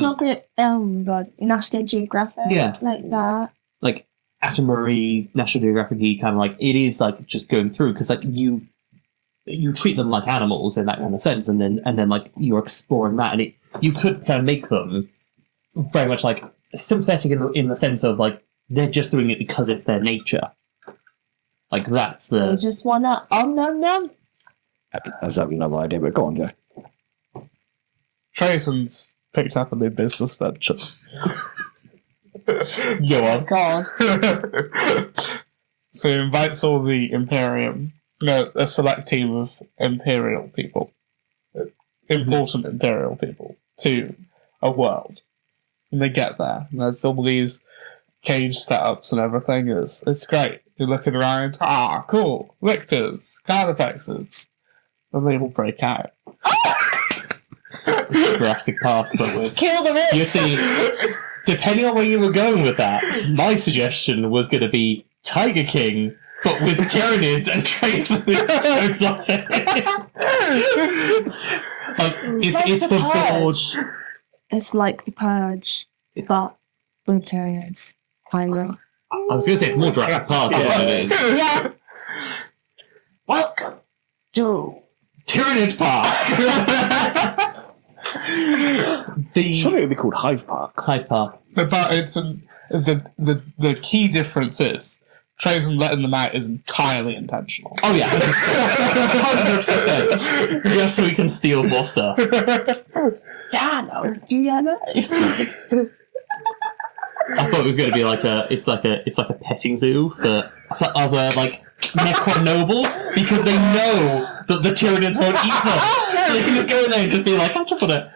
National Geographic. Yeah. Like that. like Atomary, National Geographic, kind of like it is like just going through because like you treat them like animals in that kind of sense, and then like you're exploring that, and you could kind of make them very much like sympathetic in the sense of like they're just doing it because it's their nature. Like that's You the just wanna nom nom. I was having another idea, but go on, Joe. Trayson's picked up a new business venture. go on. God. So he invites all the Imperium, a select team of Imperial people, important Imperial people, to a world. And they get there, and there's all these cage setups and everything. It's great. You're looking around, cool, lictors, card effects. and they will break out. Jurassic Park, but with Kill the rich. you see, depending on where you were going with that, my suggestion was going to be Tiger King, but with Tyranids and traces of exotic. Like it's for board. It's like the Purge, but with Tyranids, kind of. I was going to say it's more Jurassic Park than what it is. Yeah. Welcome to. Tyrannid Park. Surely it would be called Hive Park. Hyde Park. But it's the key difference is Trazen letting them out is entirely intentional. Oh yeah, 100%. Just so we can steal more stuff. Dano. I thought it was going to be like a petting zoo for other like Necron nobles because they know that the Tyranids won't eat them, so they can just go in there and just be like, I just want to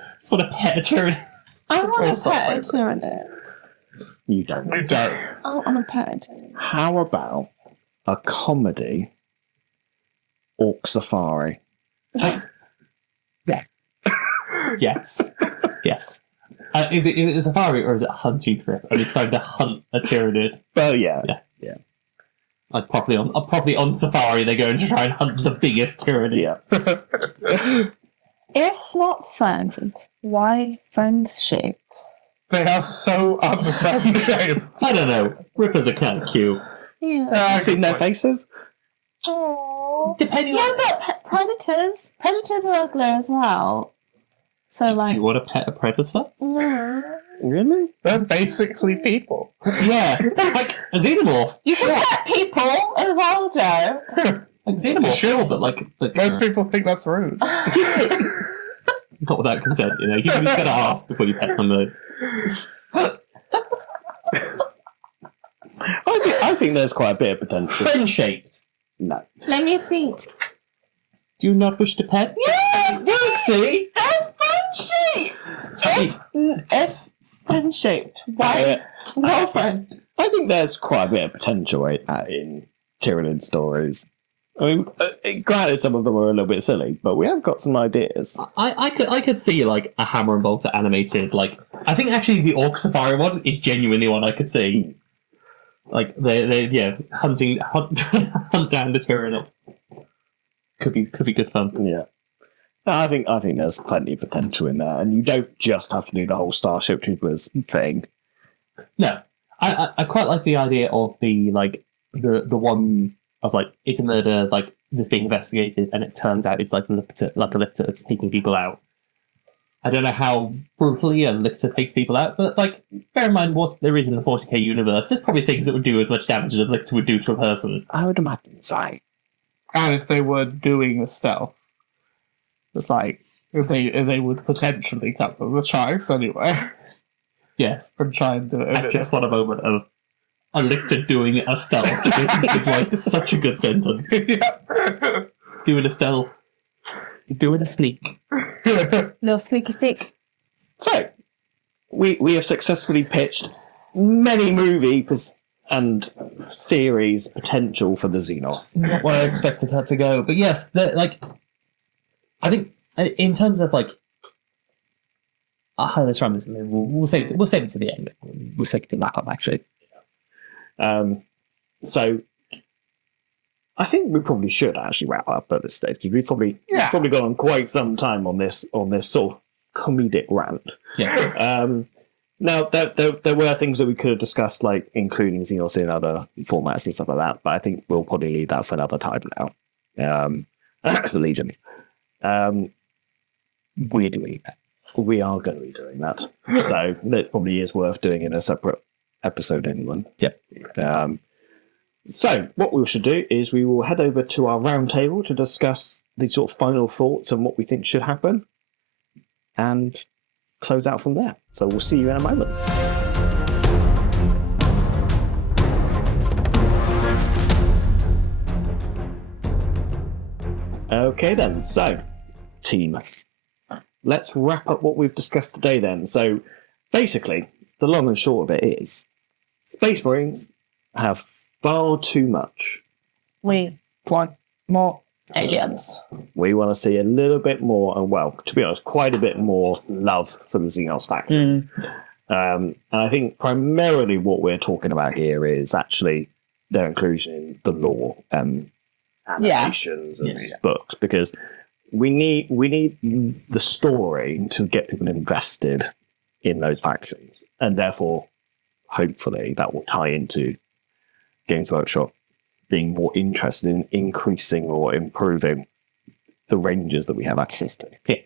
pet a Tyranid. I want to pet a Tyranid. You don't. You don't. I want to pet a Tyranid. How about a comedy Orc Safari? Yes, yes. Is it a safari or is it a hunting trip? Are they trying to hunt a Tyranid? Well, yeah. Like properly on safari, they're going to try and hunt the biggest Tyranid. Yeah. If not friend, why friends shaped? They are so unfriendly. I don't know. Rippers are kind of cute. Yeah. Seen their faces? Depending Yeah, on... but predators are ugly as well. So like, You want to pet a predator? Really? They're basically people. Yeah, like a xenomorph. you can pet people as well, Joe. Like xenomorph, sure, but like Most people think that's rude. not without consent. You know, you just gotta ask before you pet somebody. I think there's quite a bit of potential. Friend-shaped. No. Let me think. Do you not wish to pet? Yes, See? they're friend-shaped. If friend-shaped, why? No friend. I think there's quite a bit of potential in Tyranid stories. I mean, granted, some of them are a little bit silly, but we have got some ideas. I could see like a Hammer and Bolter animated. Like I think actually the Orc Safari one is genuinely one I could see. Like they hunt down the Tyrannid. Could be good fun. Yeah. No, I think there's plenty of potential in there, and you don't just have to do the whole Starship Troopers thing. No, I quite like the idea of the one of like it's a murder like that's being investigated, and it turns out it's like a lictor that's taking people out. I don't know how brutally a lictor takes people out, but like bear in mind what there is in the 40k universe. There's probably things that would do as much damage as a lictor would do to a person. I would imagine so. And if they were doing a stealth, it's like they would potentially cut them the chance anyway. Yes, And try and do it. I just want a moment of a lictor doing a stealth. It's like such a good sentence. Yeah. He's doing a stealth. He's doing a sneak. Little sneaky stick. So, we have successfully pitched many movie and series potential for the Xenos. Not where I expected that to go, but yes, like I think in terms of like, let's run this. We'll save it to the end. We'll take it back up, actually. So, I think we probably should actually wrap up at this stage because we've probably gone on quite some time on this sort of comedic rant. Yeah. Now, there were things that we could have discussed, like including Xenos in other formats and stuff like that, but I think we'll probably leave that for another time now. That's the Legion. We're doing that. We are going to be doing that. So that probably is worth doing in a separate episode, anyone. Yep. So what we should do is we will head over to our round table to discuss the sort of final thoughts and what we think should happen and close out from there. So we'll see you in a moment. Okay then, so team, let's wrap up what we've discussed today then. So basically, the long and short of it is Space Marines have far too much. We Want more Aliens. We want to see a little bit more, and well, to be honest, quite a bit more love for the Xenos faction. And I think primarily what we're talking about here is actually their inclusion in the lore and animations and books, because we need the story to get people invested in those factions, and therefore, hopefully, that will tie into Games Workshop being more interested in increasing or improving the ranges that we have access to. Yeah.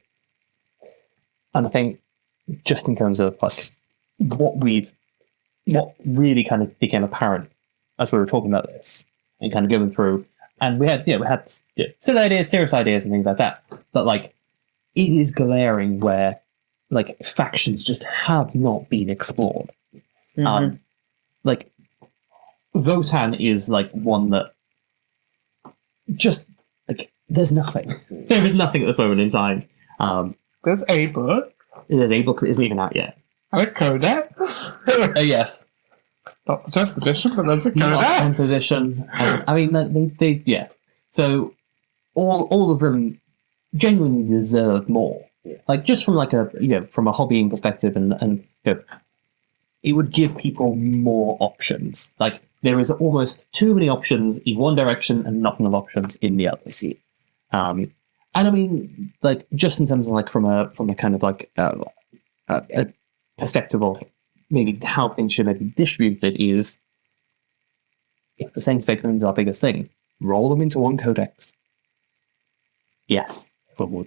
And I think just in terms of like what really kind of became apparent as we were talking about this and kind of going through, and we had silly ideas, serious ideas, and things like that. But like, it is glaring where like factions just have not been explored. Like, Votan is like one that just like there's nothing. There is nothing at this moment in time. There's a book. There's a book that isn't even out yet. And a codex. Yes. Not the 10th edition, but there's a Not codex. 10th edition. I mean, they yeah. So all of them genuinely deserve more. Yeah. Like just from like from a hobbying perspective, and it would give people more options. Like there is almost too many options in one direction and not enough options in the other. And I mean, like just in terms of like from a kind of like a perspective of maybe how things should be distributed is, if the same spectrum is our biggest thing, roll them into one codex. Yes, everyone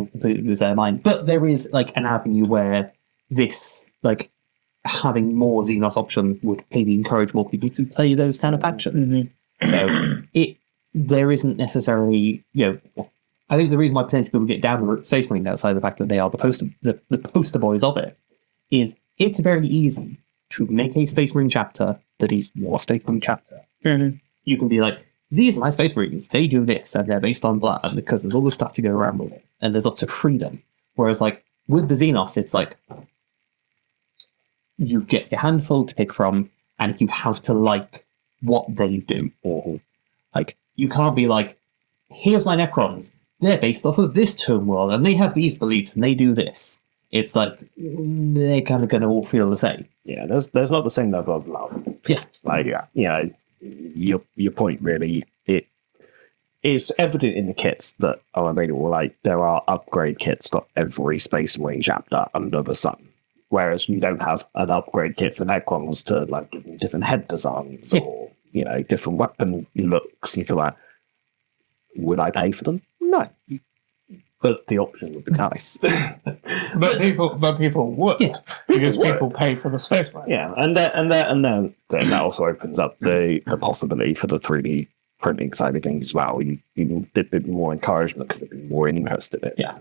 would completely lose their mind. But there is like an avenue where this, like having more Xenos options would maybe encourage more people to play those kind of factions. So there isn't necessarily, I think the reason why potentially people get down the Space Marine outside of the fact that they are the poster boys of it is it's very easy to make a Space Marine chapter that is your Space Marine chapter. You can be like, these are my Space Marines, they do this, and they're based on blah, because there's all this stuff to go around with it, and there's lots of freedom. Whereas, like, with the Xenos, it's like, you get your handful to pick from, and you have to like what they do. Or, like, you can't be like, here's my Necrons, they're based off of this tome world, and they have these beliefs, and they do this. It's like, they're kind of going to all feel the same. Yeah, there's not the same level of love. Yeah. Like, your point really, it's evident in the kits that are available. Like, there are upgrade kits for every Space Marine chapter under the sun. Whereas you don't have an upgrade kit for Necrons to like give them different head designs or different weapon looks. You feel like, would I pay for them? No, but the option would be nice. But people would, because people pay for the Space Marine. Yeah, and then that also opens up the possibility for the 3D printing side of things as well. There'd be more encouragement because they'd be more interested in it. Yeah.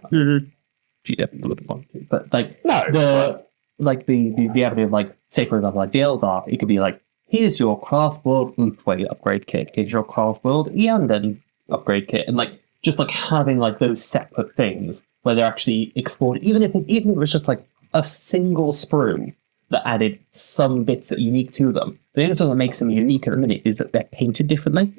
GW would want to, but like No, the avenue of like, say for example, like the Eldar, it could be like, here's your Craft World Ulthway upgrade kit, here's your Craft World Eandon upgrade kit, and like just like having like those separate things where they're actually explored, even if it was just like a single sprue that added some bits that are unique to them. The only thing that makes them unique at the minute is that they're painted differently.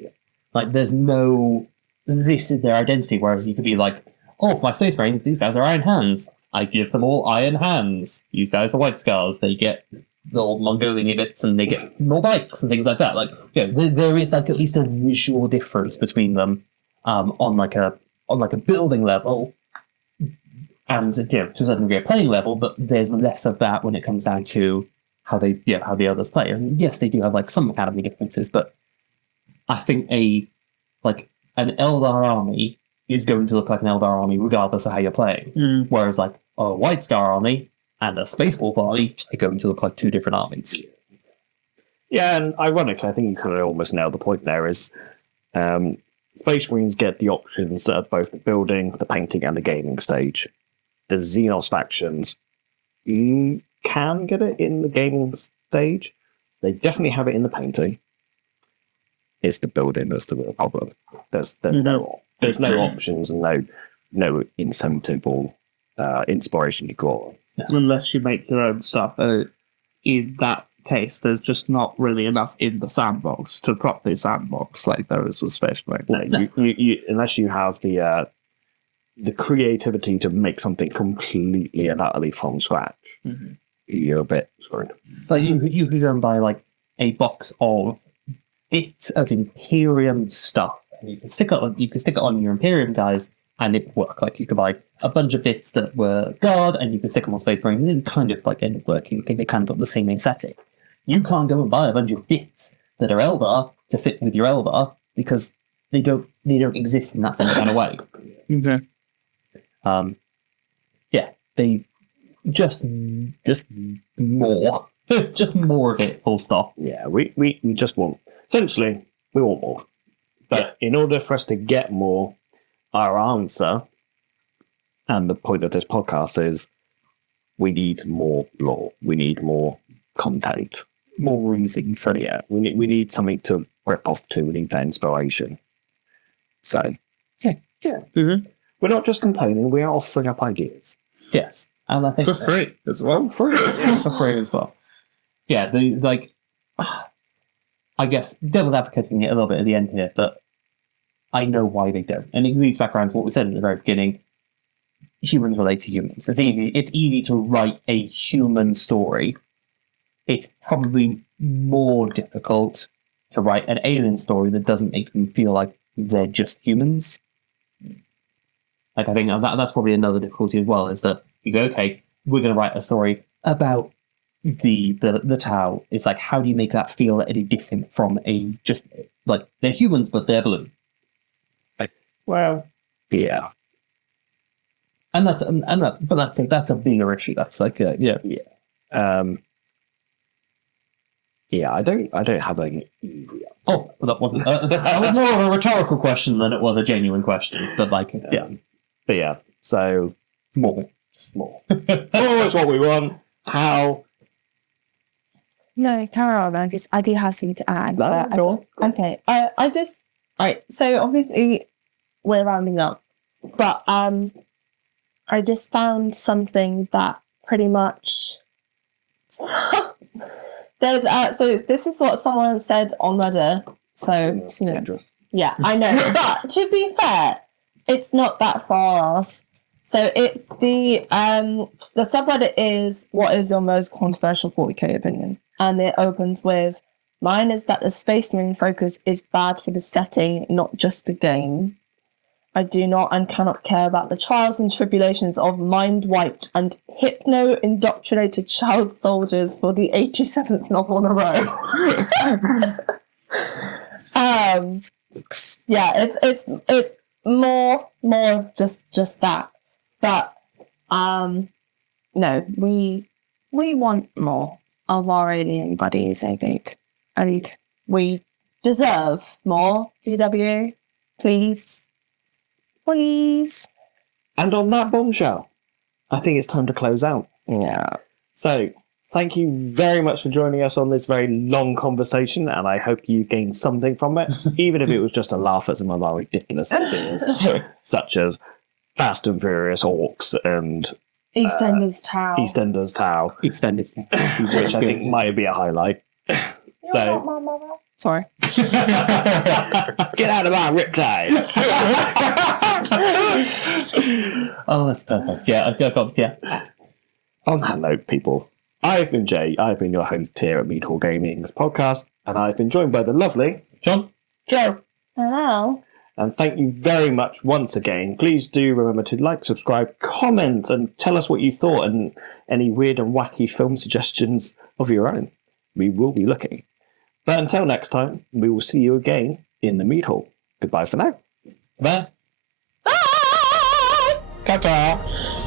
Like there's no, this is their identity. Whereas you could be like, oh, for my Space Marines, these guys are Iron Hands. I give them all Iron Hands. These guys are White Scars. They get the old Mongolian bits and they get more bikes and things like that. Like, there is like at least a visual difference between them on like a building level and to a certain degree a playing level, but there's less of that when it comes down to how the others play. And yes, they do have like some academy differences, but I think an Eldar army is going to look like an Eldar army regardless of how you're playing. Whereas like a White Scar army and a Space Wolf army are going to look like two different armies. Yeah, and ironically, I think you kind of almost nailed the point there is Space Marines get the options at both the building, the painting, and the gaming stage. The Xenos factions, you can get it in the gaming stage. They definitely have it in the painting. It's the building that's the real problem. There's no options and no incentive or inspiration to draw on. Unless you make your own stuff in that case. There's just not really enough in the sandbox to properly sandbox like there is with Space Marine. No, you unless you have the creativity to make something completely and utterly from scratch, you're a bit screwed. Like you could go and buy like a box of bits of Imperium stuff, and you can stick it on your Imperium guys, and it would work. Like you could buy a bunch of bits that were Guard, and you could stick them on Space Marine, and it kind of like end up working. They kind of got the same aesthetic. You can't go and buy a bunch of bits that are Eldar to fit with your Eldar because they don't exist in that same kind of way. Okay. Yeah, they just more, just more of it. Full stop. Yeah, we just want, essentially, we want more. But in order for us to get more, our answer, and the point of this podcast is, we need more lore. We need more content. More reason for it. We need something to rip off to. We need that inspiration. So, yeah. Mm-hmm. We're not just complaining, we are offering up ideas. Yes, and I think For free as well. For free. for free as well. Yeah, I guess devil's advocating it a little bit at the end here, but I know why they don't. And it leads back around to what we said at the very beginning. Humans relate to humans. It's easy to write a human story. It's probably more difficult to write an alien story that doesn't make them feel like they're just humans. Like, I think that's probably another difficulty as well, is that you go, okay, we're going to write a story about the Tau. It's like, how do you make that feel any different from just, like, they're humans, but they're blue? Well, yeah. And that's a bigger issue. That's like, yeah. Yeah, I don't have an easy answer. Oh, well, that wasn't. That was more of a rhetorical question than it was a genuine question. But like, yeah. But yeah, so more. More is what we want. How? No, carry on. I do have something to add. No, but go on. Okay, I just right. So obviously we're rounding up, but I just found something that pretty much there's so this is what someone said on Reddit. So you know, Dangerous. yeah, I know. But to be fair, it's not that far off. So it's the subreddit is, what is your most controversial 40k opinion? And it opens with, mine is that the Space Marine focus is bad for the setting, not just the game. I do not and cannot care about the trials and tribulations of mind-wiped and hypno-indoctrinated child soldiers for the 87th novel in a row. Yeah, it's more of just that. But no, we want more of our alien buddies, I think. And we deserve more. GW, please. Please. And on that bombshell, I think it's time to close out. Yeah. So, thank you very much for joining us on this very long conversation, and I hope you gained something from it, even if it was just a laugh at some of our ridiculous ideas, such as Fast and Furious Orks and EastEnders Tau. EastEnders Tau, Extended. which I think might be a highlight. So, Sorry. get out of my riptide. Oh, that's perfect. Yeah, I've got yeah. On that note, people, I've been Jay. I've been your host here at Mead Gaming's podcast, and I've been joined by the lovely John? Joe. Hello. And thank you very much once again. Please do remember to like, subscribe, comment, and tell us what you thought and any weird and wacky film suggestions of your own. We will be looking. But until next time, we will see you again in the Mead Hall. Goodbye for now. Bye. Bye. Ta-ta.